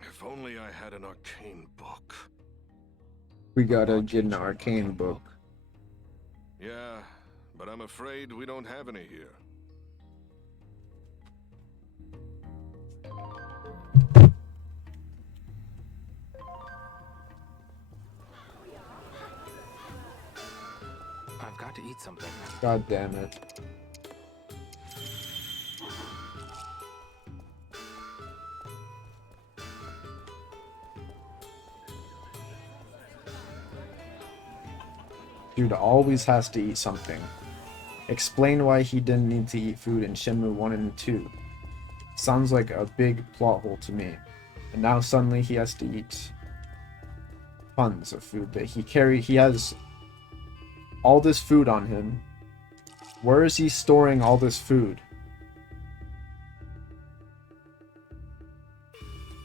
If only I had an arcane book. We gotta get an arcane book. Yeah, but I'm afraid we don't have any here. I've got to eat something. God damn it. Dude always has to eat something. Explain why he didn't need to eat food in Shenmue 1 and 2. Sounds like a big plot hole to me. And now suddenly he has to eat tons of food that he has all this food on him. Where is he storing all this food?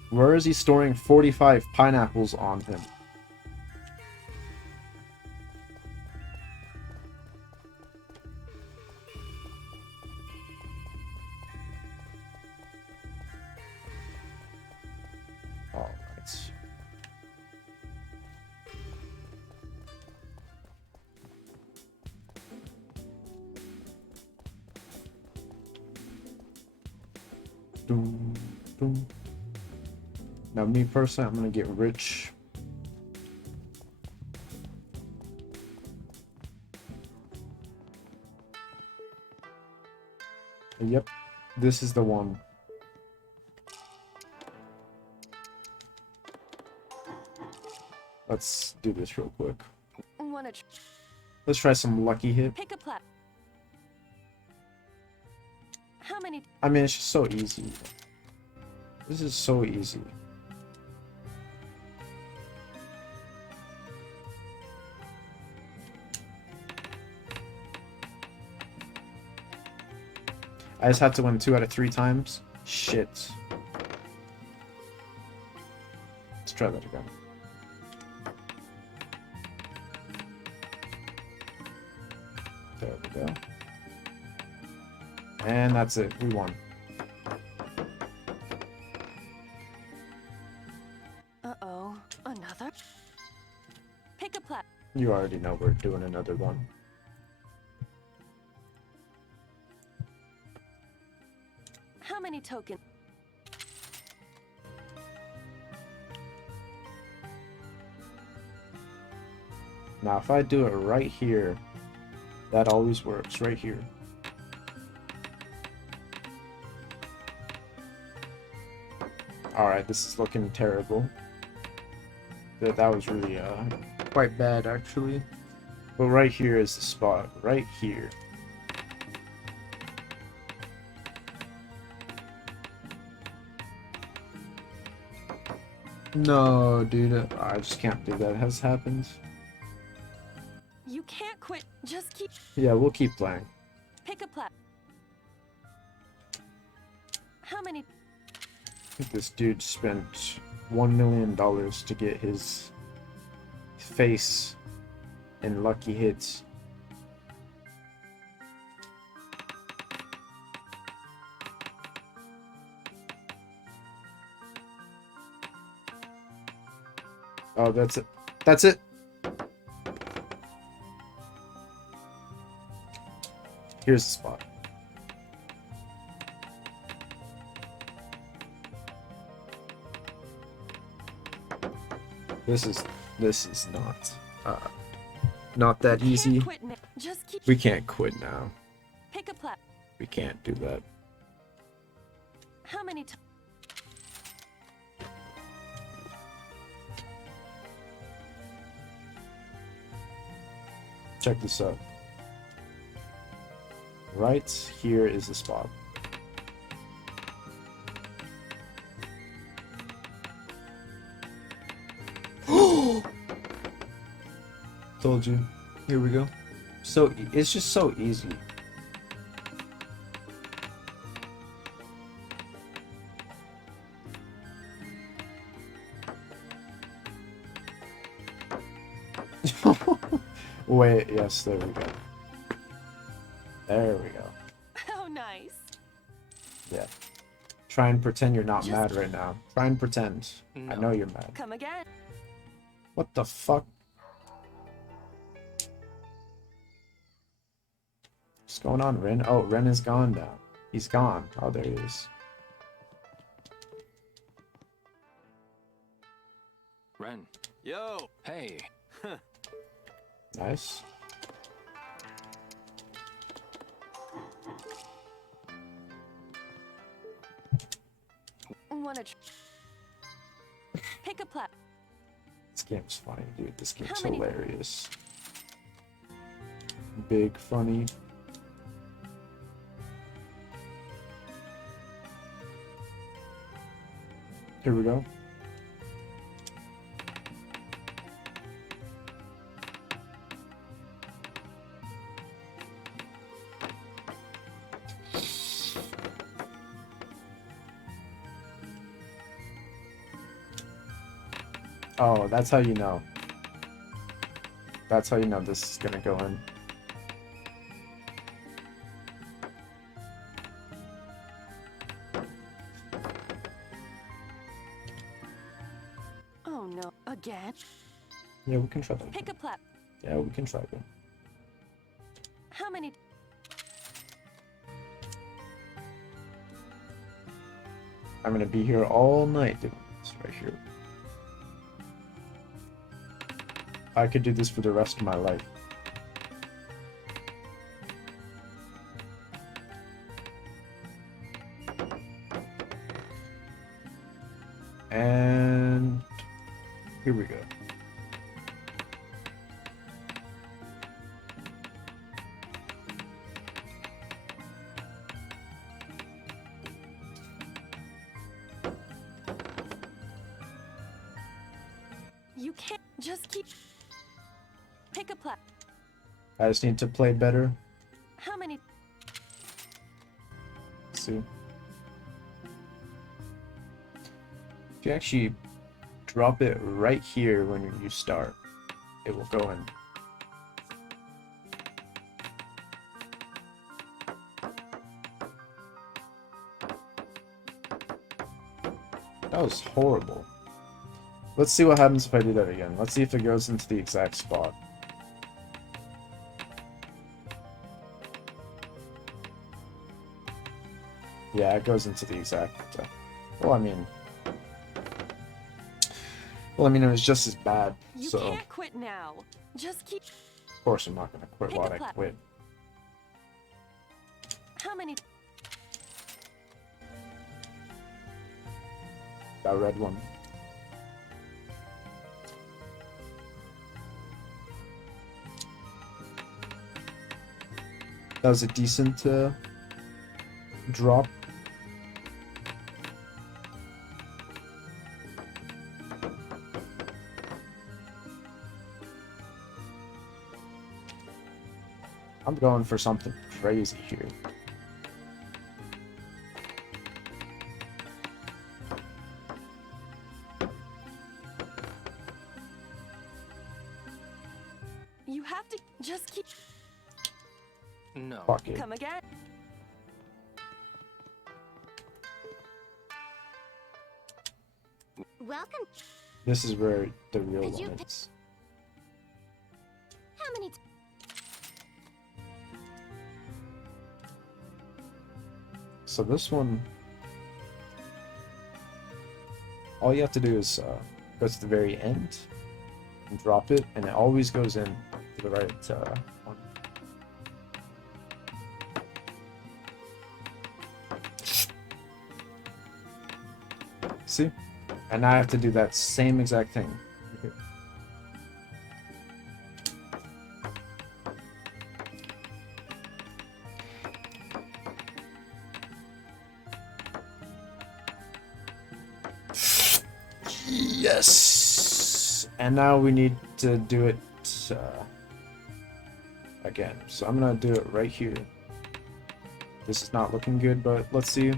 Where is he storing 45 pineapples on him? Doom, doom. Now, me personally, I'm gonna get rich. Yep, this is the one. Let's do this real quick. Let's try some lucky hit. Pick a plat. How many? I mean, it's just so easy. This is so easy. I just had to win 2 out of 3 times. Shit. Let's try that again. There we go. And that's it. We won. Uh-oh. Another? Pick a plat. You already know we're doing another one. How many tokens? Now, if I do it right here, that always works. Right here. Alright, this is looking terrible. That was really quite bad, actually. But right here is the spot. Right here. No, dude. I just can't believe that has happened. You can't quit. Just keep. Yeah, we'll keep playing. Pick a plat. How many? I think this dude spent $1 million to get his face in lucky hits. Oh, that's it. That's it. Here's the spot. This is not that easy. We can't quit now. Pick a plat. We can't do that. How many? Check this out. Right here is the spot. Told you. Here we go. So it's just so easy. Wait, yes, there we go. There we go. Oh, nice. Yeah. Try and pretend you're not Just mad right now. Try and pretend. I know you're mad. Come again. What the fuck? What's going on, Ren? Oh, Ren is gone now. He's gone. Oh, there he is. Ren. Yo. Hey. Nice. Wanna pick a plat. This game's funny, dude. This game's How many- hilarious. Big, funny. Here we go. Oh, that's how you know. That's how you know this is gonna go in. Oh no, again. Yeah, we can try that. Pick a plat. Yeah, we can try that. How many? I'm gonna be here all night doing this right here. I could do this for the rest of my life. And here we go. You can't just keep. Pick a plat. I just need to play better. How many? Let's see. If you actually drop it right here when you start, it will go in. That was horrible. Let's see what happens if I do that again. Let's see if it goes into the exact spot. Yeah, it goes into the exact... well, I mean, it was just as bad, You so... can't quit now. Just keep. Of course I'm not gonna quit. Pick Why a would I plat. quit? How many? That red one. That was a decent drop. I'm going for something crazy here. You have to just keep. No. Fuck it. Come again. Welcome. This is where the real Did you one pick- is. How many? So this one, all you have to do is go to the very end and drop it, and it always goes in to the right one. See? And now I have to do that same exact thing. Yes. And now we need to do it again. So I'm gonna do it right here. This is not looking good, but let's see.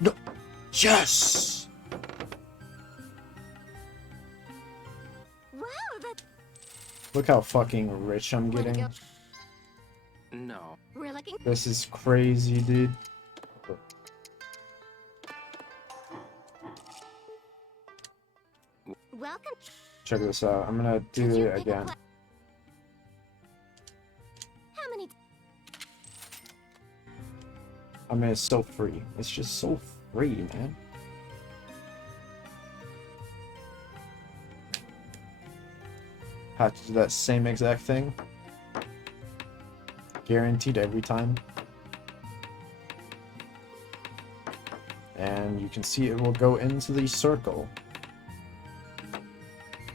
No. Yes. Wow, that Look how fucking rich I'm getting. No. we're looking. This is crazy, dude. Welcome. Check this out. I'm gonna do it again. How many? I mean, it's so free. It's just so free, man. Have to do that same exact thing. Guaranteed every time. And you can see it will go into the circle.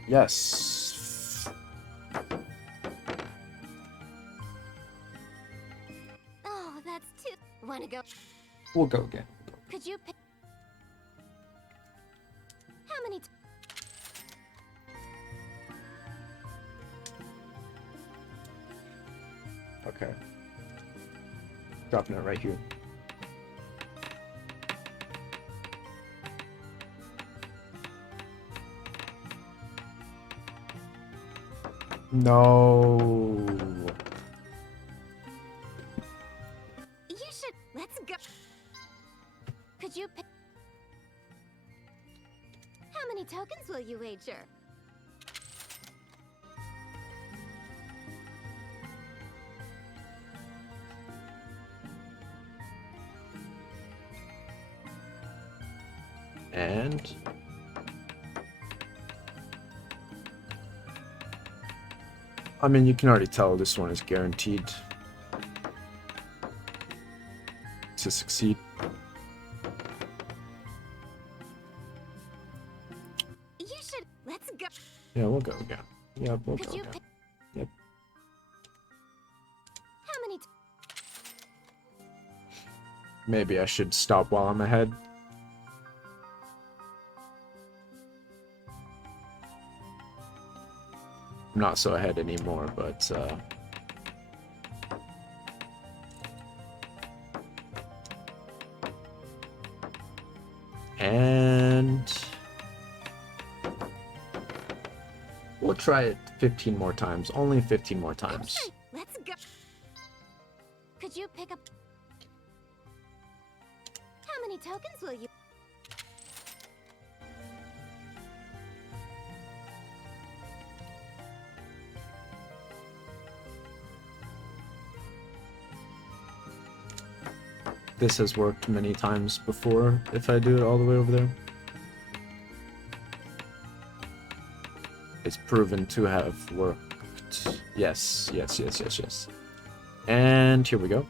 Yes. Oh, that's too. Wanna go? We'll go again. Could you pick? How many? Okay. Dropping it right here. No. You should. Let's go. Could you pick? How many tokens will you wager? And I mean, you can already tell this one is guaranteed to succeed. You should. Let's go. Yeah, we'll go again. Yep, we'll Could go you again. pick? Yep. How many? Maybe I should stop while I'm ahead. I'm not so ahead anymore, but and we'll try it 15 more times. Only 15 more times. Let's go. Could you pick up? How many tokens will you? This has worked many times before if I do it all the way over there. It's proven to have worked. Yes, yes, yes, yes, yes. And here we go.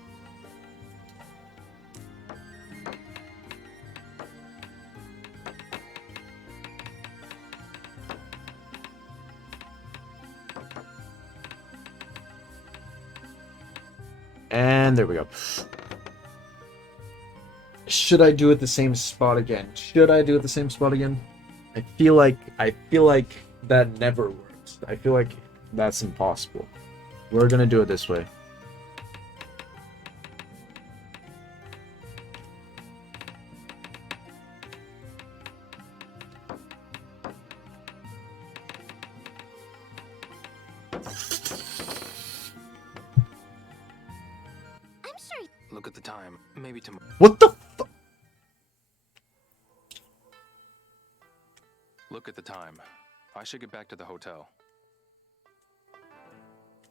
And there we go. Should I do it the same spot again? Should I do it the same spot again? I feel like that never works. I feel like that's impossible. We're gonna do it this way. I'm sure. Look at the time. Maybe tomorrow. What the fuck? Look at the time. I should get back to the hotel.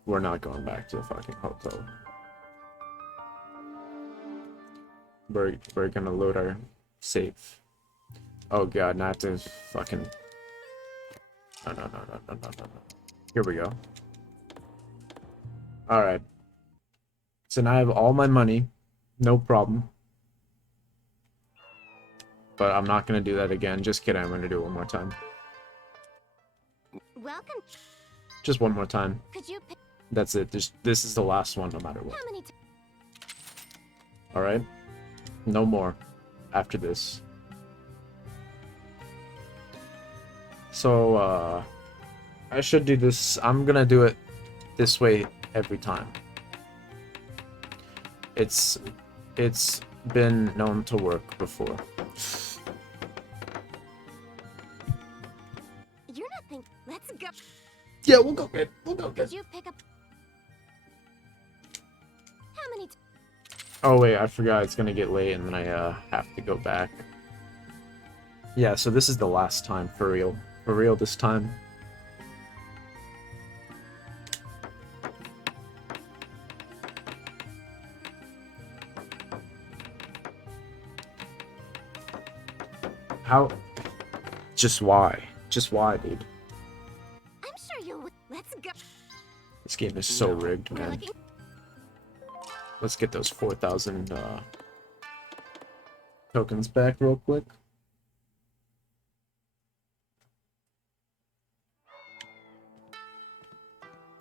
We're not going back to the fucking hotel. We're gonna load our save. Oh god, not to fucking. No. Here we go. Alright. So now I have all my money. No problem. But I'm not gonna do that again. Just kidding, I'm gonna do it one more time. Welcome. Just one more time. Could you pick? That's it. This is the last one, no matter what. How many? Alright? No more after this. So, I should do this. I'm gonna do it this way every time. It's been known to work before. You're not think. Let's go. Yeah, we'll go get. We'll go get. Did you pick up? How many? Oh wait, I forgot it's gonna get late and then I have to go back. Yeah, so this is the last time for real. For real this time. How? Just why? Just why, dude? I'm sure you'll. Let's go. This game is so rigged, man. Let's get those 4,000 tokens back real quick.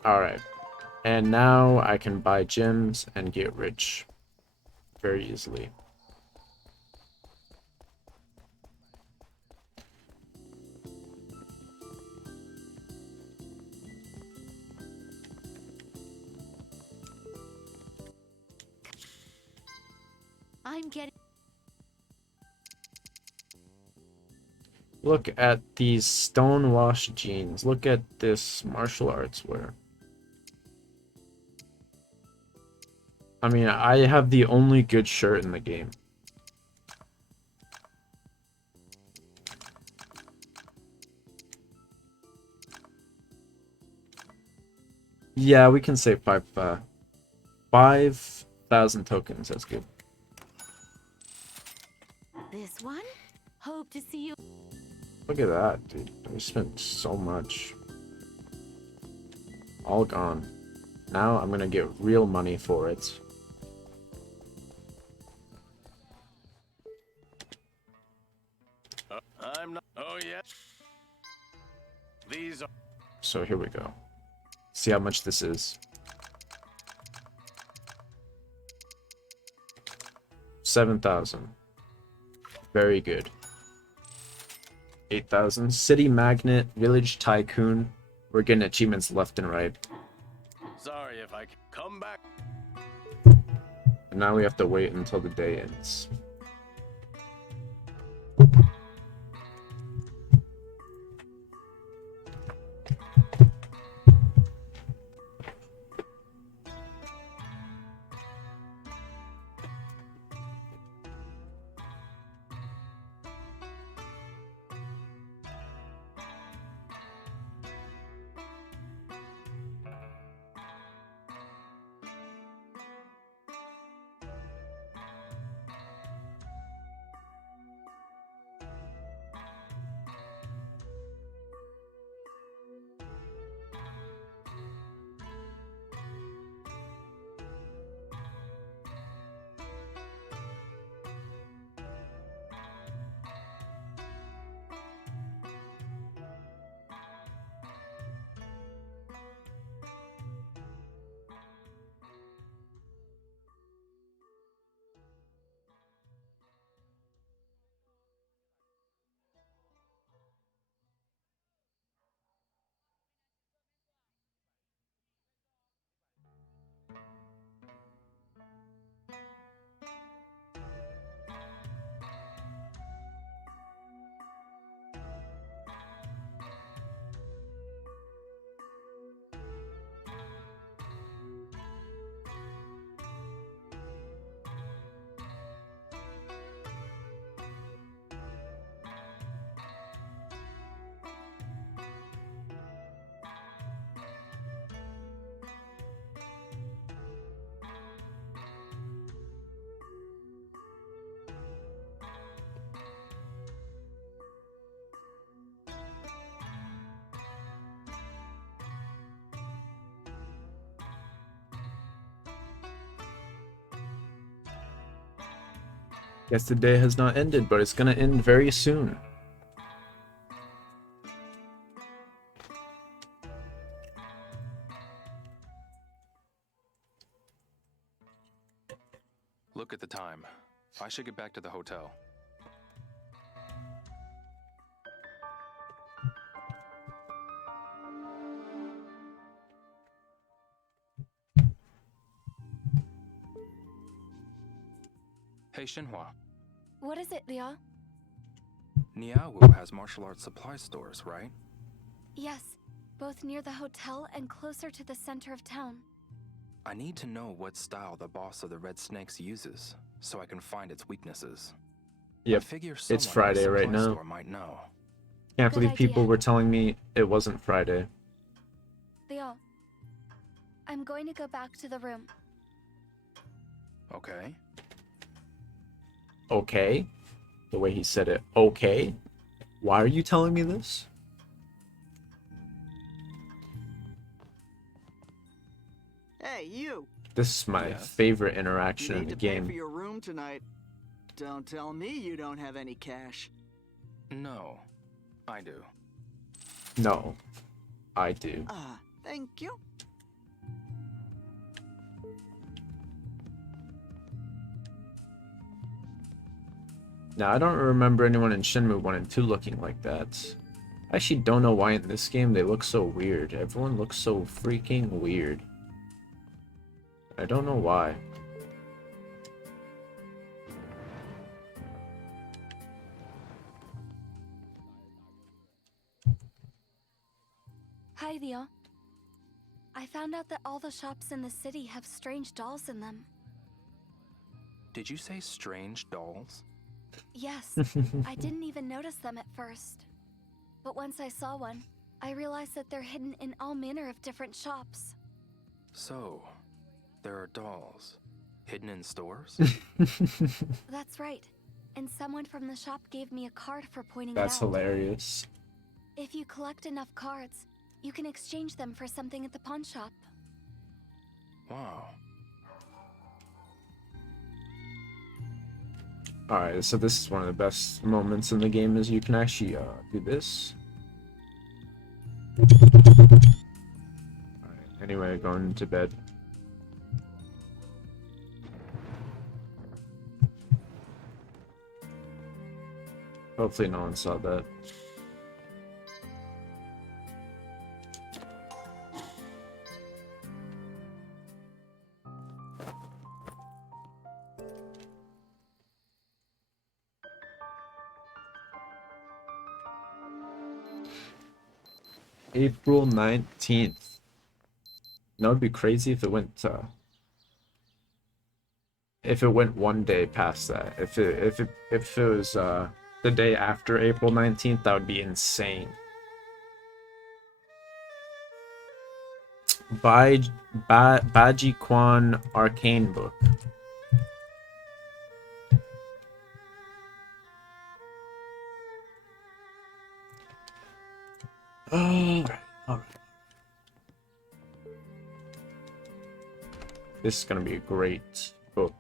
Alright. And now I can buy gems and get rich very easily. I'm getting. Look at these stonewashed jeans. Look at this martial arts wear. I mean, I have the only good shirt in the game. Yeah, we can say 5,000 tokens. That's good. This one? Hope to see you. Look at that, dude. We spent so much. All gone. Now I'm gonna get real money for it. I'm not. Oh, yeah. These are. So here we go. See how much this is. 7,000. Very good. 8,000. City Magnet, Village Tycoon. We're getting achievements left and right. Sorry if I can come back. And now we have to wait until the day ends. Guess the day has not ended, but it's gonna end very soon. Look at the time. I should get back to the hotel. Hey, Shenhua. What is it, Liao? Niawu has martial arts supply stores, right? Yes, both near the hotel and closer to the center of town. I need to know what style the boss of the Red Snakes uses, so I can find its weaknesses. Yep, I figure it's someone at the Friday right supply now. store might know. Can't Good believe people idea. were telling me it wasn't Friday. Liao, I'm going to go back to the room. Okay. Okay? The way he said it. Okay? Why are you telling me this? Hey, you! This is my favorite interaction You in need the to pay game. for your room tonight. Don't tell me you don't have any cash. No, I do. No, I do. Ah, thank you. Now, I don't remember anyone in Shenmue 1 and 2 looking like that. I actually don't know why in this game they look so weird. Everyone looks so freaking weird. I don't know why. Hi, Liao. I found out that all the shops in the city have strange dolls in them. Did you say strange dolls? Yes, I didn't even notice them at first. But once I saw one, I realized that they're hidden in all manner of different shops. So, there are dolls hidden in stores? That's right. And someone from the shop gave me a card for pointing That's it out. hilarious. If you collect enough cards, you can exchange them for something at the pawn shop. Wow. Alright, so this is one of the best moments in the game is you can actually do this. Alright, anyway, going to bed. Hopefully no one saw that. April 19th. That would be crazy if it went one day past that. If it was the day after April 19th, that would be insane. Baji Kwan Arcane Book. Alright. This is gonna be a great book.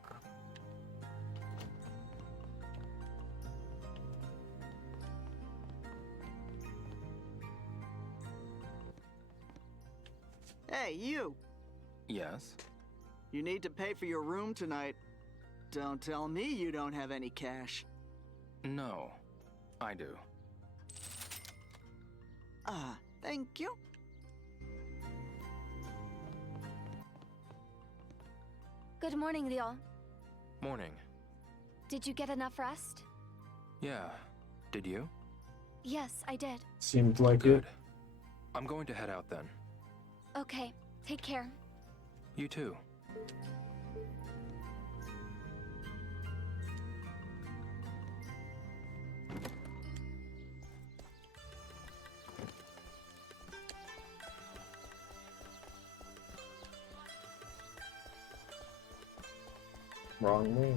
Hey, you! Yes? You need to pay for your room tonight. Don't tell me you don't have any cash. No, I do. Ah, thank you. Good morning, Liao. Morning. Did you get enough rest? Yeah. Did you? Yes, I did. Seemed like Good. I'm going to head out then. Okay, take care. You too. Wrong way.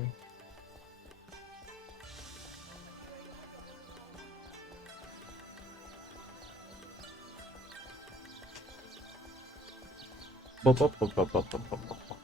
Bop, bop, bop, bop, bop, bop, bop, bop.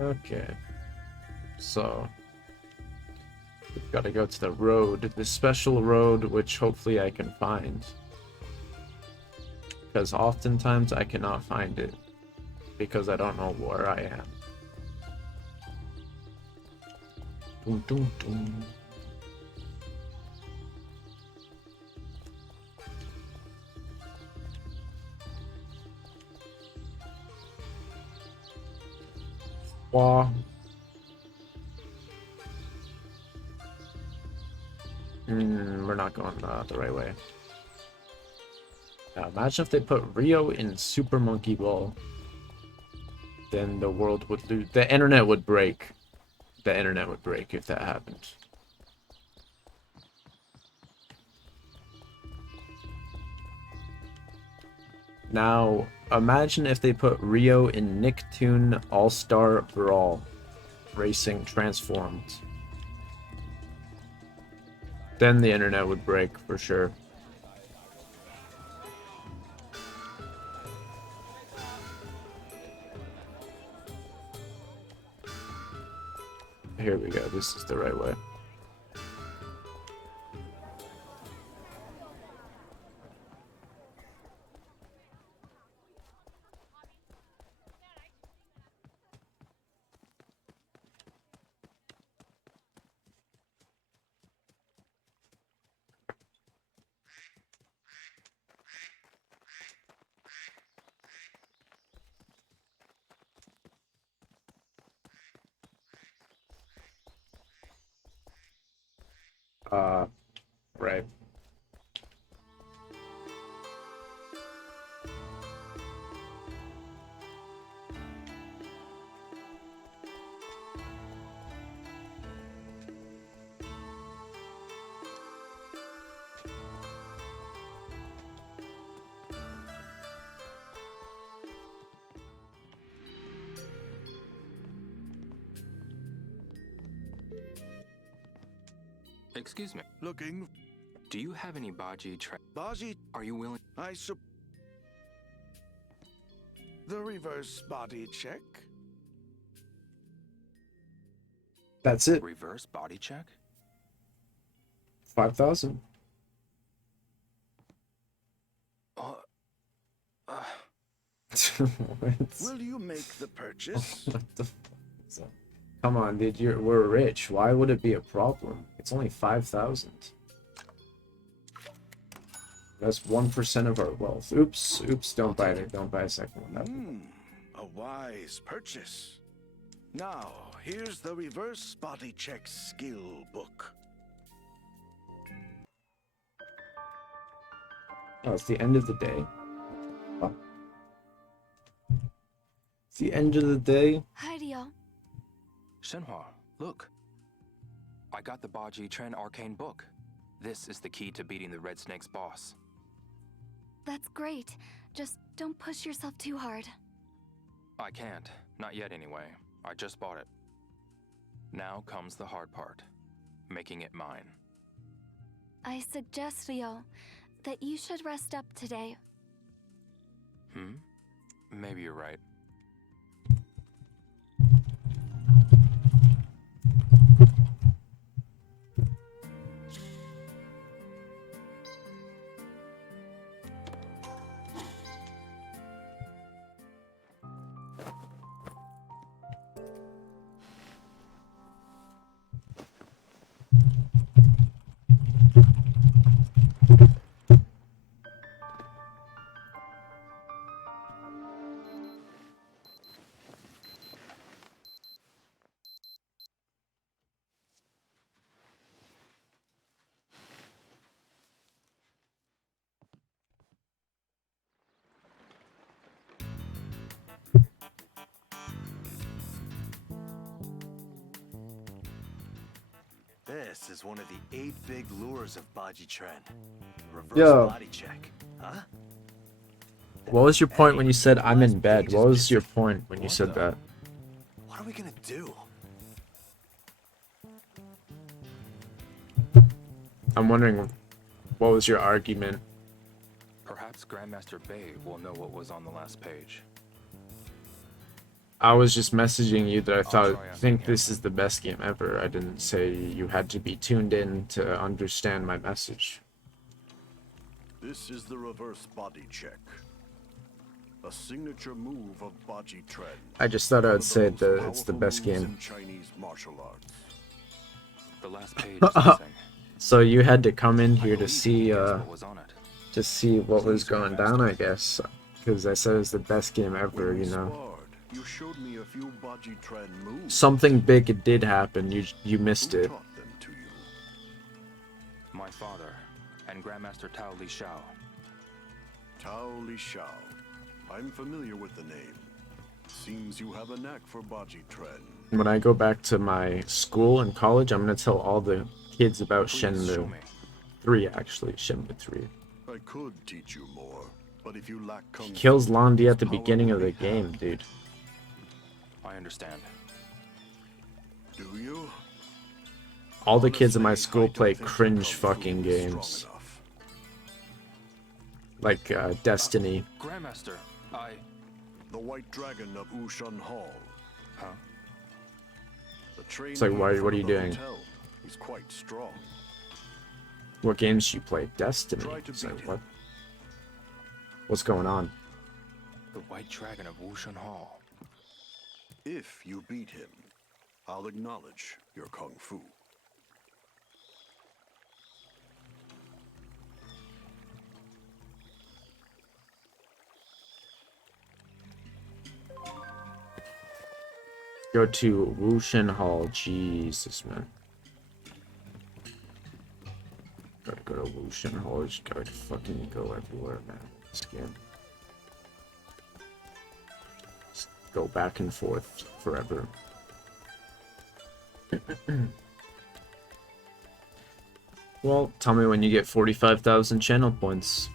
Okay. So we've got to go to the road, the special road, which hopefully I can find. Because oftentimes I cannot find it because I don't know where I am. Dum, dum, dum. Wow. We're not going the right way. Now, imagine if they put Rio in Super Monkey Ball. Then the world would lose. The internet would break. The internet would break if that happened. Now, imagine if they put Rio in Nicktoon All-Star Brawl Racing Transformed. Then the internet would break for sure. Here we go. This is the right way. Right. Excuse me. Looking. Do you have any Baji Baji? Are you willing? The reverse body check? That's it. Reverse body check? 5,000. Will you make the purchase? What the f is that? Come on, dude. We're rich. Why would it be a problem? It's only 5,000. That's 1% of our wealth. Oops. Oops. Don't buy it. Don't buy a second one. A wise purchase. Now, here's the reverse body check skill book. Oh, it's the end of the day. Oh. It's the end of the day. Hi, Rio. Shenhua, look. I got the Baji Tren Arcane book. This is the key to beating the Red Snake's boss. That's great. Just don't push yourself too hard. I can't. Not yet, anyway. I just bought it. Now comes the hard part. Making it mine. I suggest, Rio, that you should rest up today. Maybe you're right. This is one of the 8 big lures of Baji Tren. Reverse Yo. body check, huh? What was your point when you said I'm in bed? What was your point when you said that? What are we gonna do? I'm wondering, what was your argument? Perhaps Grandmaster Bay will know what was on the last page. I was just messaging you that I think this is the best game ever. I didn't say you had to be tuned in to understand my message. This is the reverse body check. A signature move of Baji Tren. I just thought I would say that it's the best game. Chinese martial arts. The last page is missing. So you had to come in here to see what was going down, I guess, because I said it's the best game ever, you know. You showed me a few Baji Tren moves. Something big did happen. You missed it. My father and Grandmaster Tao Li Shao. Tao Li Shao. I'm familiar with the name. Seems you have a knack for Baji Tren. When I go back to my school and college, I'm gonna tell all the kids about Shenmue 3, actually. Shenmue 3. I could teach you more, but if you lack He kills Londi at the beginning of the game, dude. I understand. Do you? All the kids in my school play cringe fucking games. Like Destiny. Grandmaster, The White Dragon of Wushan Hall. Huh? It's like, what are you doing? He's quite strong. What games do you play? Destiny. It's like, what? What's going on? The White Dragon of Wushan Hall. If you beat him, I'll acknowledge your kung fu. Go to Wushan Hall. Jesus, man. Gotta go to Wushan Hall. Just gotta fucking go everywhere, man. This game. Just go back and forth forever. Well, tell me when you get 45,000 channel points.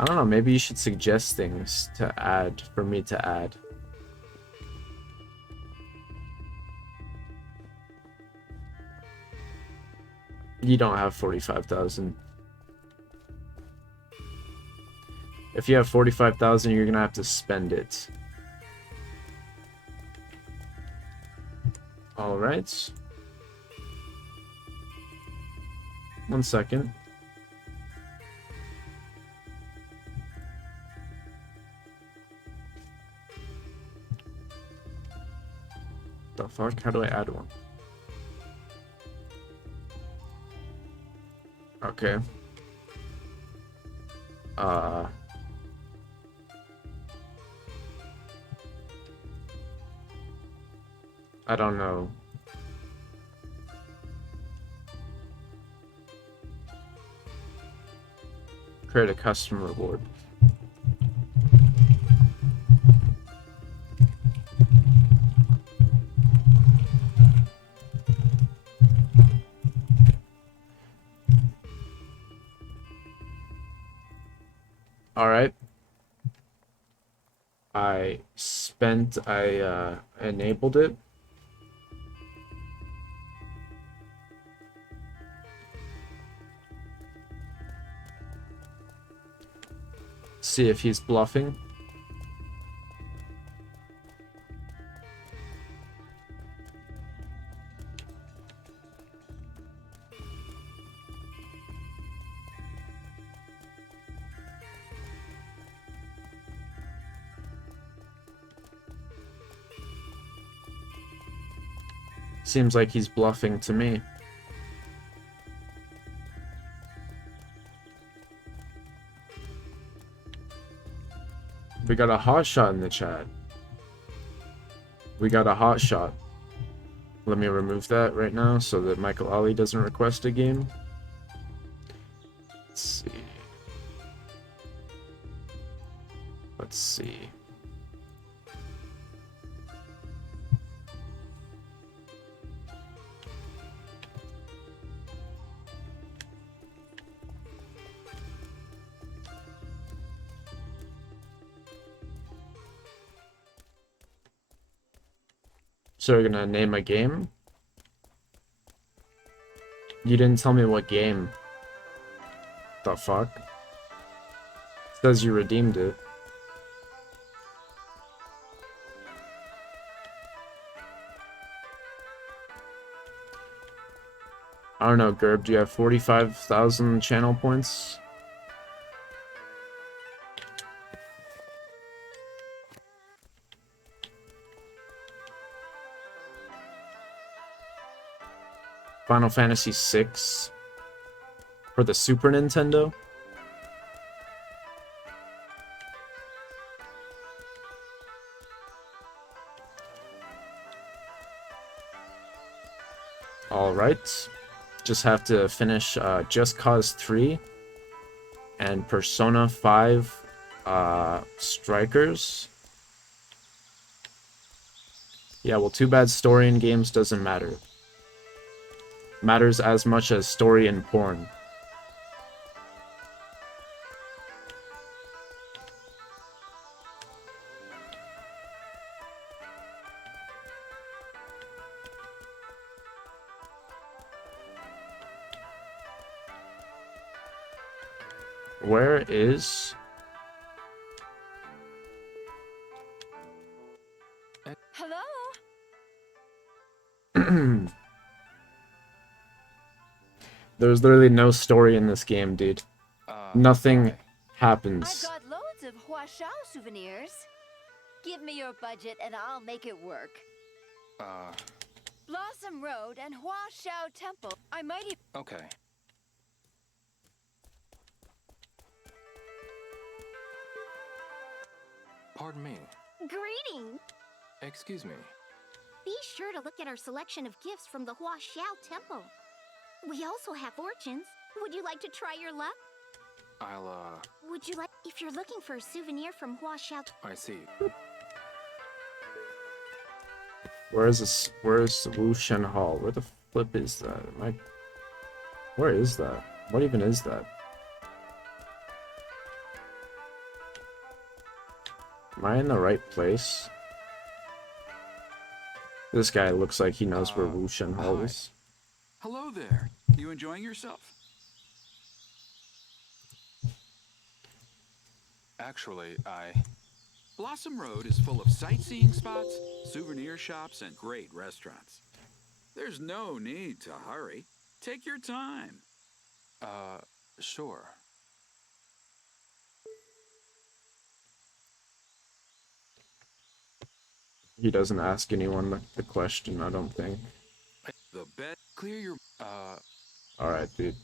I don't know, maybe you should suggest things to add, for me to add. You don't have 45,000. If you have 45,000, you're gonna have to spend it. Alright. 1 second. The fuck? How do I add one? Okay. I don't know. Create a custom reward. Alright. I enabled it. See if he's bluffing. Seems like he's bluffing to me. We got a hot shot in the chat. We got a hot shot. Let me remove that right now so that Michael Ali doesn't request a game. Let's see. Let's see. So we're gonna name a game? You didn't tell me what game. The fuck? It says you redeemed it. don't know, Gerb, do you have 45,000 channel points? Final Fantasy VI for the Super Nintendo. Alright. Just have to finish Just Cause 3 and Persona 5 Strikers. Yeah, well, too bad story in games doesn't matter. Matters as much as story in porn. Where is... Hello? There's literally no story in this game, dude. Nothing happens. I've got loads of Huashao souvenirs. Give me your budget and I'll make it work. Blossom Road and Huashao Temple. I might even... Okay. Pardon me. Greetings! Excuse me. Be sure to look at our selection of gifts from the Huaxiao Temple. We also have fortunes. Would you like to try your luck? Would you like... If you're looking for a souvenir from Huaxiao... I see. Where is this? Where is the Wushen Hall? Where the flip is that? Where is that? What even is that? Am I in the right place? This guy looks like he knows where Wushen Hall is. Hello there. You enjoying yourself? Actually, Blossom Road is full of sightseeing spots, souvenir shops, and great restaurants. There's no need to hurry. Take your time. Sure. He doesn't ask anyone the question, I don't think. The bed. Clear your... Alright, dude.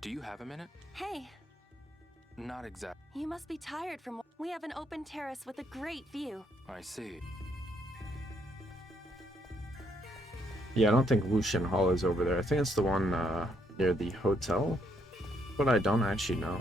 Do you have a minute? Hey, Not exact. you must be tired from... We have an open terrace with a great view. I see. Yeah, I don't think Wushen Hall is over there. I think it's the one near the hotel, but I don't actually know.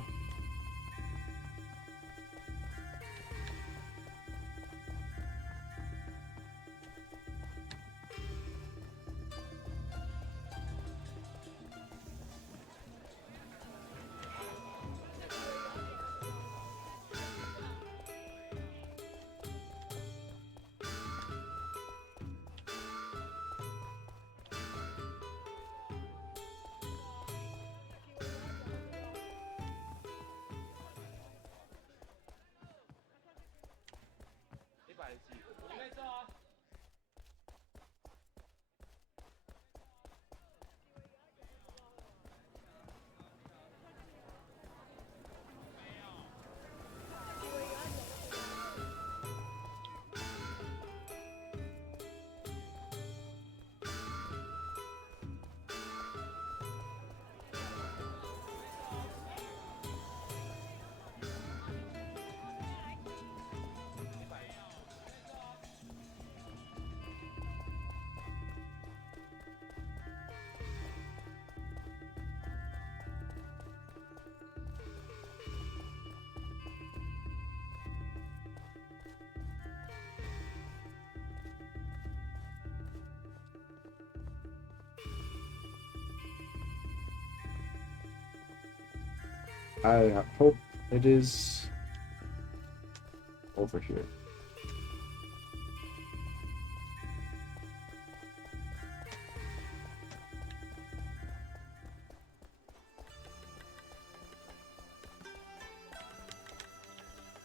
I hope it is over here.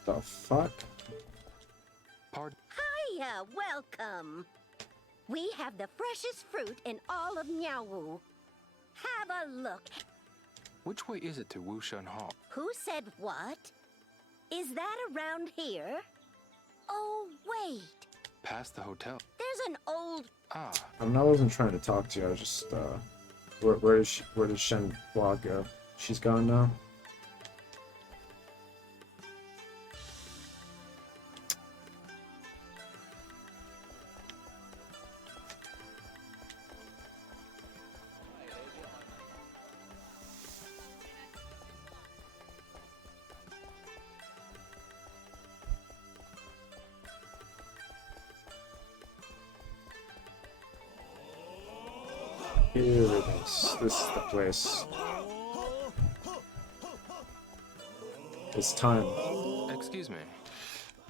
The fuck? Hiya, welcome. We have the freshest fruit in all of Niaowu. Have a look. Which way is it to Wushan Hall? Who said what? Is that around here? Oh, wait. Past the hotel. There's an old... Ah. I wasn't trying to talk to you. I was just, where does Shenhua go? She's gone now? Here it is. This is the place. It's time. Excuse me.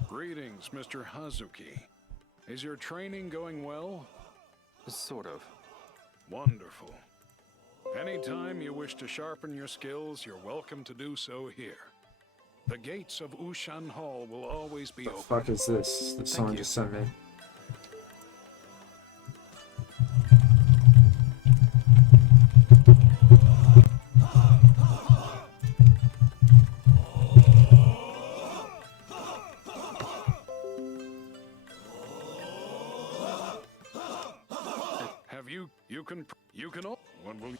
Greetings, Mr. Hazuki. Is your training going well? Sort of. Wonderful. Anytime you wish to sharpen your skills, you're welcome to do so here. The gates of Wushan Hall will always be The open. fuck is this? That someone just sent me. You can all. One will.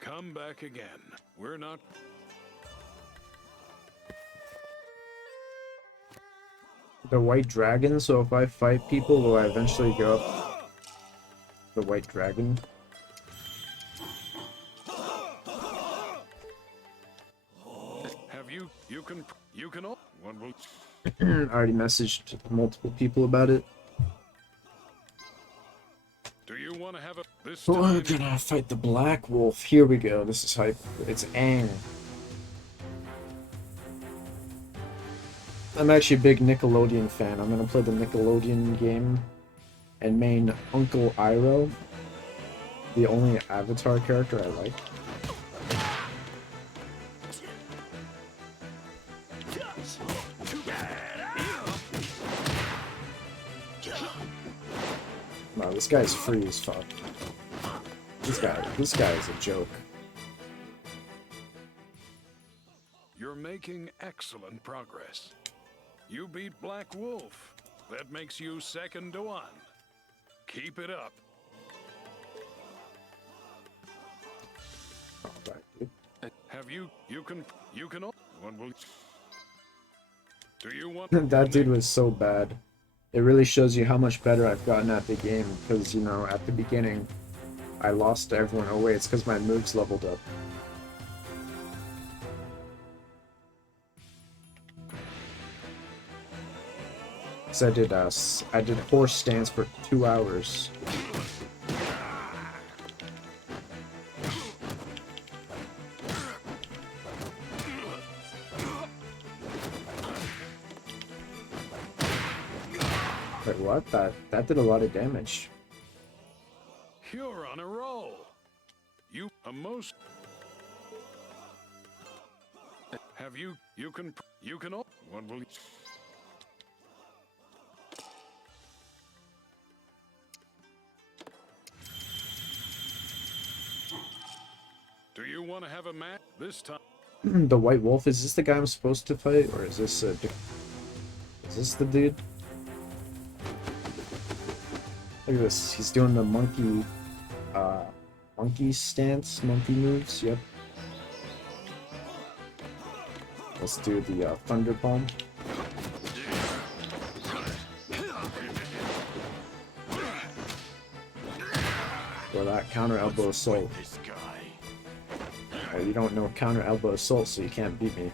Come back again. We're not. The white dragon, so if I fight people, will I eventually go up the white dragon? Have you? You can all. One will. I already messaged multiple people about it. Do you want to have a this We're time? gonna fight the Black Wolf. Here we go. This is hype. It's Aang. I'm actually a big Nickelodeon fan. I'm gonna play the Nickelodeon game and main Uncle Iroh, the only Avatar character I like. Wow, this guy's free as fuck. This guy is a joke. You're making excellent progress. You beat Black Wolf. That makes you second to one. Keep it up. Alright, dude. Have you? You can all. One will. Do you want? That dude was so bad. It really shows you how much better I've gotten at the game, because, you know, at the beginning, I lost to everyone. Oh wait, it's because my moves leveled up. So I did horse stance for 2 hours. Wait, what? That did a lot of damage. You're on a roll. You a most. Have you? You can all. One will. Do you want to have a match this time? The White Wolf, is this the guy I'm supposed to fight, or is this is this the dude? Look at this, he's doing the monkey stance, monkey moves, yep. Let's do the thunder bomb. Or that counter elbow assault. Oh, you don't know counter elbow assault, so you can't beat me.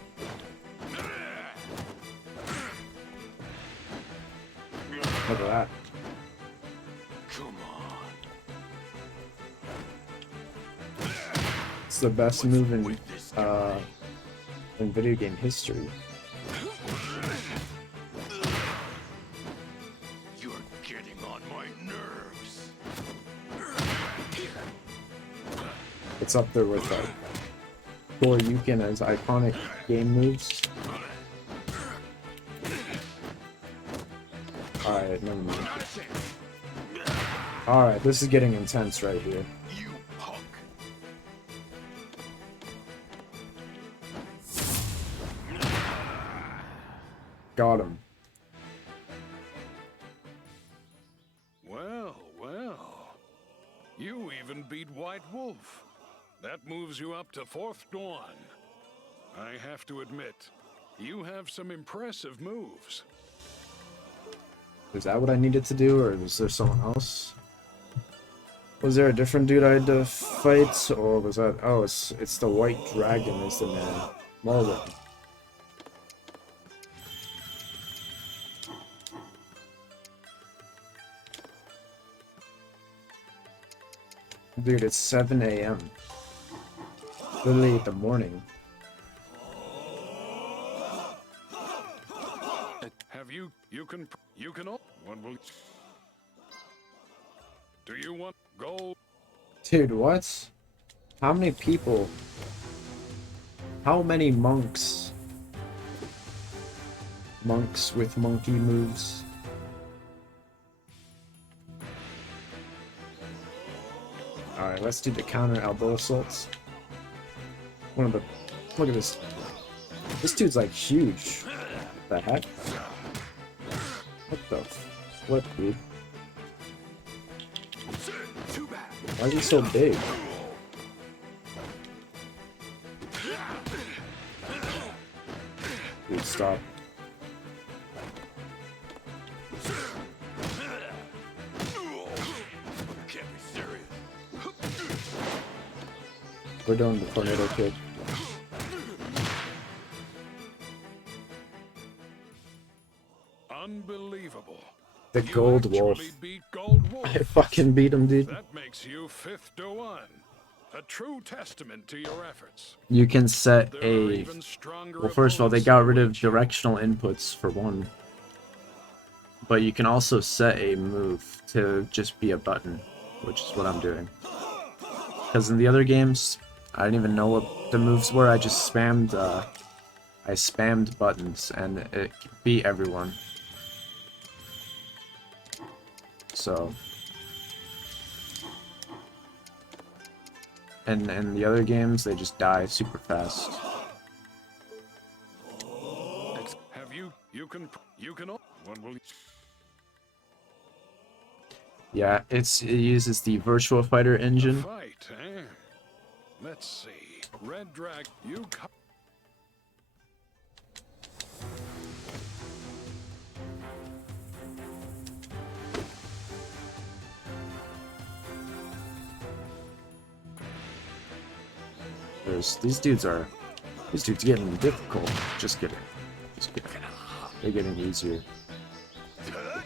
Look at that. Come on. It's the best move in video game history. You're getting on my nerves. It's up there with Shoryuken as iconic game moves. Alright, never mind. Alright, this is getting intense right here. Got him. Well, well. You even beat White Wolf. That moves you up to 4th Dawn. I have to admit, you have some impressive moves. Is that what I needed to do, or is there someone else? Was there a different dude I had to fight, or was that... Oh, it's the White Dragon is the man. Mulligan. Dude, it's 7 a.m. Literally the morning. Have you all... What will... Do you want gold? Dude, what? How many people? How many monks? Monks with monkey moves. Alright, let's do the counter elbow assaults. One of the... Look at this. This dude's like huge. What the heck? What the flip, dude? Why is he so big? Dude, stop. We're doing the tornado kick. Unbelievable. The Gold Wolf. I fucking beat him, dude. That makes you 5th to 1. A true testament to your efforts. You can set a... Well, first of all, they got rid of directional inputs for one. But you can also set a move to just be a button, which is what I'm doing. Because in the other games, I didn't even know what the moves were. I just spammed, I spammed buttons, and it beat everyone. So... And in the other games, they just die super fast. Have you can one will... Yeah, it uses the Virtua Fighter engine. Fight, eh? Let's see. Red Drag, you These dudes getting difficult. Just kidding. Just kidding. They're getting easier. I'm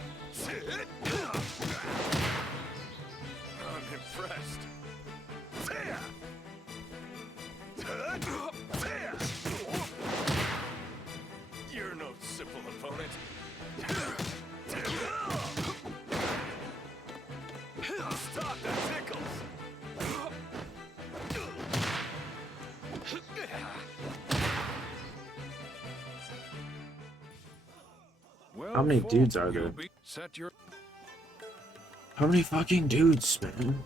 impressed. You're no simple opponent. Stop the tickles. How many dudes are there? How many fucking dudes, man?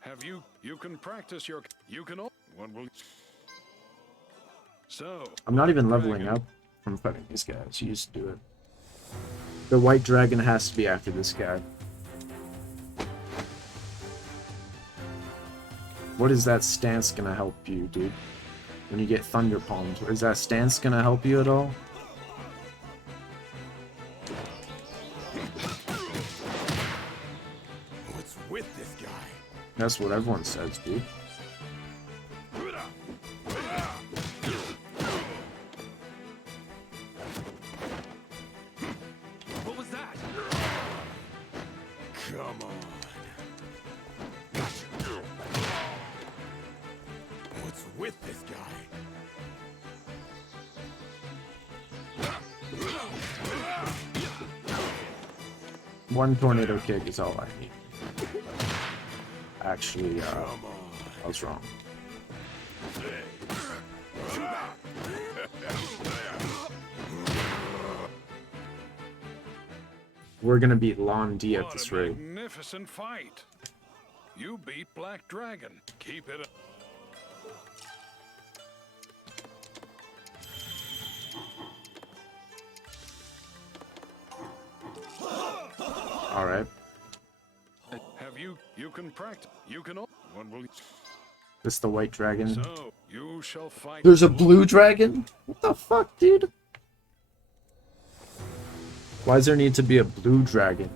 Have you can practice your one will... So I'm not even leveling up from fighting these guys. You used to do it. The White Dragon has to be after this guy. What is that stance gonna help you, dude? When you get Thunder Palmed, is that stance gonna help you at all? What's with this guy? That's what everyone says, dude. Come on. What's with this guy? One tornado kick is all I need. Actually, I was wrong. We're gonna beat Lon D at this rate. Magnificent fight. You beat Black Dragon. Keep it up. All right. Have you can practice. You can one will This is the white dragon. So you shall fight. There's a blue dragon? What the fuck, dude? Why does there need to be a blue dragon?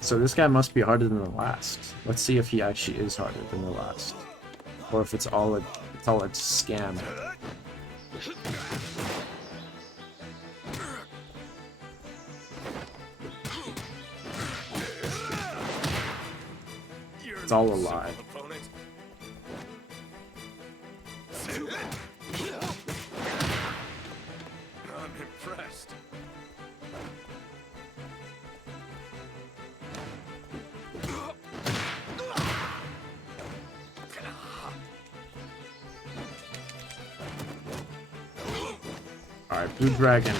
So this guy must be harder than the last. Let's see if he actually is harder than the last. Or if it's all a scam. It's all a lie. I'm impressed. Alright, blue dragon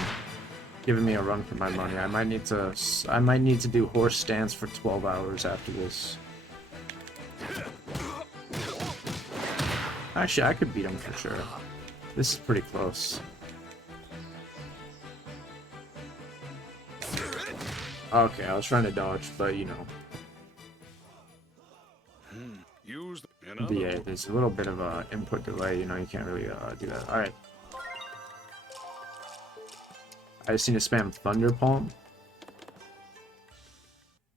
giving me a run for my money. I might need to do horse stance for 12 hours after this. Actually, I could beat him for sure. This is pretty close. Okay, I was trying to dodge, but you know. Yeah, there's a little bit of a input delay, you know, you can't really do that. Alright. I just need to spam Thunder Palm.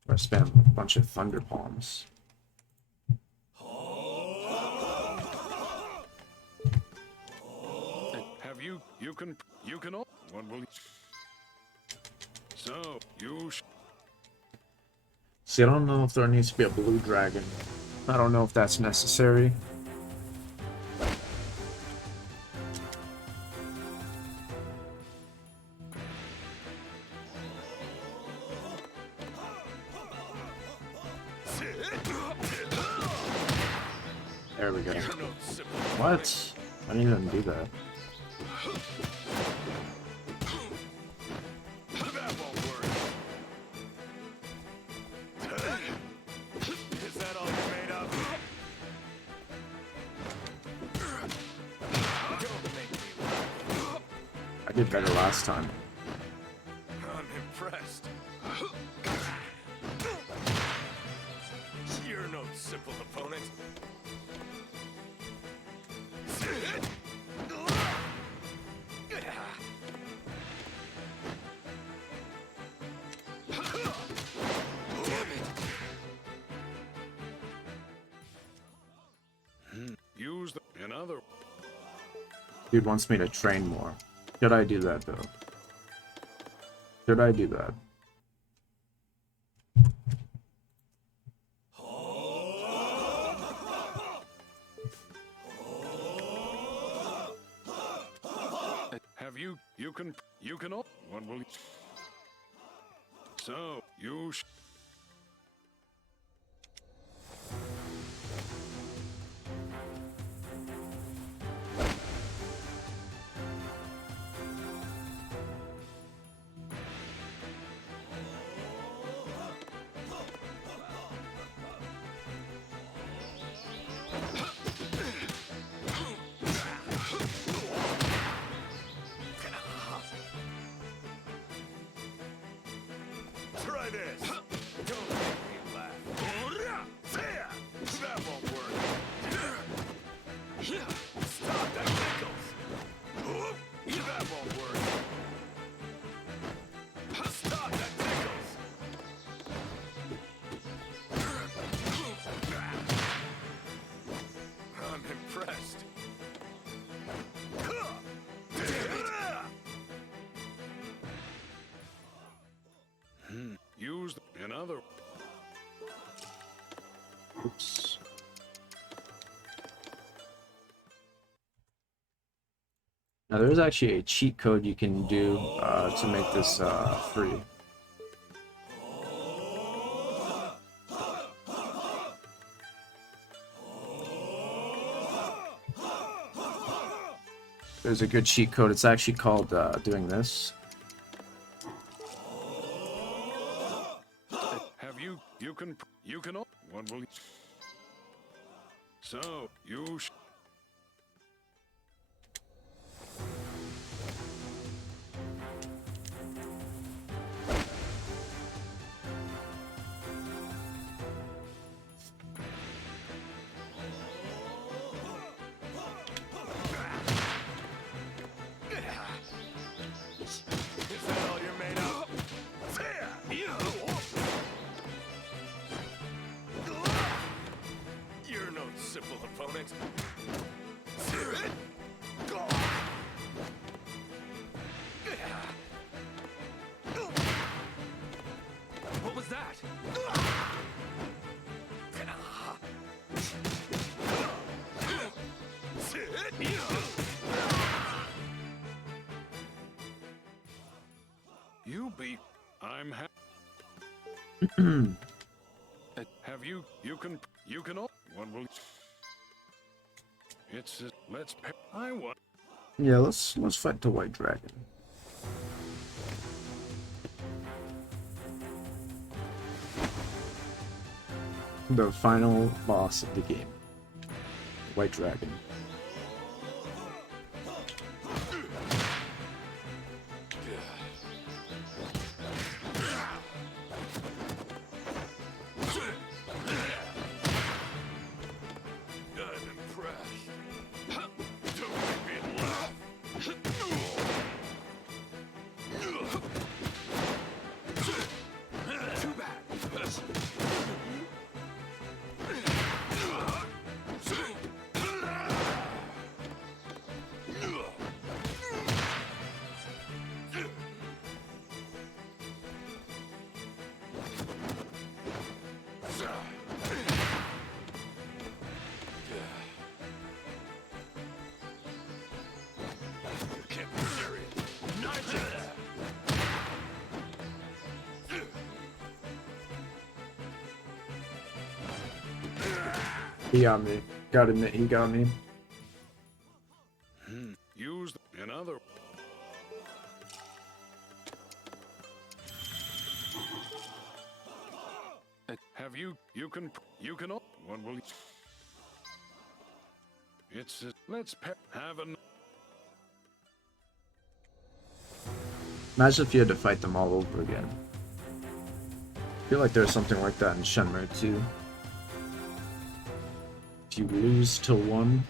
Or spam a bunch of Thunder Palms. Have you can one will so you See, I don't know if there needs to be a blue dragon. I don't know if that's necessary. There we go. What? I didn't even do that. Is that all you're made of? I did better last time. I'm impressed. You're no simple opponent. use another. Dude wants me to train more. Should I do that though? Should I do that? Have you can one will so you Try this. Don't make me laugh. That won't work. Stop, that tickles. That won't work. Stop, that tickles. I'm impressed. other. Oops. Now there's actually a cheat code you can do to make this free. There's a good cheat code. It's actually called doing this. Have you can what will so you You're no simple opponent. What was that? You beat. I'm have you can what will it's let's I want. Yeah, let's fight the White Dragon. The final boss of the game. White Dragon. He got me. Gotta admit, he got me. Use another. Have you can what will it's let's have an. Imagine if you had to fight them all over again. I feel like there's something like that in Shenmue 2. If you lose to one.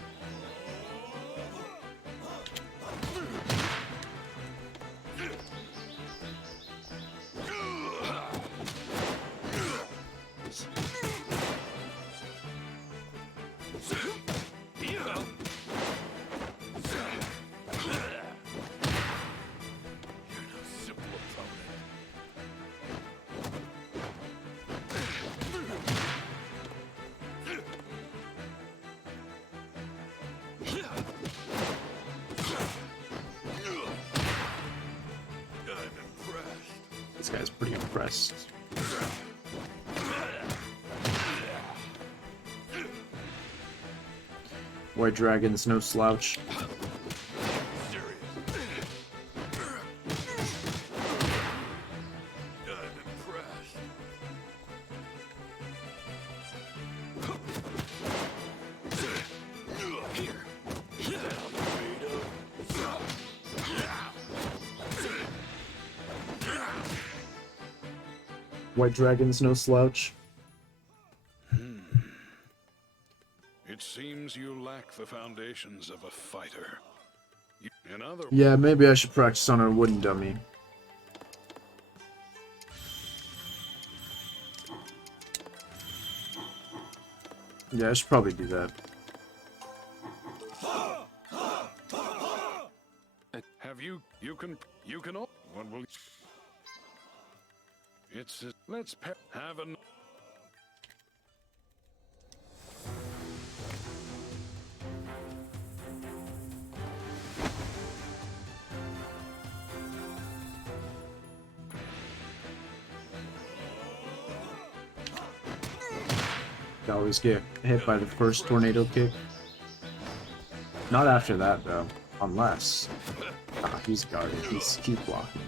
This guy's pretty impressed. White Dragon's no slouch. White Dragon's no slouch. It seems you lack the foundations of a fighter. In other Yeah, maybe I should practice on a wooden dummy. Yeah, I should probably do that. have you can what will Let's have an. You always get hit by the first tornado kick. Not after that though, unless he's guarded. He's keep blocking.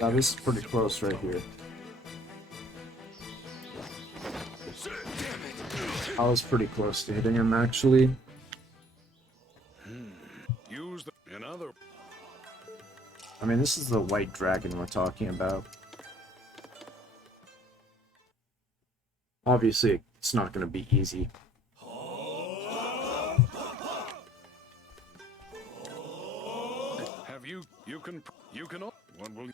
Now this is pretty close right here. I was pretty close to hitting him actually. Use another. I mean, this is the white dragon we're talking about. Obviously, it's not going to be easy. Have you can what will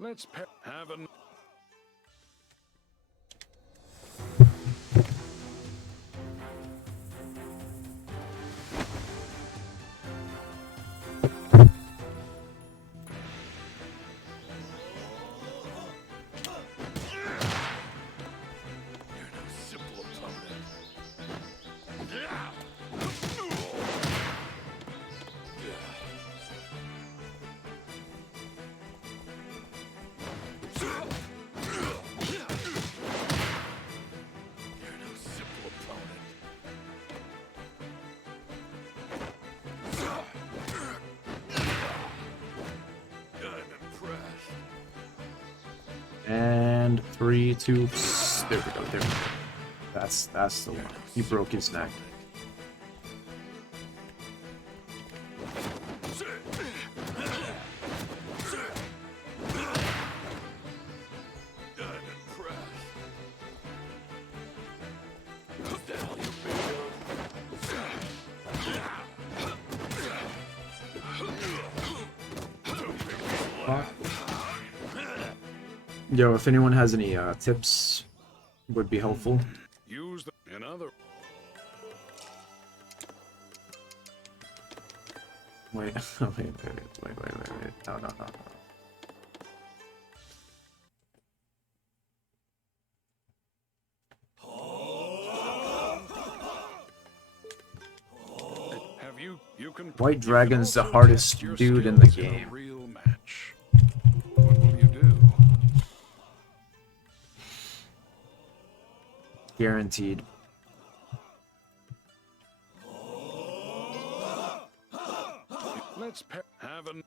let's have an. And 3, 2, there we go, there we go. That's the one. He broke his neck. Yo, if anyone has any tips, would be helpful. Use another. Wait, wait. No. Have you can. White Dragon's the hardest dude in the game. Real match. What will you do? Guaranteed. Let's have an.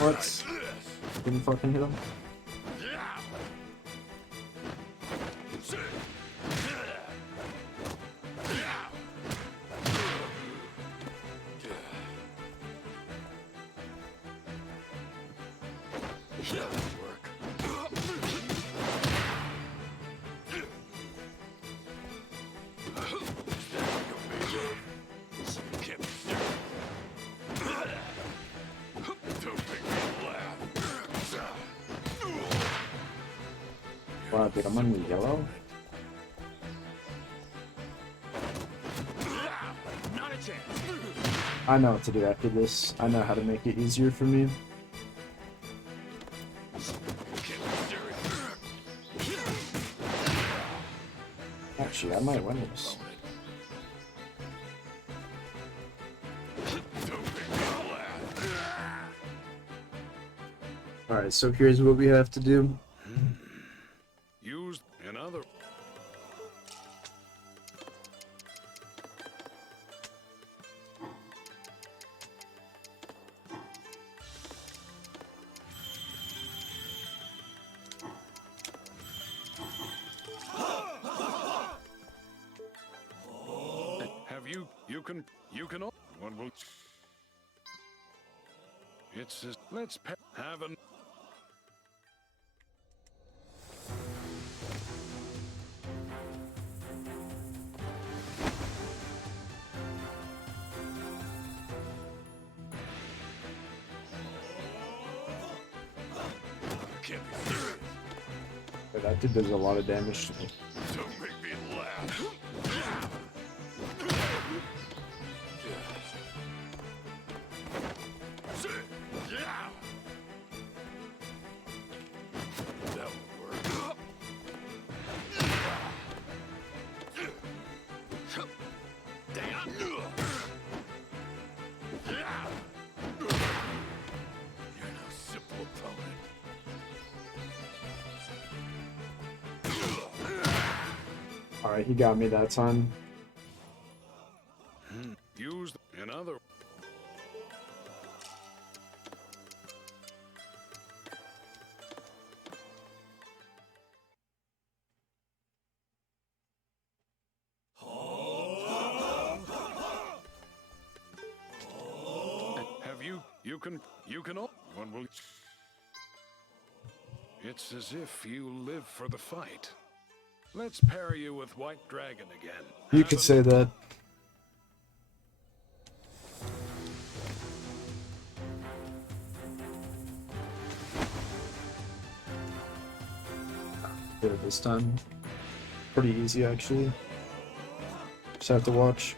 What? Didn't fucking hit him? Wow, dude, I'm on yellow. I know what to do after this. I know how to make it easier for me. Actually, I might win this. Alright, so here's what we have to do. Use another. Have you can one will. It says let's have an. But that did does a lot of damage to me. Don't make me laugh. Alright, he got me that time. Use another. Have you can one will. It's as if you live for the fight. Let's pair you with White Dragon again. You could say that. Did it this time. Pretty easy, actually. Just have to watch.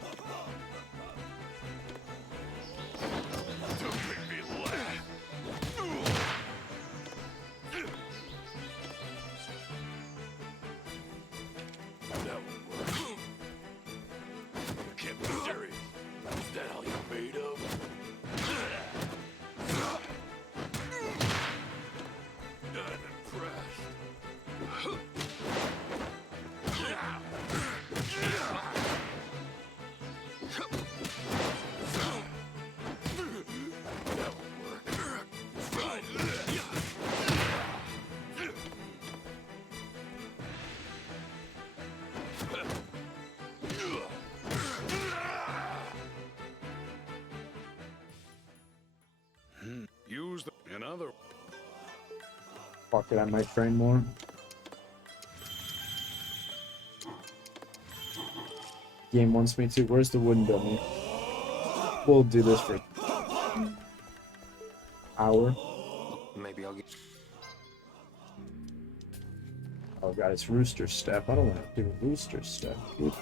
Use another. Fuck it, I might train more. Game wants me to. Where's the wooden dummy? We'll do this for an hour. Maybe I'll get. Oh god, it's rooster step. I don't want to do rooster step, dude.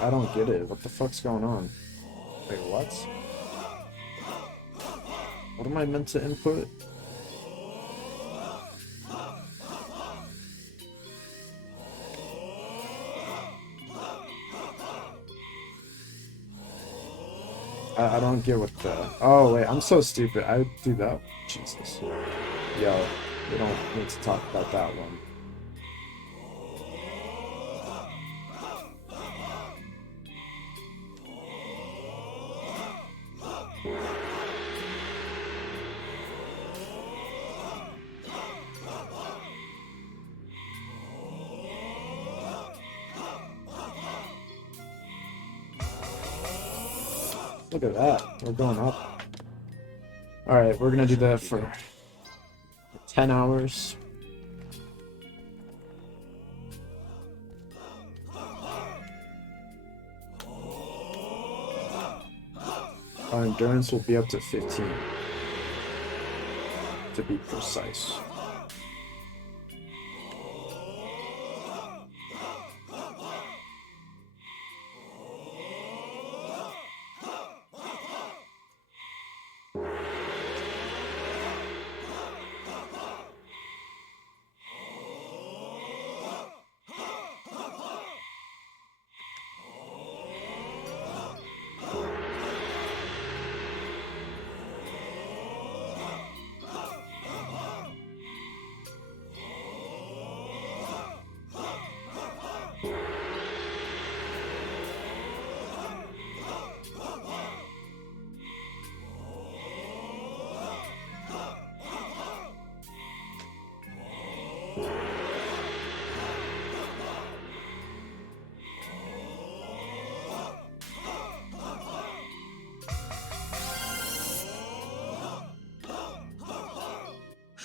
I don't get it. What the fuck's going on? Wait, what? What am I meant to input? I don't get what the... Oh, wait, I'm so stupid. I do that. Jesus. Yo, we don't need to talk about that one. Look at that. We're going up. Alright, we're gonna do that for 10 hours. Our endurance will be up to 15. To be precise.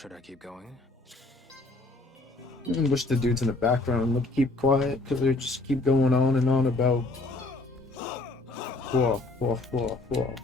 Should I keep going? I wish the dudes in the background would keep quiet, because they just keep going on and on about... Whoa, whoa, whoa, whoa.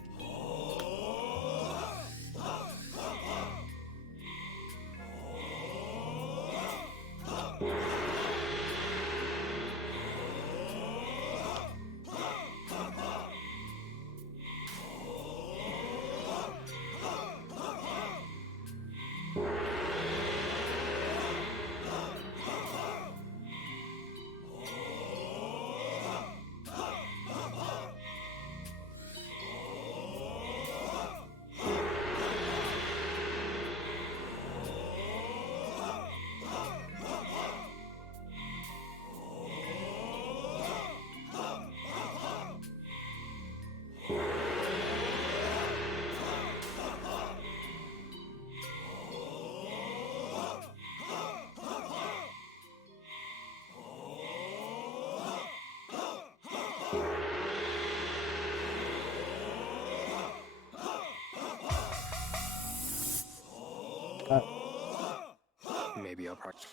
Maybe I'll practice.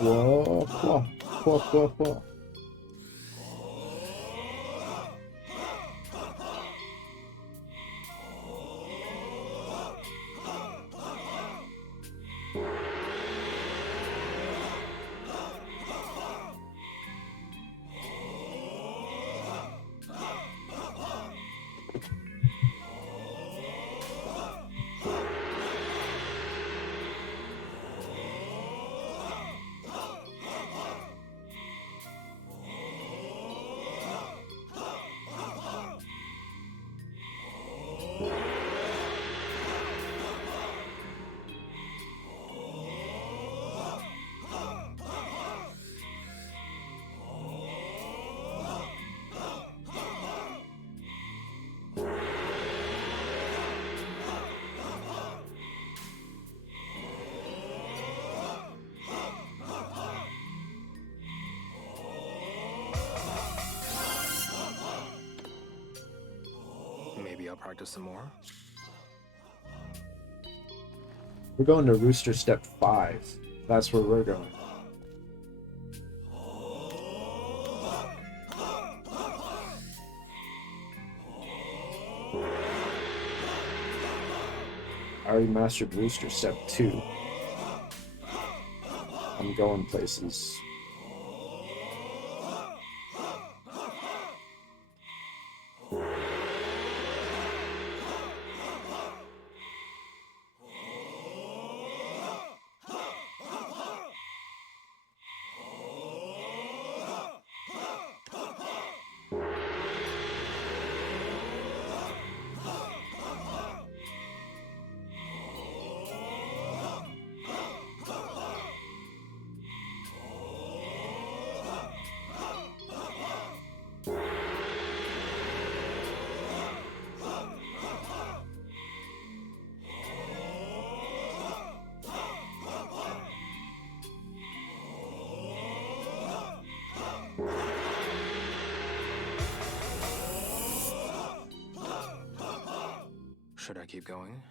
Whoa, whoa, whoa, whoa, whoa. Maybe I'll practice some more. We're going to Rooster Step 5. That's where we're going. I already mastered Rooster Step 2. I'm going places. Should I keep going?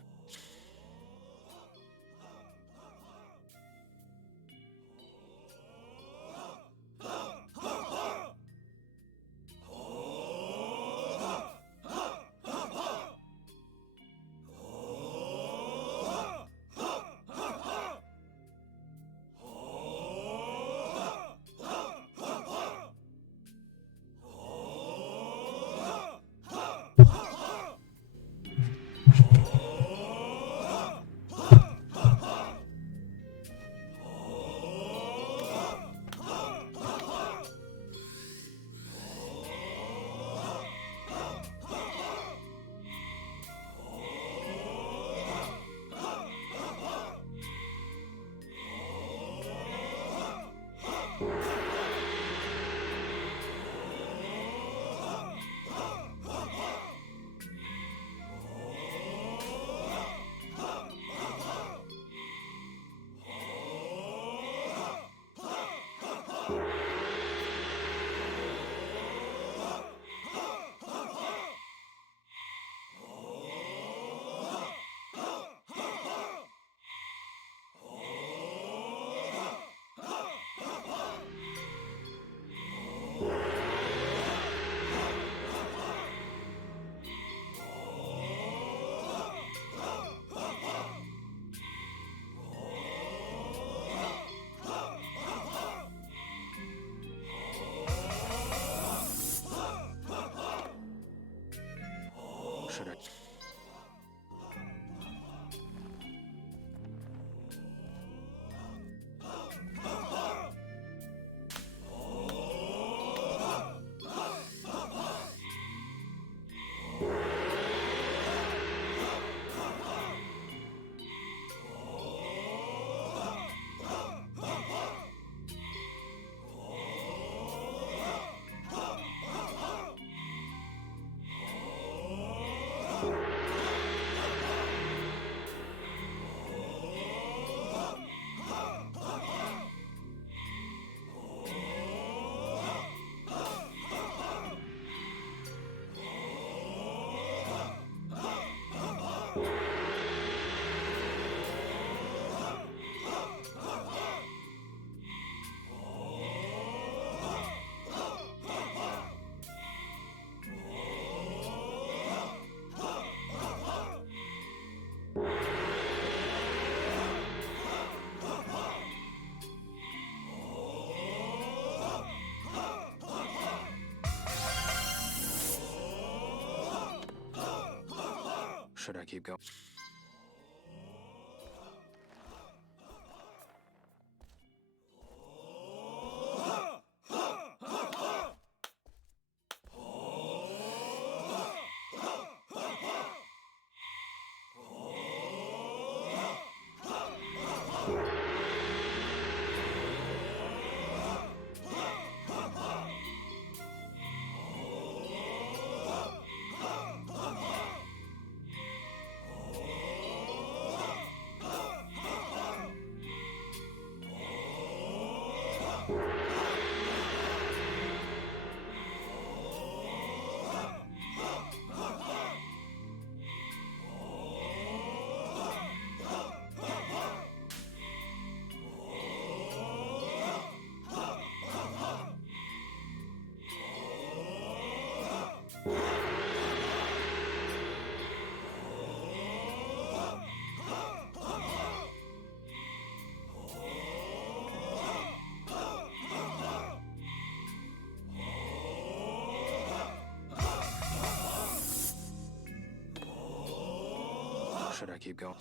Should I keep going? Should I keep going?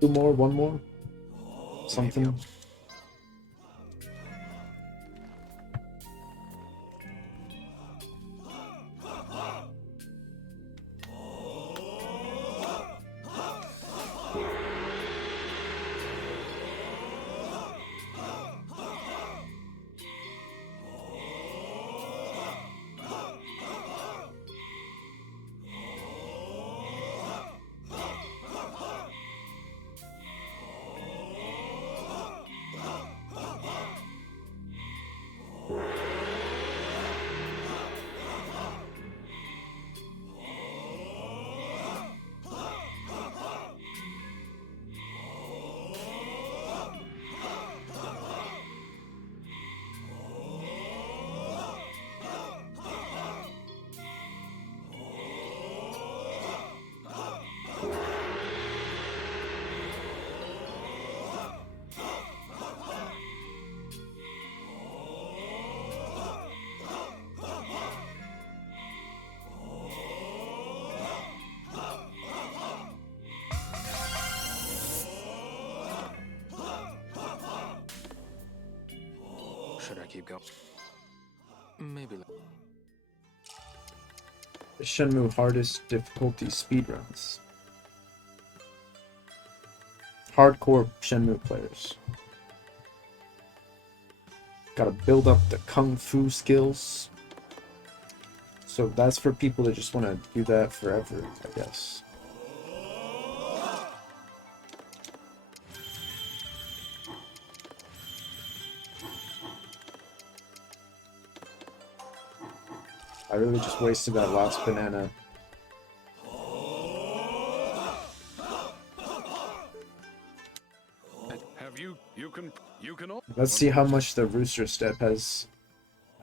Two more, one more, something. Should I keep going? Maybe. The Shenmue hardest difficulty speedruns. Hardcore Shenmue players. Gotta build up the kung fu skills. So that's for people that just want to do that forever, I guess. I really just wasted that last banana. Have you can Let's see how much the rooster step has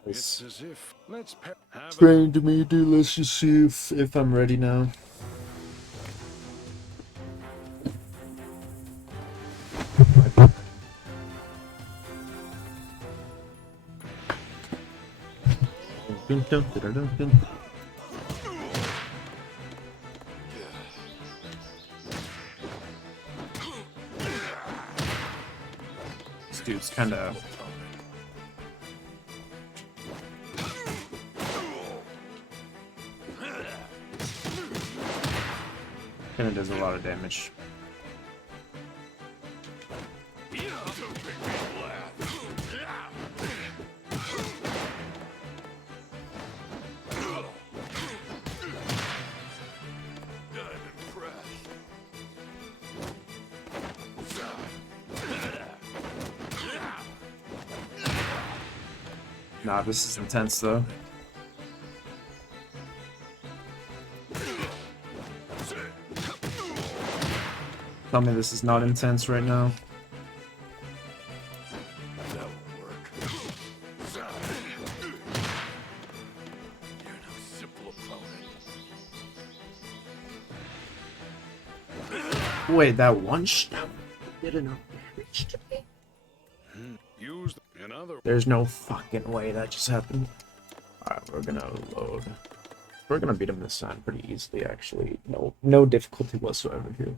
It's as if have trained me, dude. Let's just see if I'm ready now. kind of does a lot of damage. Nah, this is intense though. Tell me this is not intense right now. Wait, that one shot did enough damage to me? There's no fucking way that just happened. Alright, we're gonna load. We're gonna beat him this time pretty easily, actually. No difficulty whatsoever here.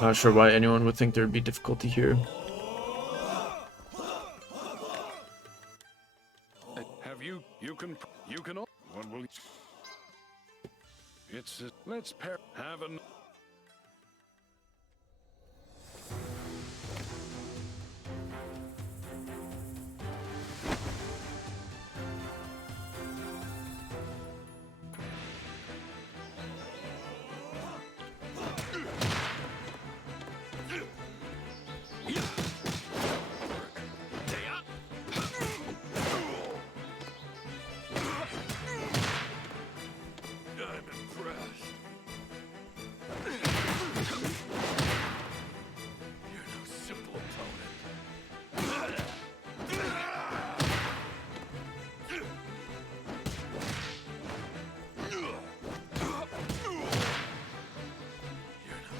Not sure why anyone would think there'd be difficulty here. Have you can what will it's let's pair have an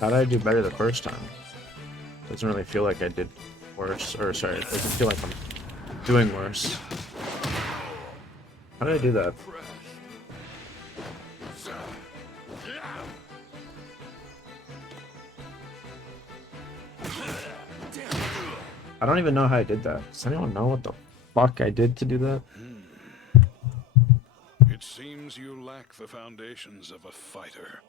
How did I do better the first time? Doesn't really feel like I did worse, or sorry, it doesn't feel like I'm doing worse. How did I do that? I don't even know how I did that. Does anyone know what the fuck I did to do that? It seems you lack the foundations of a fighter.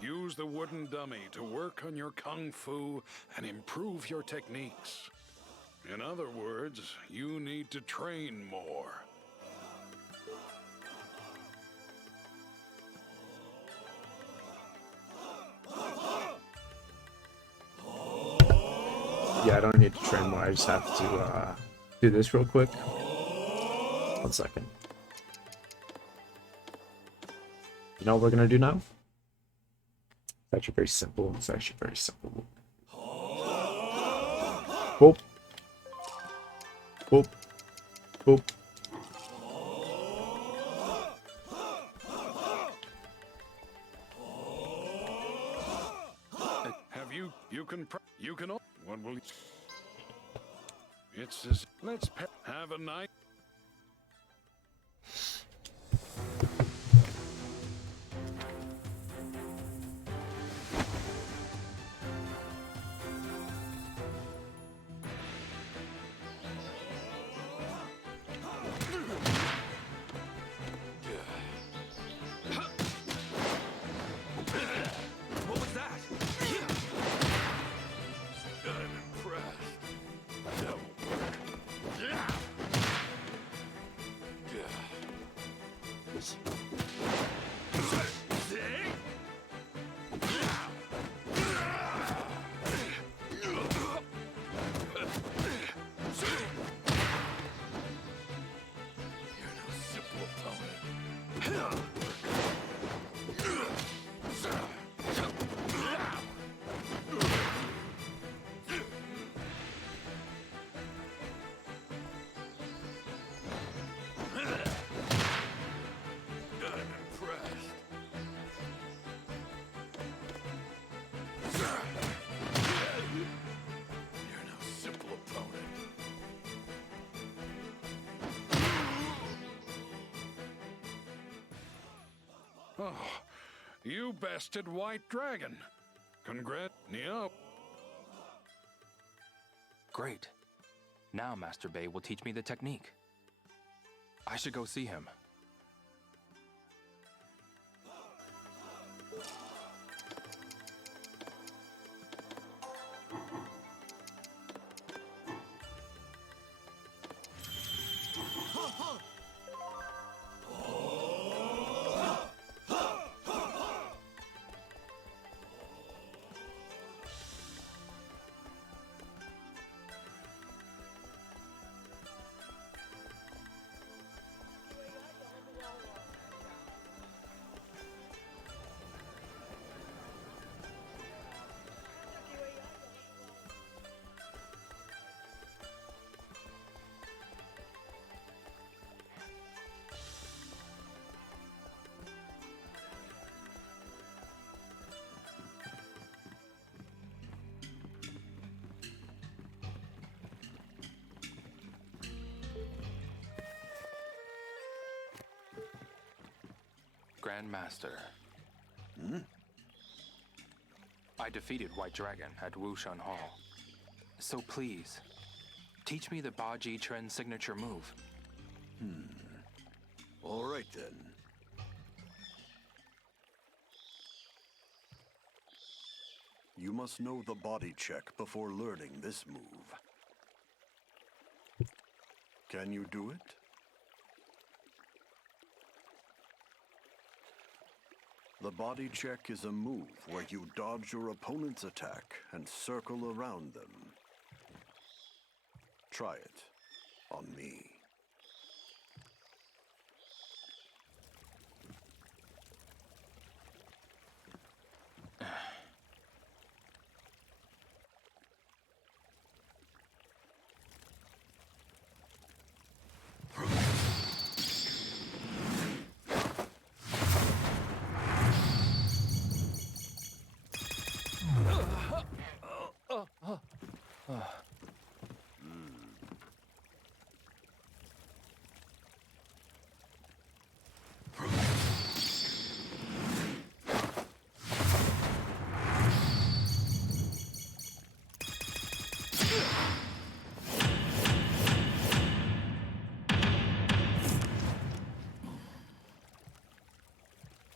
Use the wooden dummy to work on your kung fu and improve your techniques. In other words, you need to train more. Yeah, I don't need to train more. I just have to do this real quick. 1 second. You know what we're gonna do now? It's actually very simple. It's actually very simple. Boop. Boop. Boop. Have you can what will it says let's have a night. Oh, you bested White Dragon. Congrats, Neo. Great. Now Master Bay will teach me the technique. I should go see him. Grandmaster. Hmm? I defeated White Dragon at Wushan Hall. So please, teach me the Baji Tren signature move. All right then. You must know the body check before learning this move. Can you do it? The body check is a move where you dodge your opponent's attack and circle around them. Try it on me.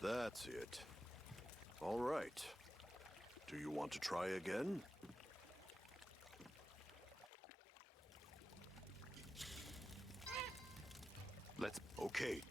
That's it. All right. Do you want to try again? Let's... Okay.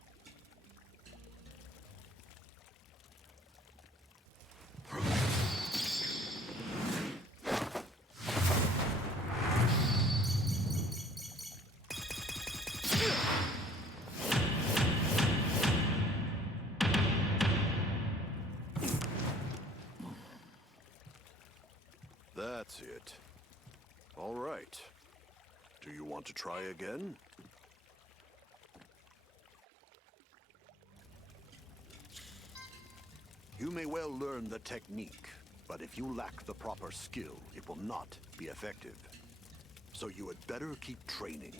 That's it. All right. Do you want to try again? You may well learn the technique, but if you lack the proper skill, it will not be effective. So you had better keep training.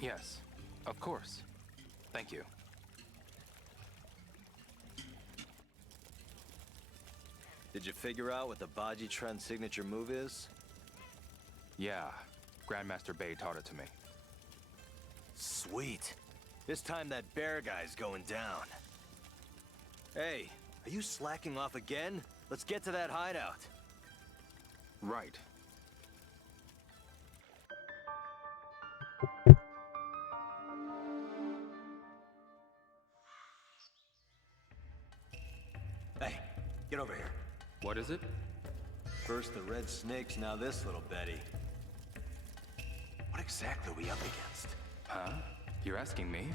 Yes, of course. Thank you. Did you figure out what the Baji Tren signature move is? Yeah, Grandmaster Bay taught it to me. Sweet. This time that bear guy's going down. Hey, are you slacking off again? Let's get to that hideout. Right. Hey, get over here. What is it? First the red snakes, now this little Betty. What exactly are we up against? Huh? You're asking me?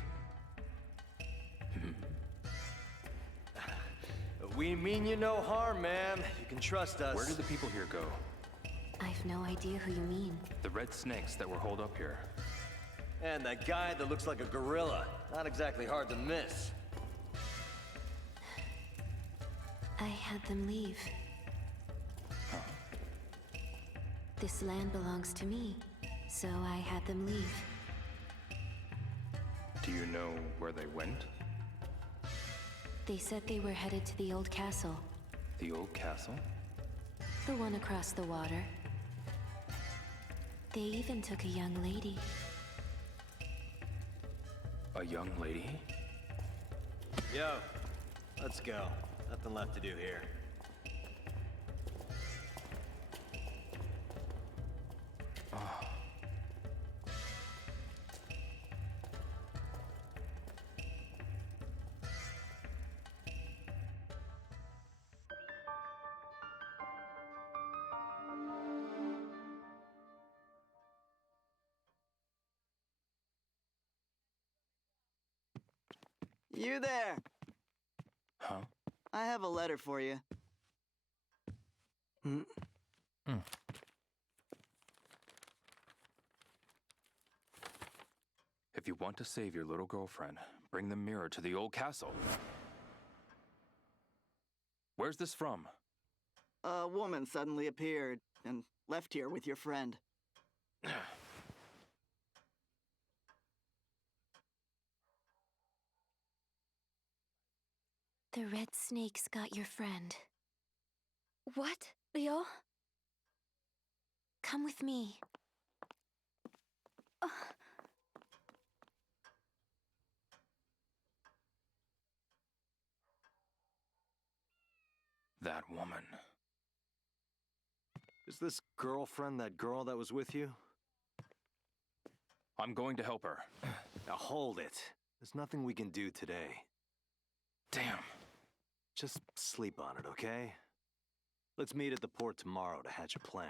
We mean you no harm, ma'am. You can trust us. Where do the people here go? I've no idea who you mean. The red snakes that were holed up here. And that guy that looks like a gorilla. Not exactly hard to miss. I had them leave. Huh? This land belongs to me, so I had them leave. Do you know where they went? They said they were headed to the old castle. The old castle? The one across the water. They even took a young lady. A young lady? Yo, let's go. Nothing left to do here. You there! Huh? I have a letter for you. If you want to save your little girlfriend, bring the mirror to the old castle. Where's this from? A woman suddenly appeared and left here with your friend. The red snakes got your friend. What, Leo? Come with me. That woman. Is this girlfriend that girl that was with you? I'm going to help her. Now hold it. There's nothing we can do today. Damn. Just sleep on it, okay? Let's meet at the port tomorrow to hatch a plan.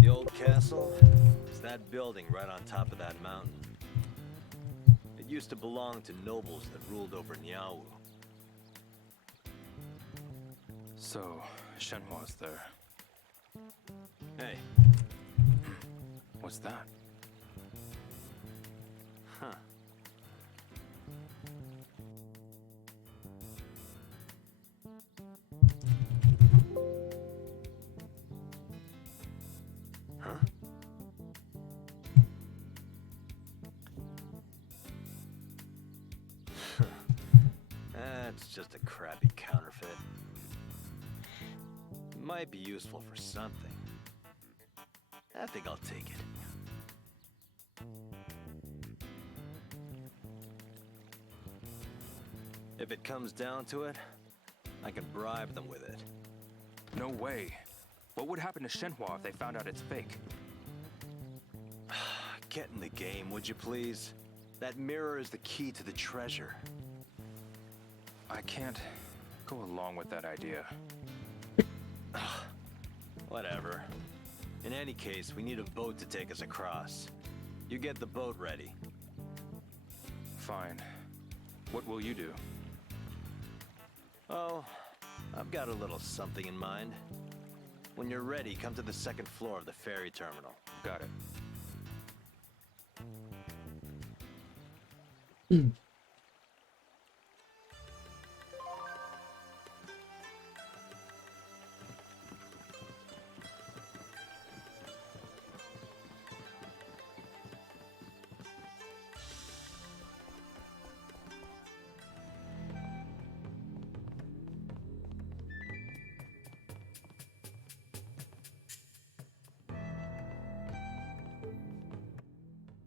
The old castle is that building right on top of that mountain. It used to belong to nobles that ruled over Niawu. So, Shenmue's there. Hey. What's that? Huh. That's just a crappy counterfeit. Might be useful for something. I think I'll take it. If it comes down to it, I can bribe them with it. No way. What would happen to Shenhua if they found out it's fake? Get in the game, would you please? That mirror is the key to the treasure. I can't go along with that idea. Whatever. In any case, we need a boat to take us across. You get the boat ready. Fine. What will you do? Oh, I've got a little something in mind. When you're ready, come to the second floor of the ferry terminal. Got it.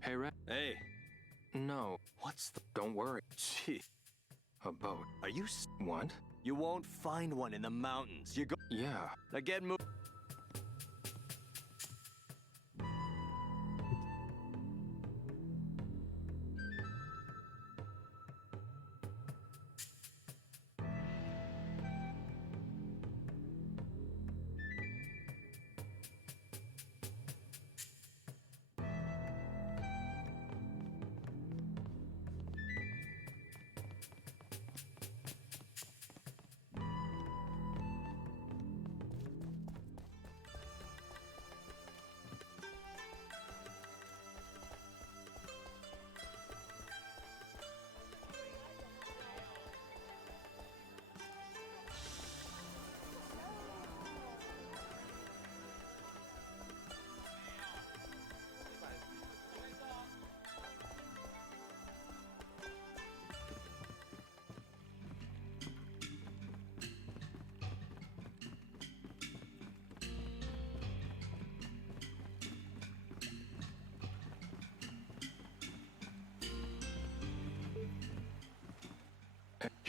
Hey, Red. Hey. No. What's the... Don't worry. Gee. A boat. Are you... What? You won't find one in the mountains. You go... Yeah. Now get moving.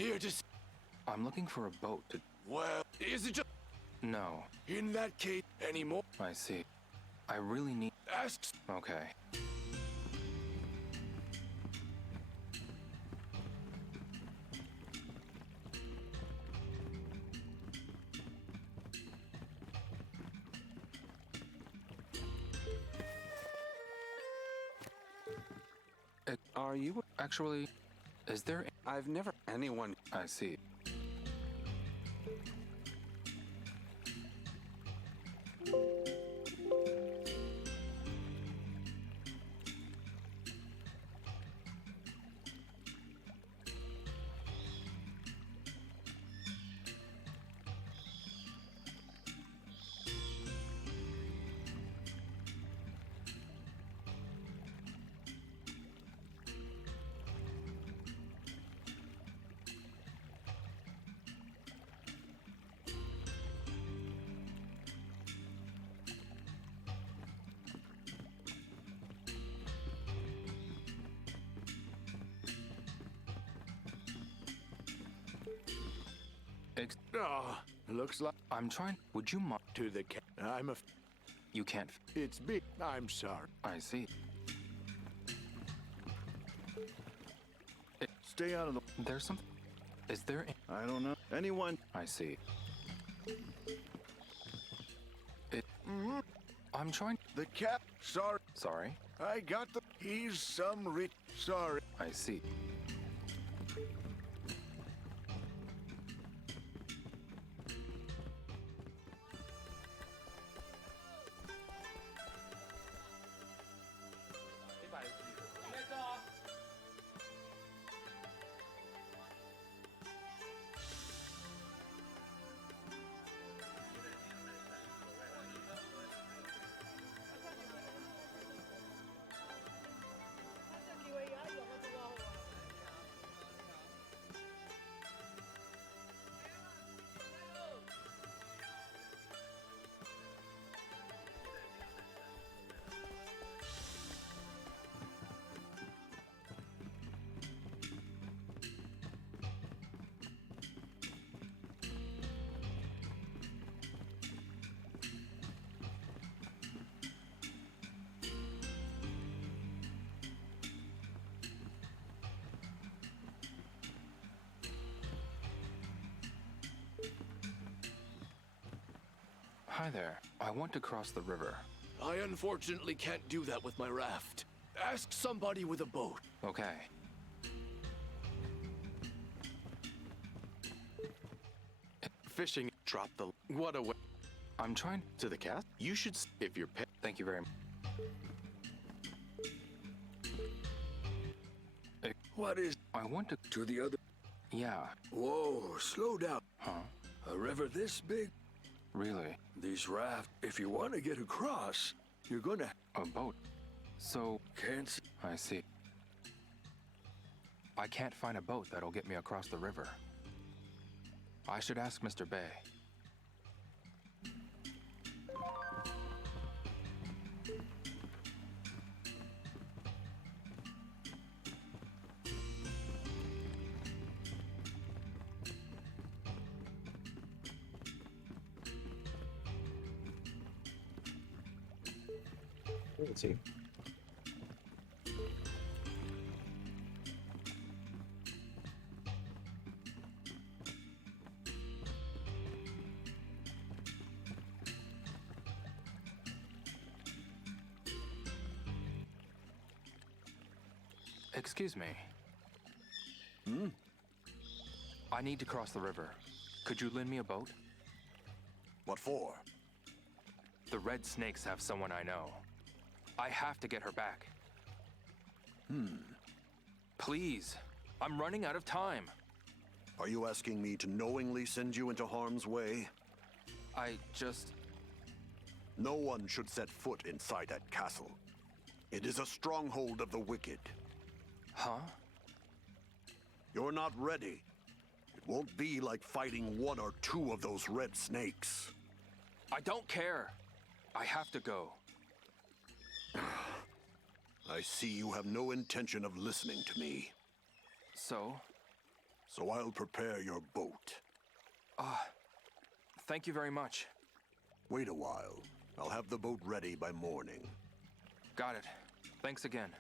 Here to... I'm looking for a boat to... Well, is it just... No. In that case, anymore? I see. I really need... Asks... Okay. Are you... Actually, is there... I've never... Anyone... I see. Looks like... I'm trying... Would you mind... To the cat. I'm a... You can't... It's big. I'm sorry. I see. Stay out of the... There's some... Is there... I don't know. Anyone? I see. I'm trying... The cat... Sorry. Sorry? I got the... He's some rich... Sorry. I see. Hi there. I want to cross the river. I unfortunately can't do that with my raft. Ask somebody with a boat. Okay. Fishing. Drop the... What a way. I'm trying... To the cast? You should... If you're... Thank you very much. What is... I want to... To the other... Yeah. Whoa, slow down. Huh? A river this big? Really? These rafts, if you want to get across, you're gonna... A boat? So... Can't see. I see. I can't find a boat that'll get me across the river. I should ask Mr. Bay. Let's see. Excuse me. I need to cross the river. Could you lend me a boat? What for? The Red Snakes have someone I know. I have to get her back. Please. I'm running out of time. Are you asking me to knowingly send you into harm's way? I just... No one should set foot inside that castle. It is a stronghold of the wicked. Huh? You're not ready. It won't be like fighting one or two of those red snakes. I don't care. I have to go. I see you have no intention of listening to me. So? so I'll prepare your boat. Thank you very much. Wait a while. I'll have the boat ready by morning. Got it. Thanks again.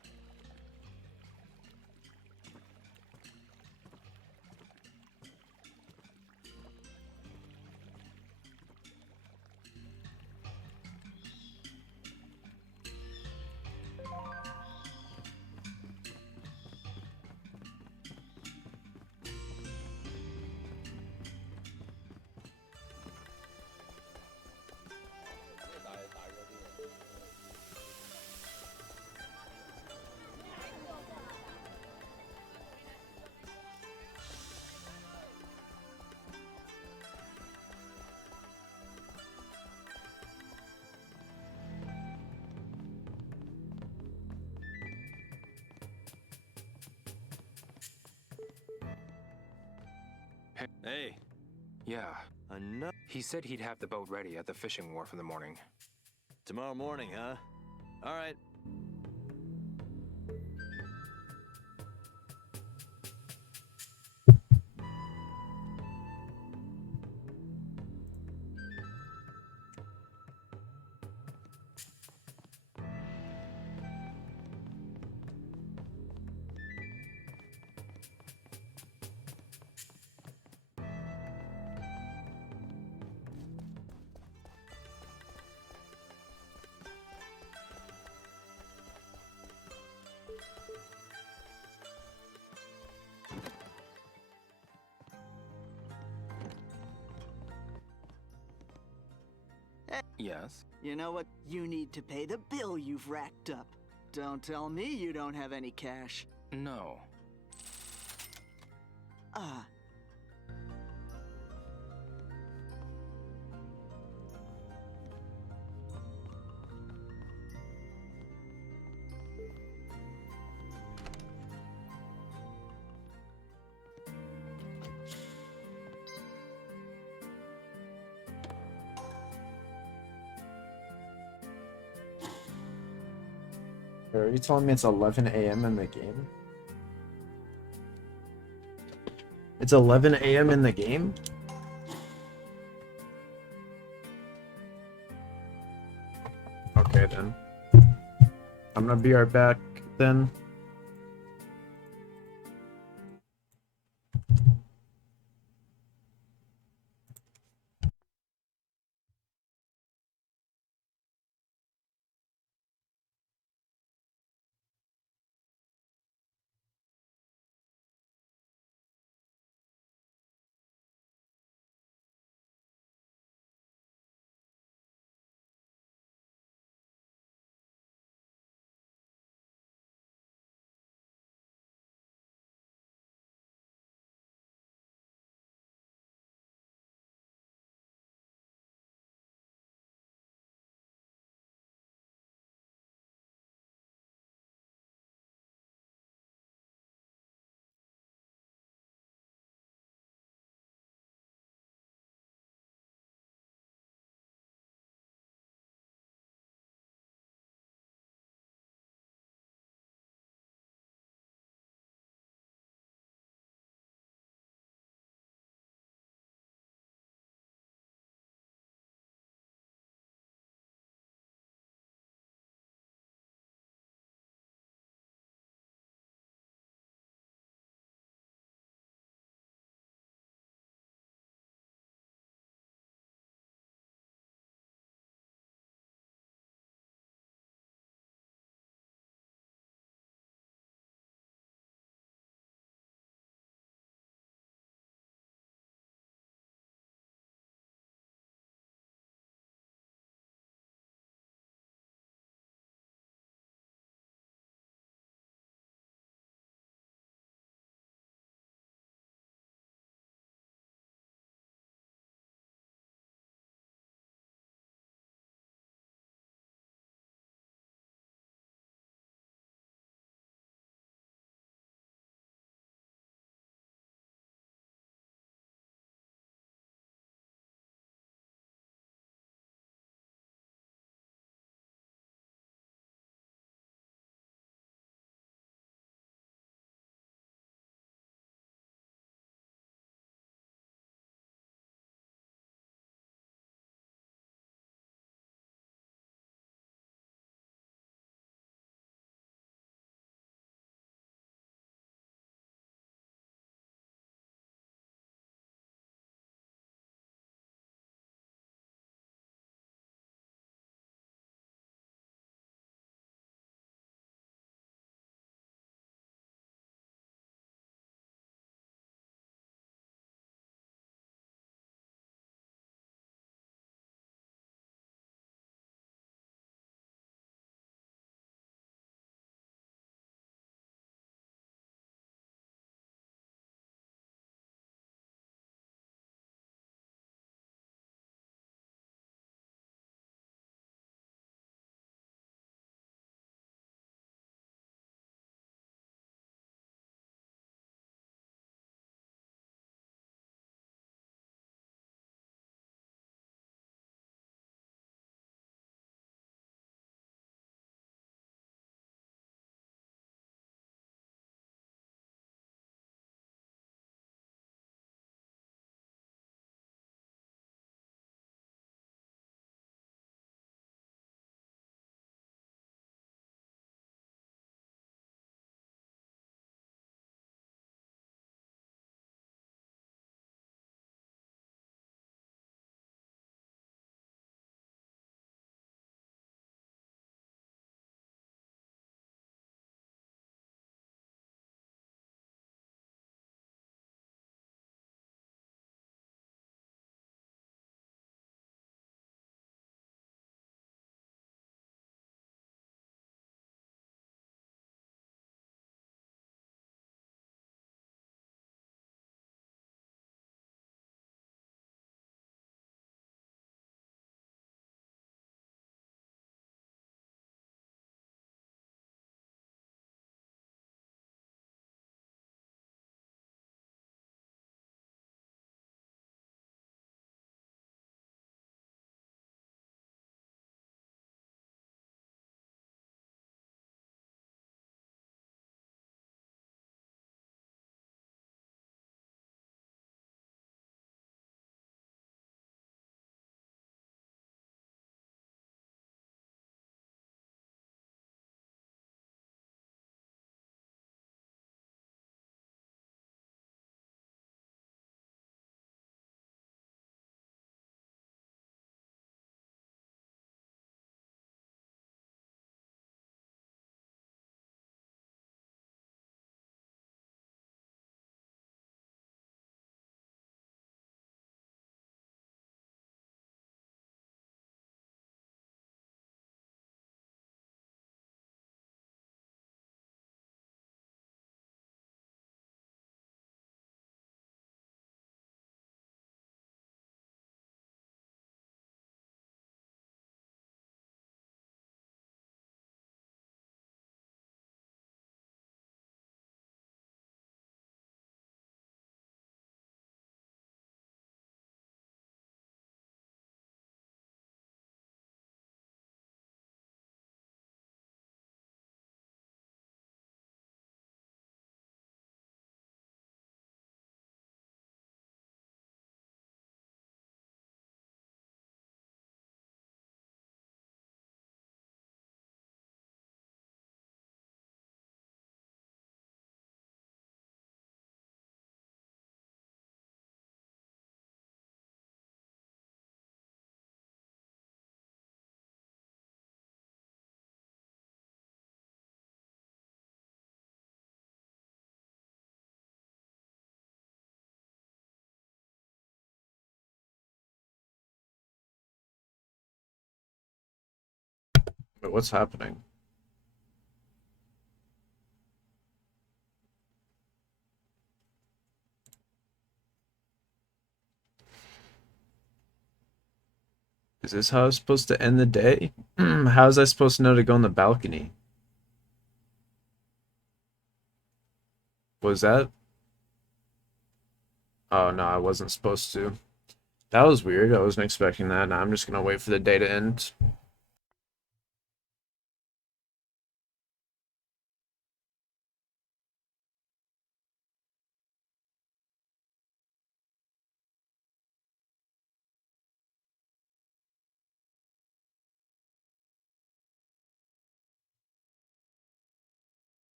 Hey. Yeah. Enough. He said he'd have the boat ready at the fishing wharf in the morning. Tomorrow morning, huh? All right. Yes? You know what? You need to pay the bill you've racked up. Don't tell me you don't have any cash. No. Ah. Are you telling me it's 11 a.m. in the game? It's 11 a.m. in the game? Okay then. I'm gonna be right back then. Wait, what's happening? Is this how I was supposed to end the day? How was I supposed to know to go on the balcony? Was that? Oh no, I wasn't supposed to. That was weird. I wasn't expecting that. Now I'm just gonna wait for the day to end.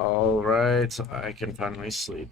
Alright, I can finally sleep.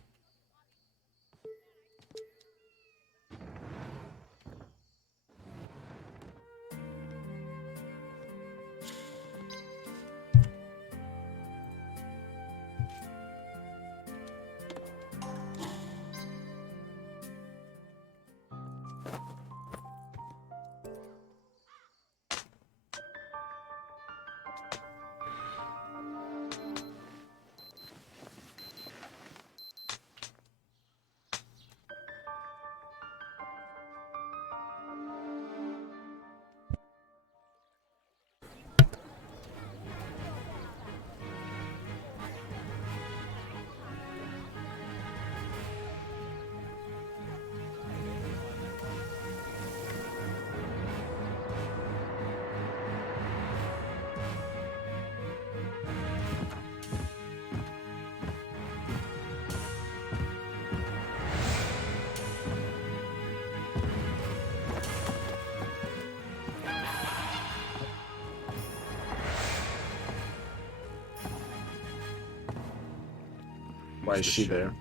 Why is she there?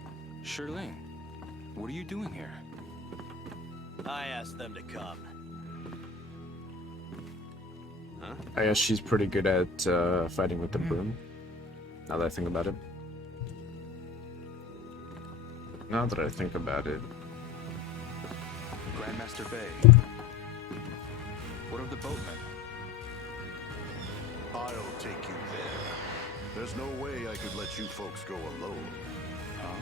Shirley, what are you doing here? I asked them to come. Huh? I guess she's pretty good at fighting with the broom. Now that I think about it. Now that I think about it. Grandmaster Bay. What of the boatmen? I'll take you there. There's no way I could let you folks go alone. Huh?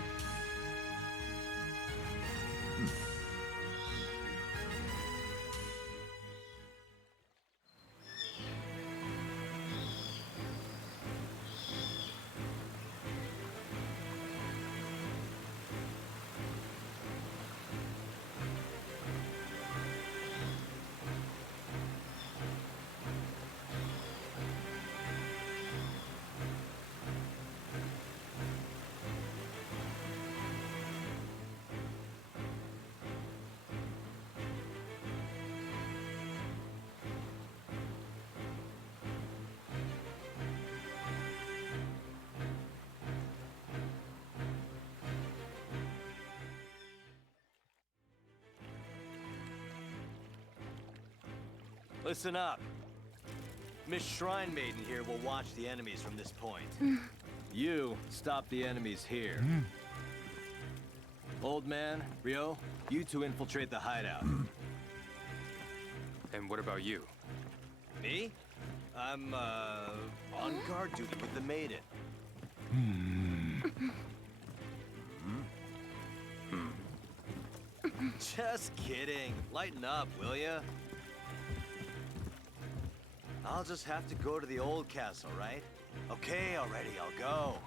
Listen up. Miss Shrine Maiden here will watch the enemies from this point. You stop the enemies here. Old man, Rio, you two infiltrate the hideout. And what about you? Me? I'm, on guard duty with the Maiden. Just kidding. Lighten up, will ya? I'll just have to go to the old castle, right? Okay, already, I'll go.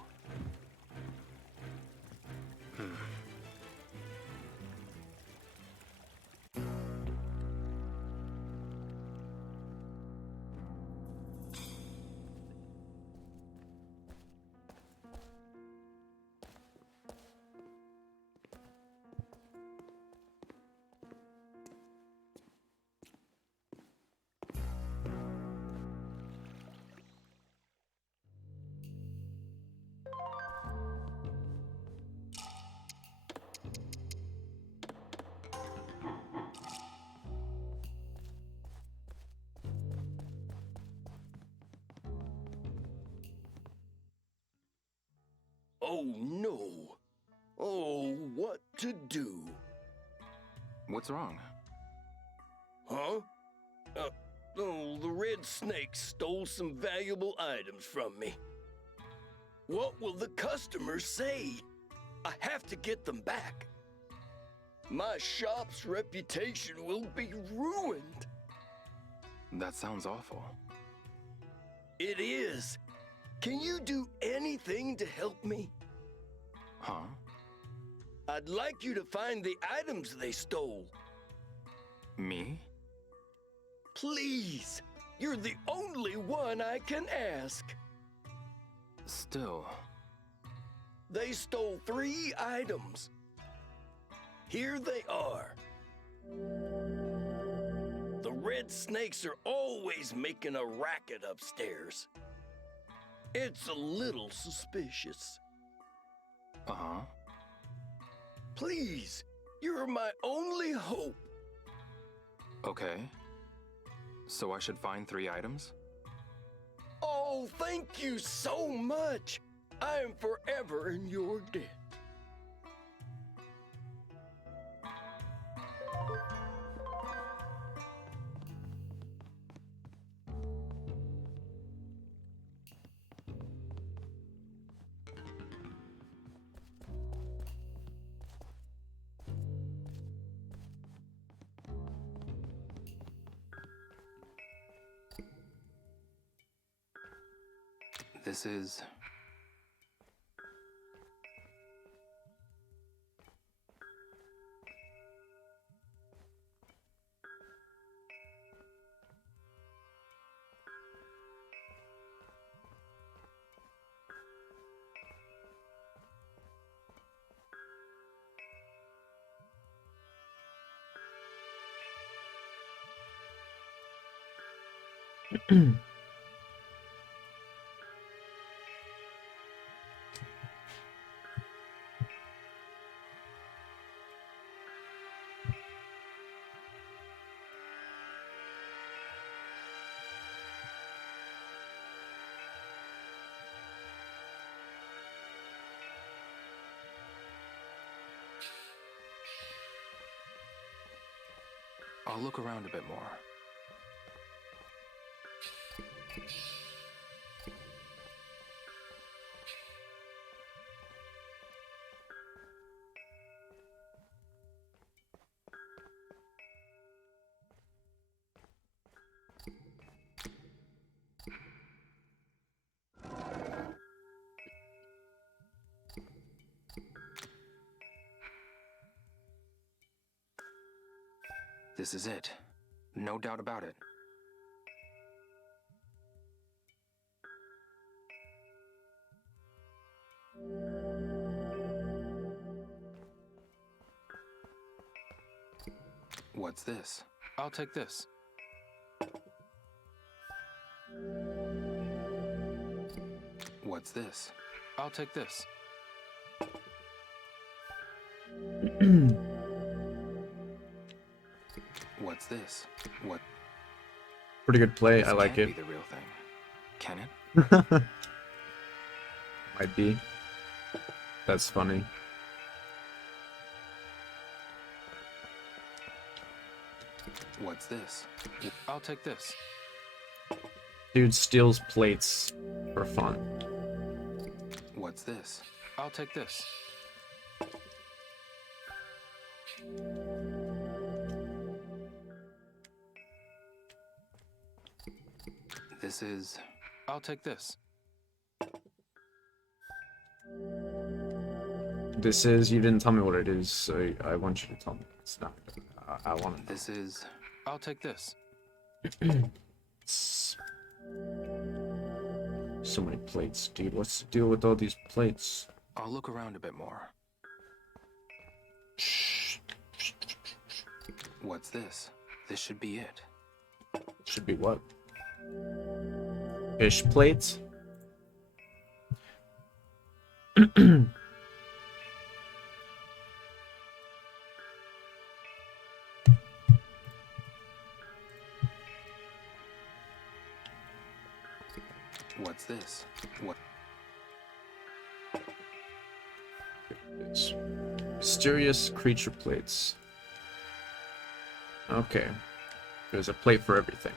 Oh no. Oh, what to do? What's wrong? Huh? The red snake stole some valuable items from me. What will the customers say? I have to get them back. My shop's reputation will be ruined. That sounds awful. It is. Can you do anything to help me? Huh? I'd like you to find the items they stole. Me? Please. You're the only one I can ask. Still. They stole 3 items. Here they are. The red snakes are always making a racket upstairs. It's a little suspicious. Uh-huh. Please, you're my only hope. Okay. So I should find 3 items? Oh, thank you so much. I am forever in your debt. This is... I'll look around a bit more. This is it. No doubt about it. What's this? I'll take this. What's this? I'll take this. What's this? What? Pretty good play. This I like can't it. be the real thing. Can it? Might be. That's funny. What's this? I'll take this. Dude steals plates for fun. What's this? I'll take this. This is... I'll take this. This is... You didn't tell me what it is, so I want you to tell me. It's not... I want to know. This is... I'll take this. So many plates, dude. What's the deal with all these plates? I'll look around a bit more. What's this? This should be it. Should be what? Fish plates? What's this? What? It's mysterious creature plates. Okay. There's a plate for everything.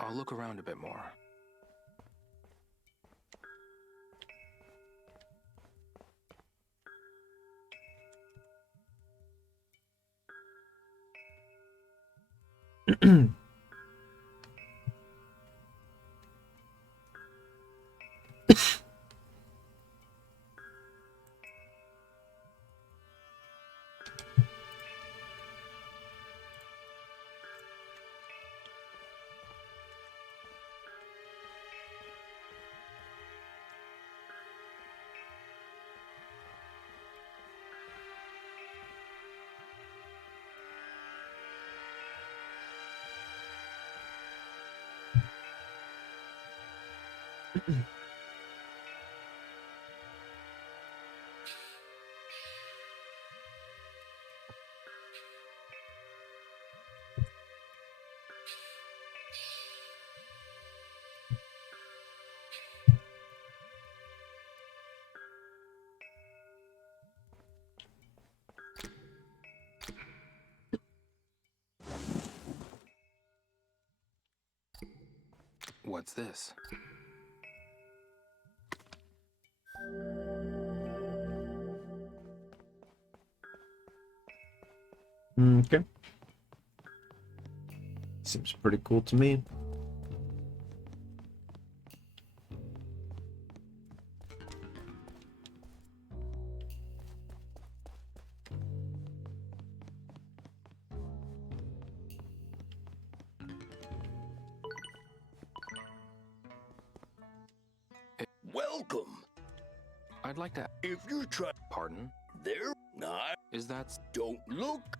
I'll look around a bit more. What's this? Okay. Seems pretty cool to me. Welcome. I'd like to. If you try. Pardon? There. Not. Is that? Don't look.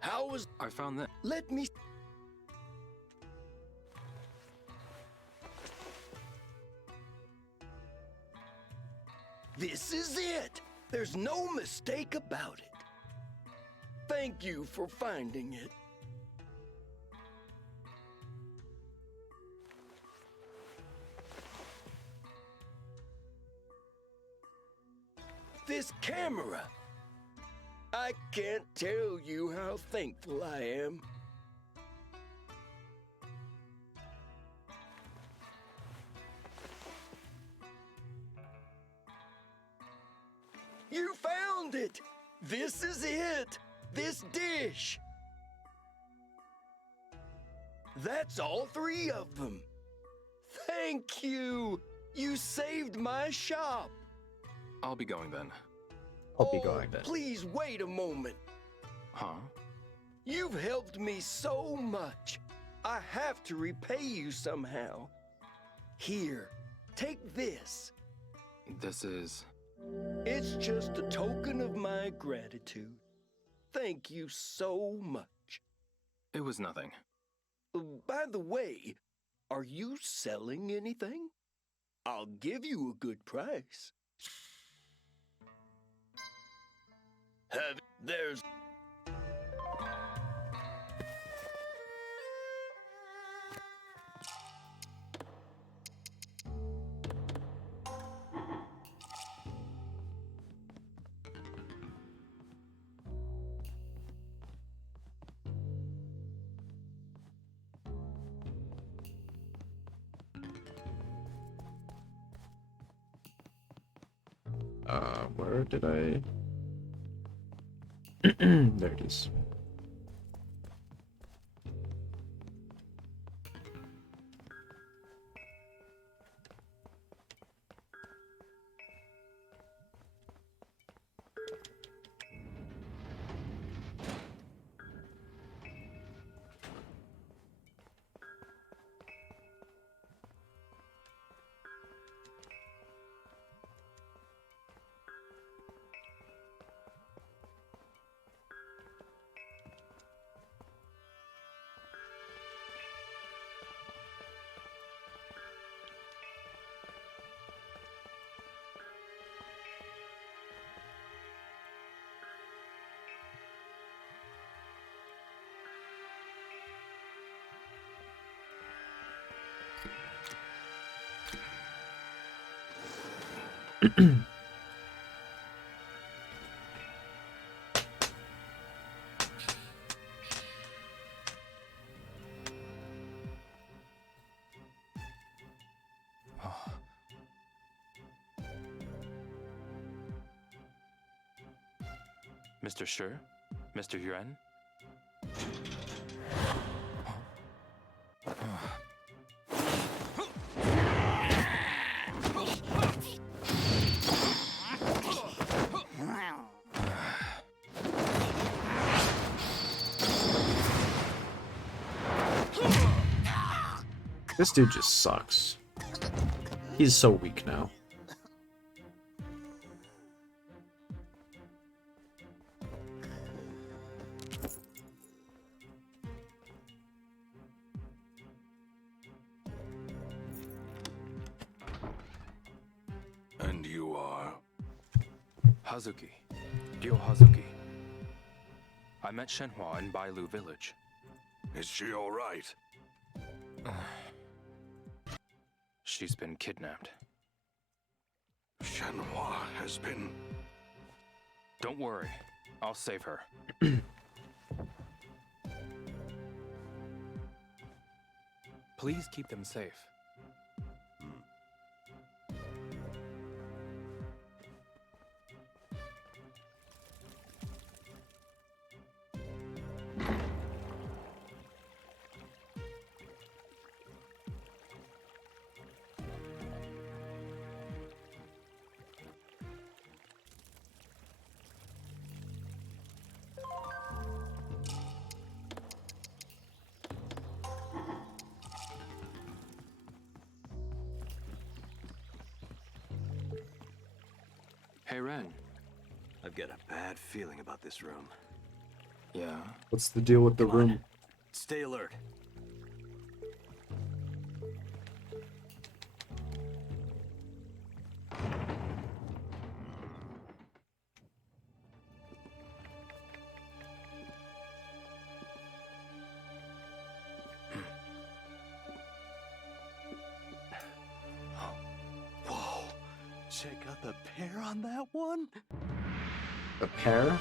How was. I found that. Let me. This is it. There's no mistake about it. Thank you for finding it. This camera. I can't tell you how thankful I am. You found it! This is it! This dish! That's all 3 of them. Thank you! You saved my shop. I'll be going then. I'll be going then. Please wait a moment. Huh? You've helped me so much. I have to repay you somehow. Here, take this. This is... It's just a token of my gratitude. Thank you so much. It was nothing. By the way, are you selling anything? I'll give you a good price. There's... Where did I... There it is. Mr. Sure? Mr. Yuan? This dude just sucks. He's so weak now. And you are? Hazuki. Ryo Hazuki. I met Shenhua in Bailu village. Is she all right? She's been kidnapped. Shenhua has been... Don't worry. I'll save her. Please keep them safe. Hey, Ren. I've got a bad feeling about this room. Yeah? What's the deal with the room? Stay alert. Whoa. Check out the pear on that one. A pear?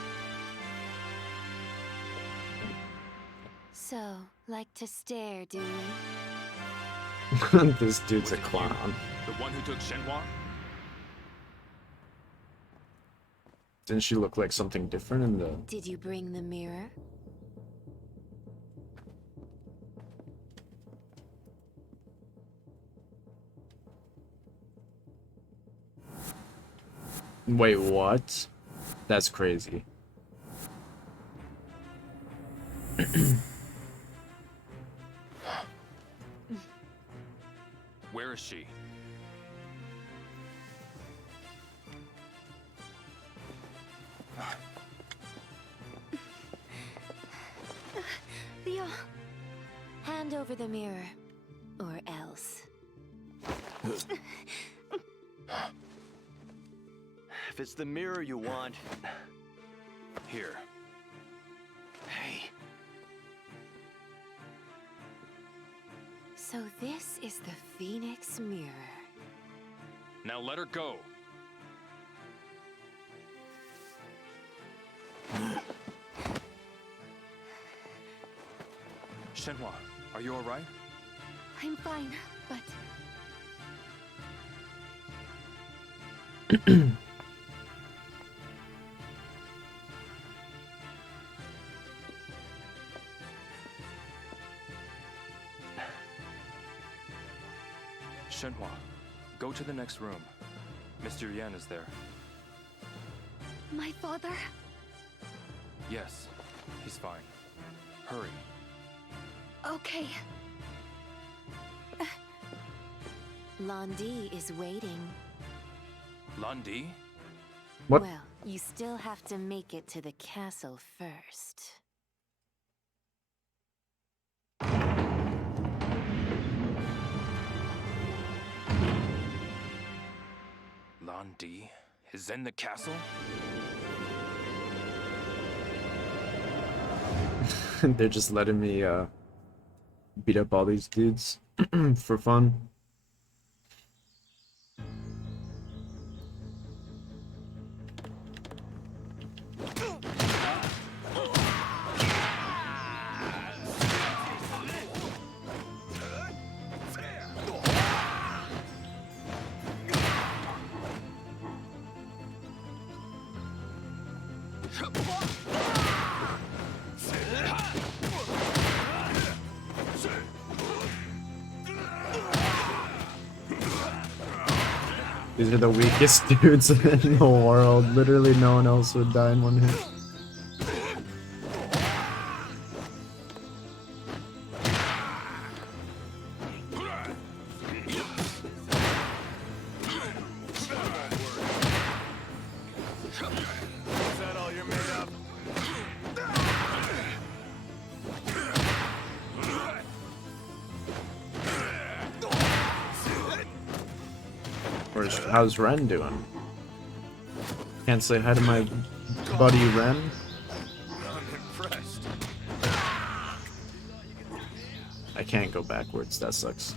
So, like to stare, do we? This dude's a clown. The one who took Shenhua? Didn't she look like something different in the... Did you bring the mirror? Wait, what? That's crazy. Where is she? Leo, hand over the mirror, or else. If it's the mirror you want... Here. Hey. So this is the Phoenix Mirror. Now let her go. Shenhua, are you alright? I'm fine, but... Shenhua, go to the next room. Mr. Yan is there. My father? Yes, he's fine. Hurry. Okay. Londi is waiting. Londi? What? Well, you still have to make it to the castle first. Londi is in the castle? They're just letting me beat up all these dudes for fun. These are the weakest dudes in the world. Literally no one else would die in one hit. Is that all you're made of? How's Ren doing? Can't say hi to my buddy Ren. I'm impressed. I can't go backwards, that sucks.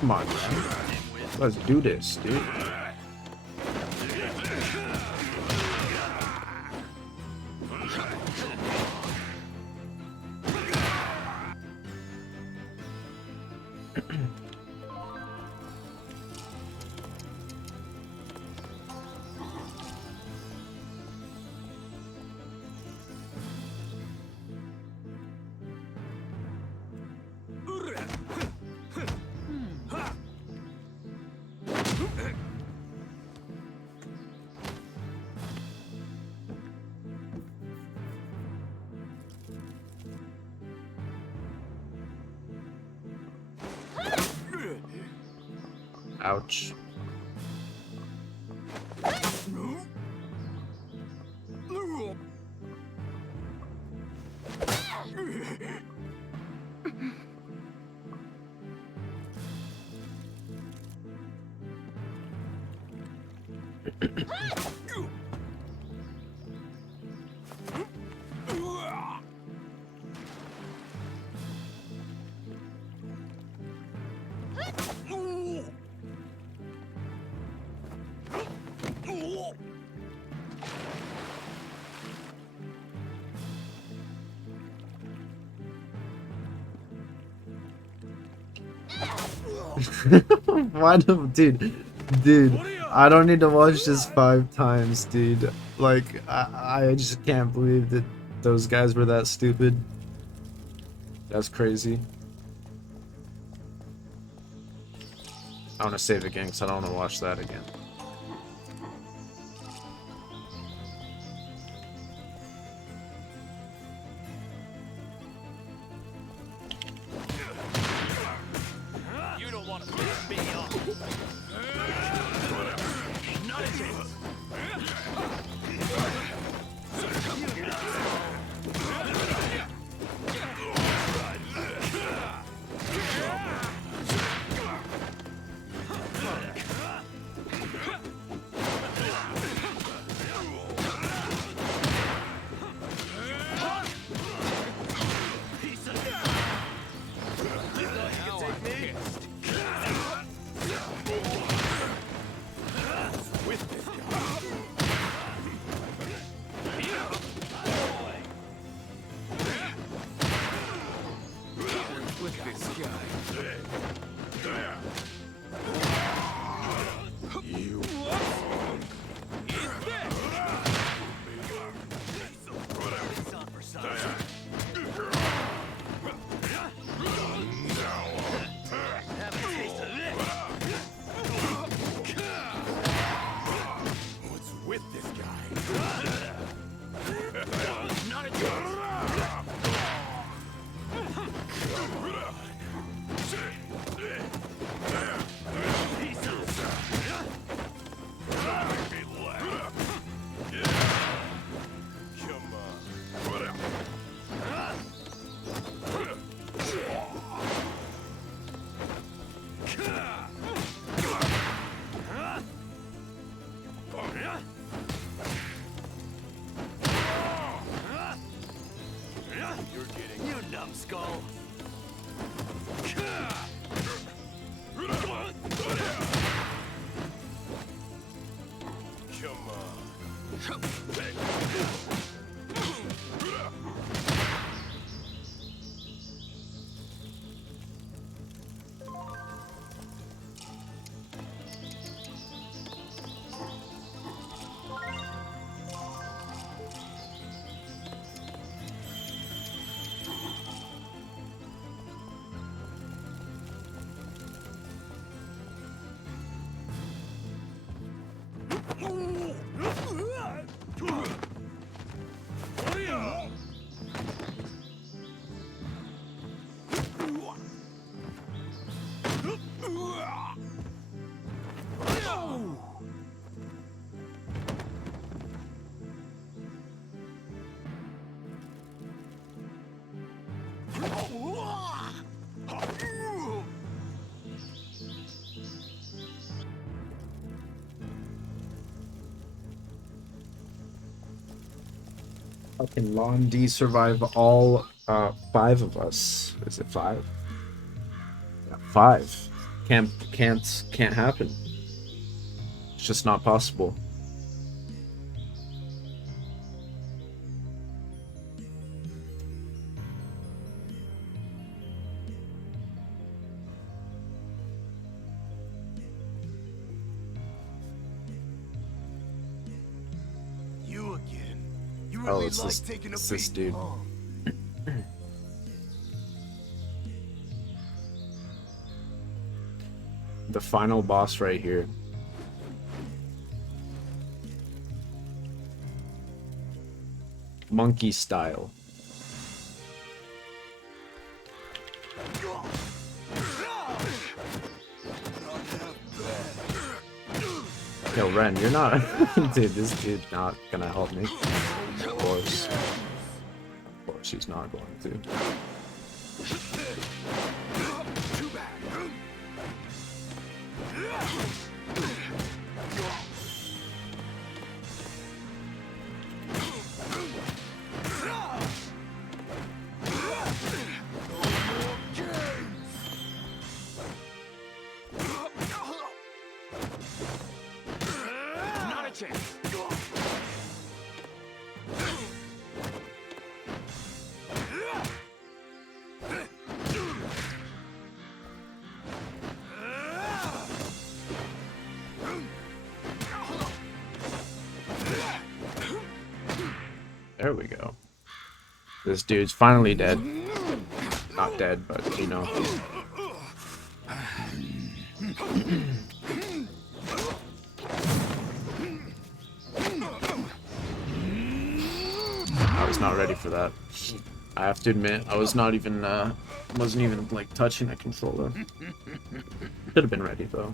Come on, man. Let's do this, dude. Ouch. Why do, dude, I don't need to watch this 5 times, dude. Like, I just can't believe that those guys were that stupid. That's crazy. I want to save again because I don't want to watch that again. You don't want to piss me off. Not a chance. skull. Come Fucking Lon D survive all 5 of us. Is it 5? Yeah, 5. Can't happen. It's just not possible. You again. You Oh, really it's like this, taking a it's this beating, dude. huh? The final boss right here. Monkey style. Yo, Ren, you're not... Dude, this dude not gonna help me. Of course. Of course he's not going to. Not a chance. There we go. This dude's finally dead. Not dead, but you know. I was not ready for that. I have to admit, I was not even, wasn't even, like, touching the controller. Could have been ready, though.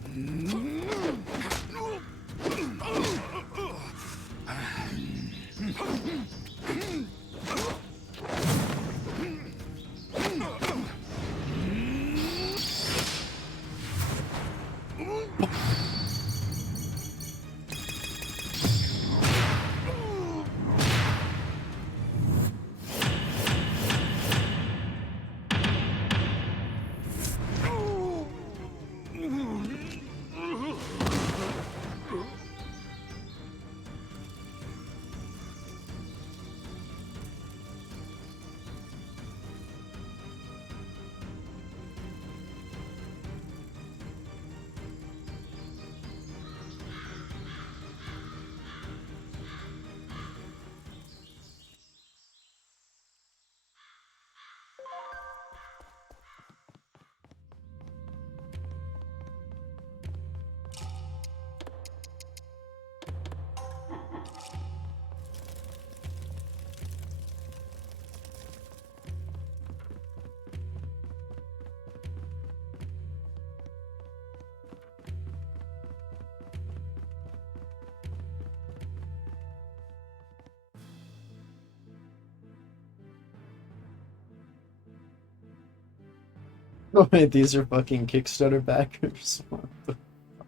Oh wait, these are fucking Kickstarter backers. What the fuck?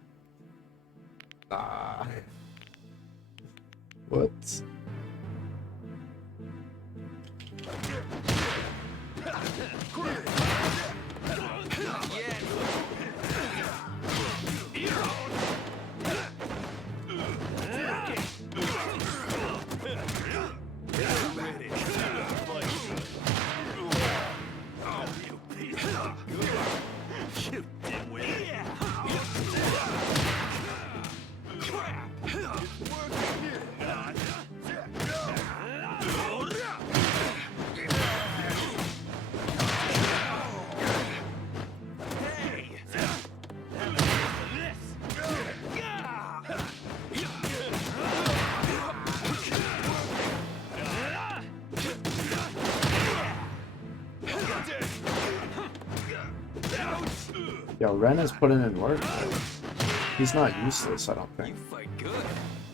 Ah. What? Yo, Ren is putting in work. He's not useless, I don't think.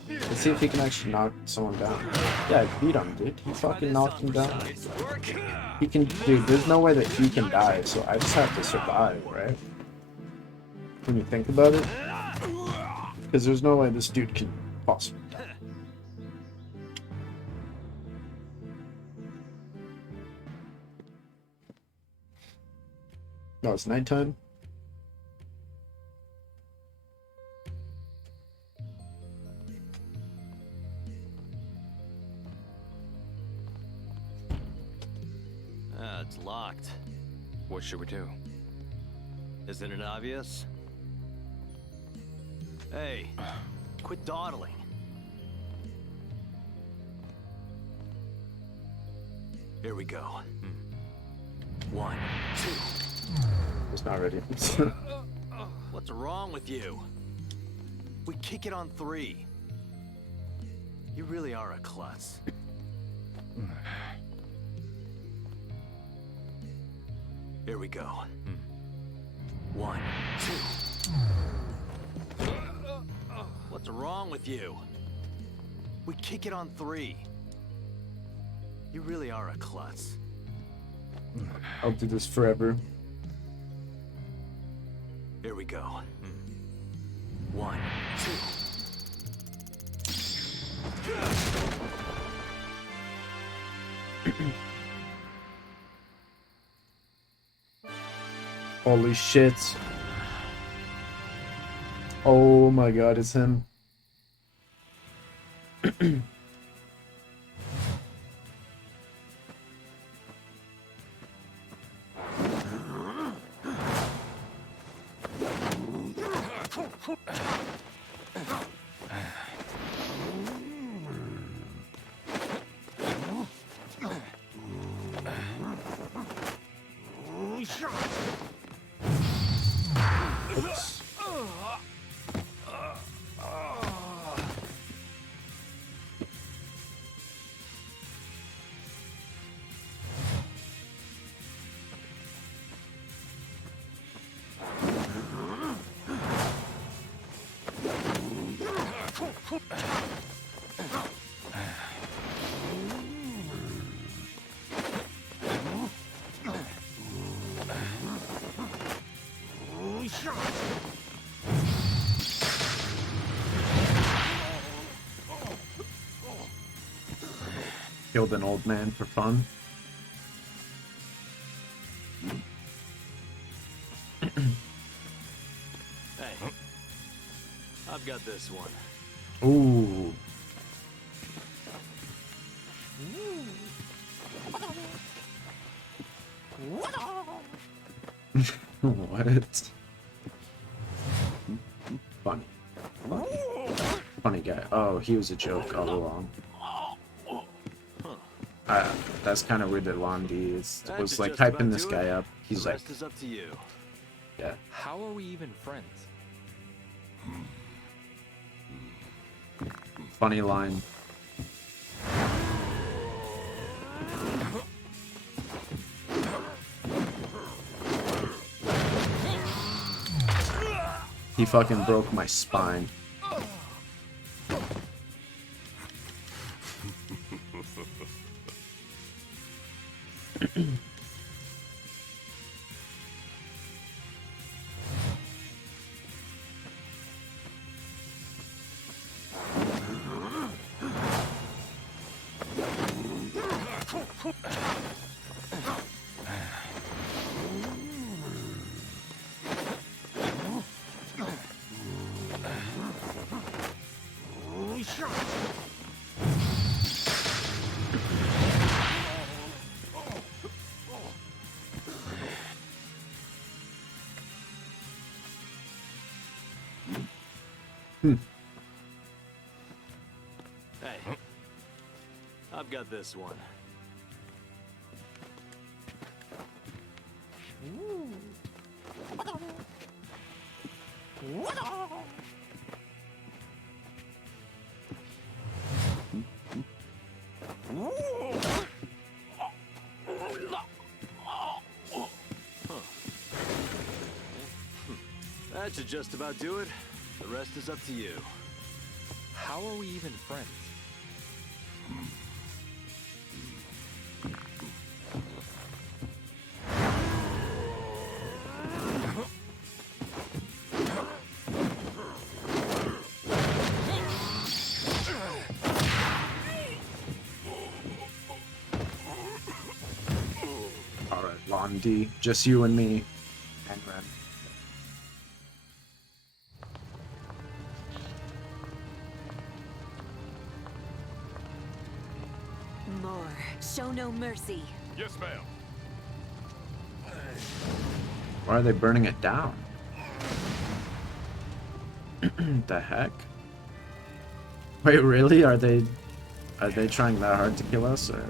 Let's see if he can actually knock someone down. Yeah, I beat him, dude. He fucking knocked him down. He can, dude, there's no way that he can die, so I just have to survive, right? When you think about it. Because there's no way this dude can possibly die. No, it's nighttime. It's locked. What should we do? Isn't it obvious? Hey, quit dawdling. Here we go. 1, 2. It's not ready. What's wrong with you? We kick it on 3. You really are a klutz. Here we go. 1, 2. What's wrong with you? We kick it on 3. You really are a klutz. I'll do this forever. Here we go. 1, 2. Holy shit. Oh my god, it's him. Oops. Killed an old man for fun. Hey, I've got this one. Ooh. What? Funny. Funny guy. Oh, he was a joke all along. That's kind of weird that Londi was like hyping this guy up. He's like, is up to you. Yeah. How are we even friends? Funny line. He fucking broke my spine. Hey, I've got this one. That should just about do it. The rest is up to you. How are we even friends? Alright, Londi, just you and me. And Ren. More. Show no mercy. Yes, ma'am. Why are they burning it down? The heck? Wait, really? Are they trying that hard to kill us, or?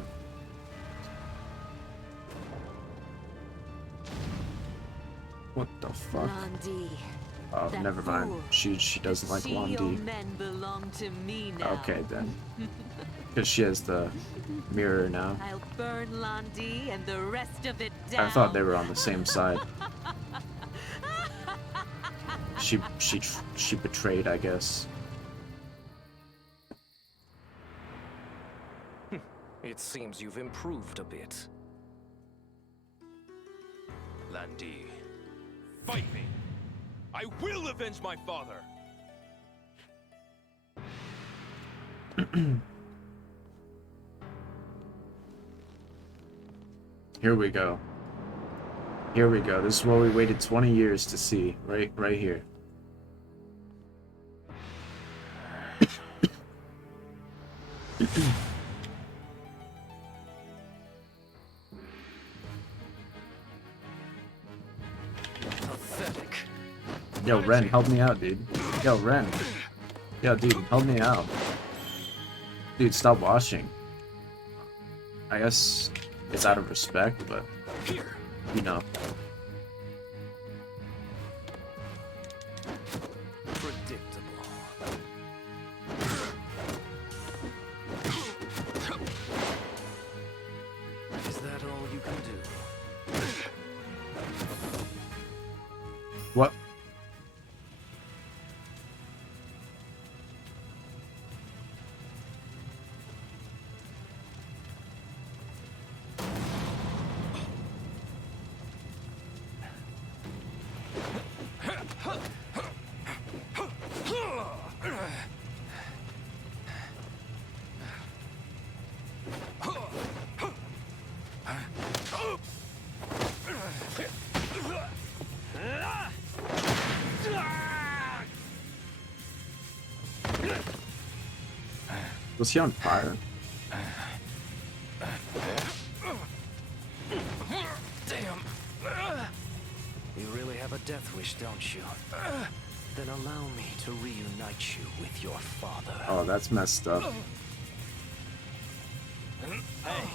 What the fuck? Londi. Oh, That never mind. fool. She doesn't like She your Londi. men belong to me now. Okay then. Because she has the mirror now. I'll burn Londi and the rest of it down. I thought they were on the same side. She betrayed, I guess. It seems you've improved a bit. Landi, fight me! I will avenge my father! Here we go. Here we go. This is what we waited 20 years to see. Right here. Pathetic. Yo, Ren, help me out, dude. Yo, Ren. Yo, dude, help me out. Dude, stop watching. I guess it's out of respect, but you know. Predictable. Is that all you can do? What? Was he on fire? Damn. You really have a death wish, don't you? Then allow me to reunite you with your father. Oh, that's messed up. Hey,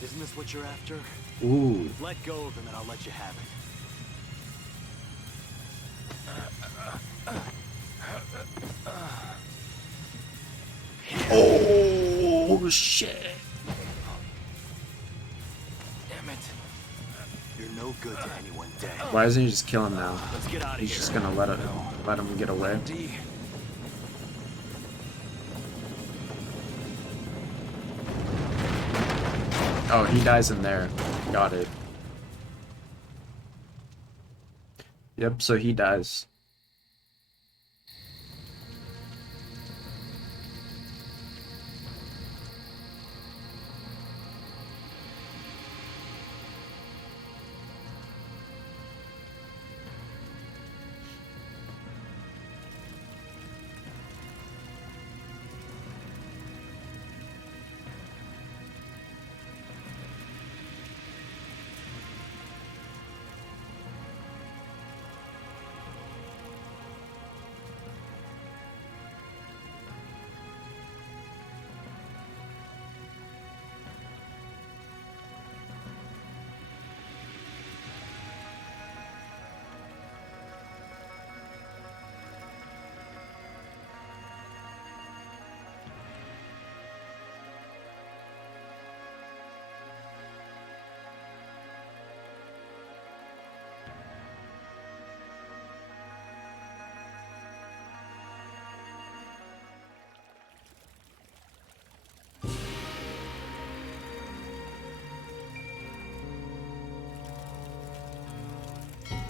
isn't this what you're after? Ooh. Let go of him and I'll let you have it. Oh shit! Damn it! You're no good to anyone dead. Why doesn't he just kill him now? Let's get out of He's here. just gonna let him get away. Oh, he dies in there. Got it. Yep, so he dies.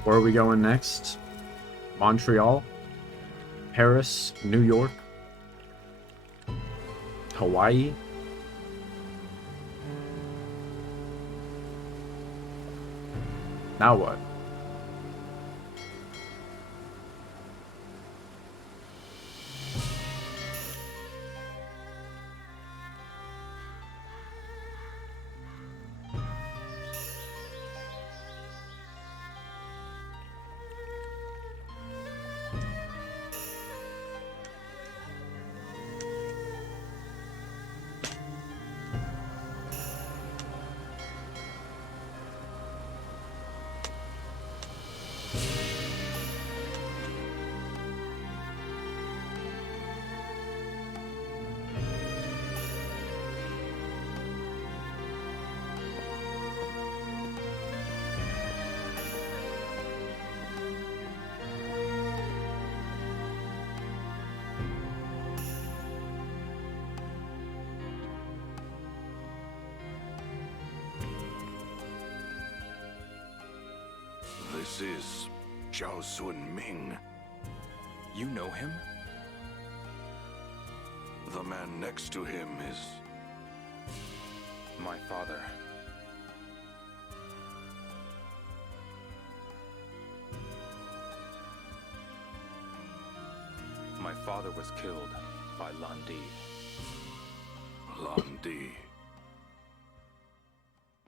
Where are we going next? Montreal? Paris? New York? Hawaii? Now what? This is Zhao Sun Ming. You know him? The man next to him is... my father. My father was killed by Lan Di. Lan Di.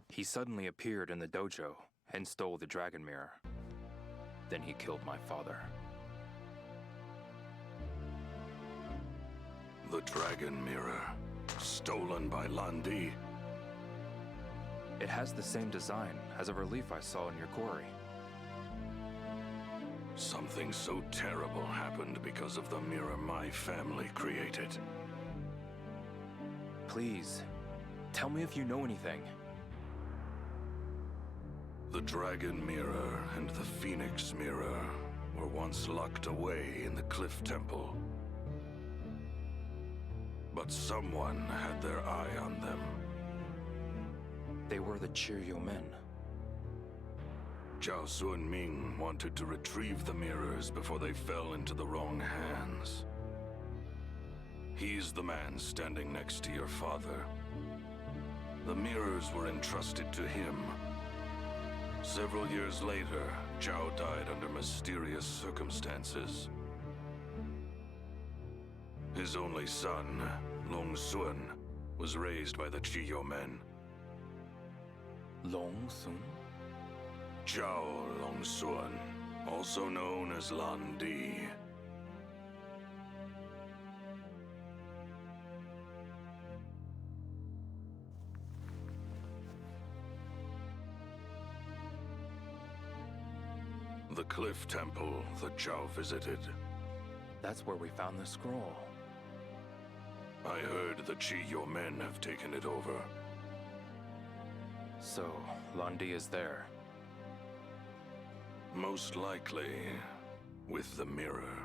He suddenly appeared in the dojo and stole the dragon mirror. Then he killed my father. The dragon mirror, stolen by Lan Di. It has the same design as a relief I saw in your quarry. Something so terrible happened because of the mirror my family created. Please, tell me if you know anything. The dragon mirror and the phoenix mirror were once locked away in the cliff temple. But someone had their eye on them. They were the Chiryo men. Zhao Sun Ming wanted to retrieve the mirrors before they fell into the wrong hands. He's the man standing next to your father. The mirrors were entrusted to him. Several years later, Zhao died under mysterious circumstances. His only son, Long Sun, was raised by the Chiryo men. Long Sun? Zhao Long Sun, also known as Lan Di. The cliff temple that Zhao visited. That's where we found the scroll. I heard the Chiryo men have taken it over. So, Lan Di is there. Most likely, with the mirror.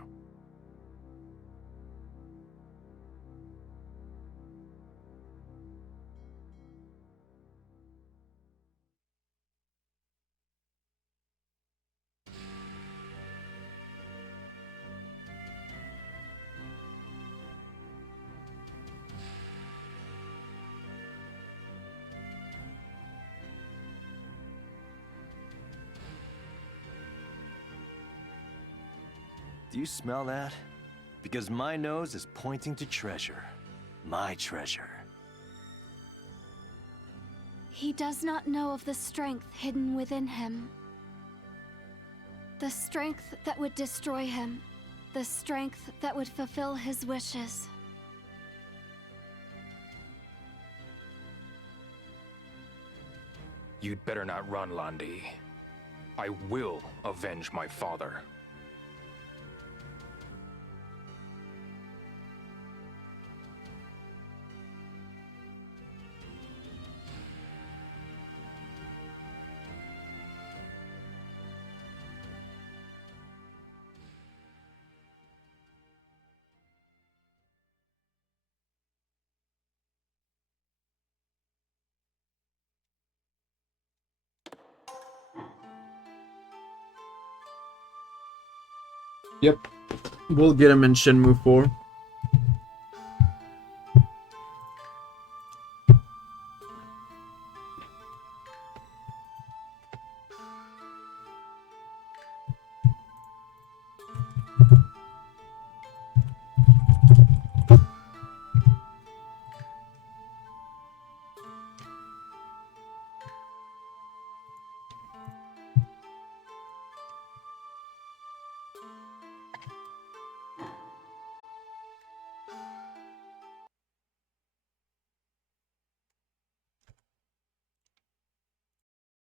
Do you smell that? Because my nose is pointing to treasure. My treasure. He does not know of the strength hidden within him. The strength that would destroy him. The strength that would fulfill his wishes. You'd better not run, Lan Di. I will avenge my father. Yep. We'll get him in Shenmue 4.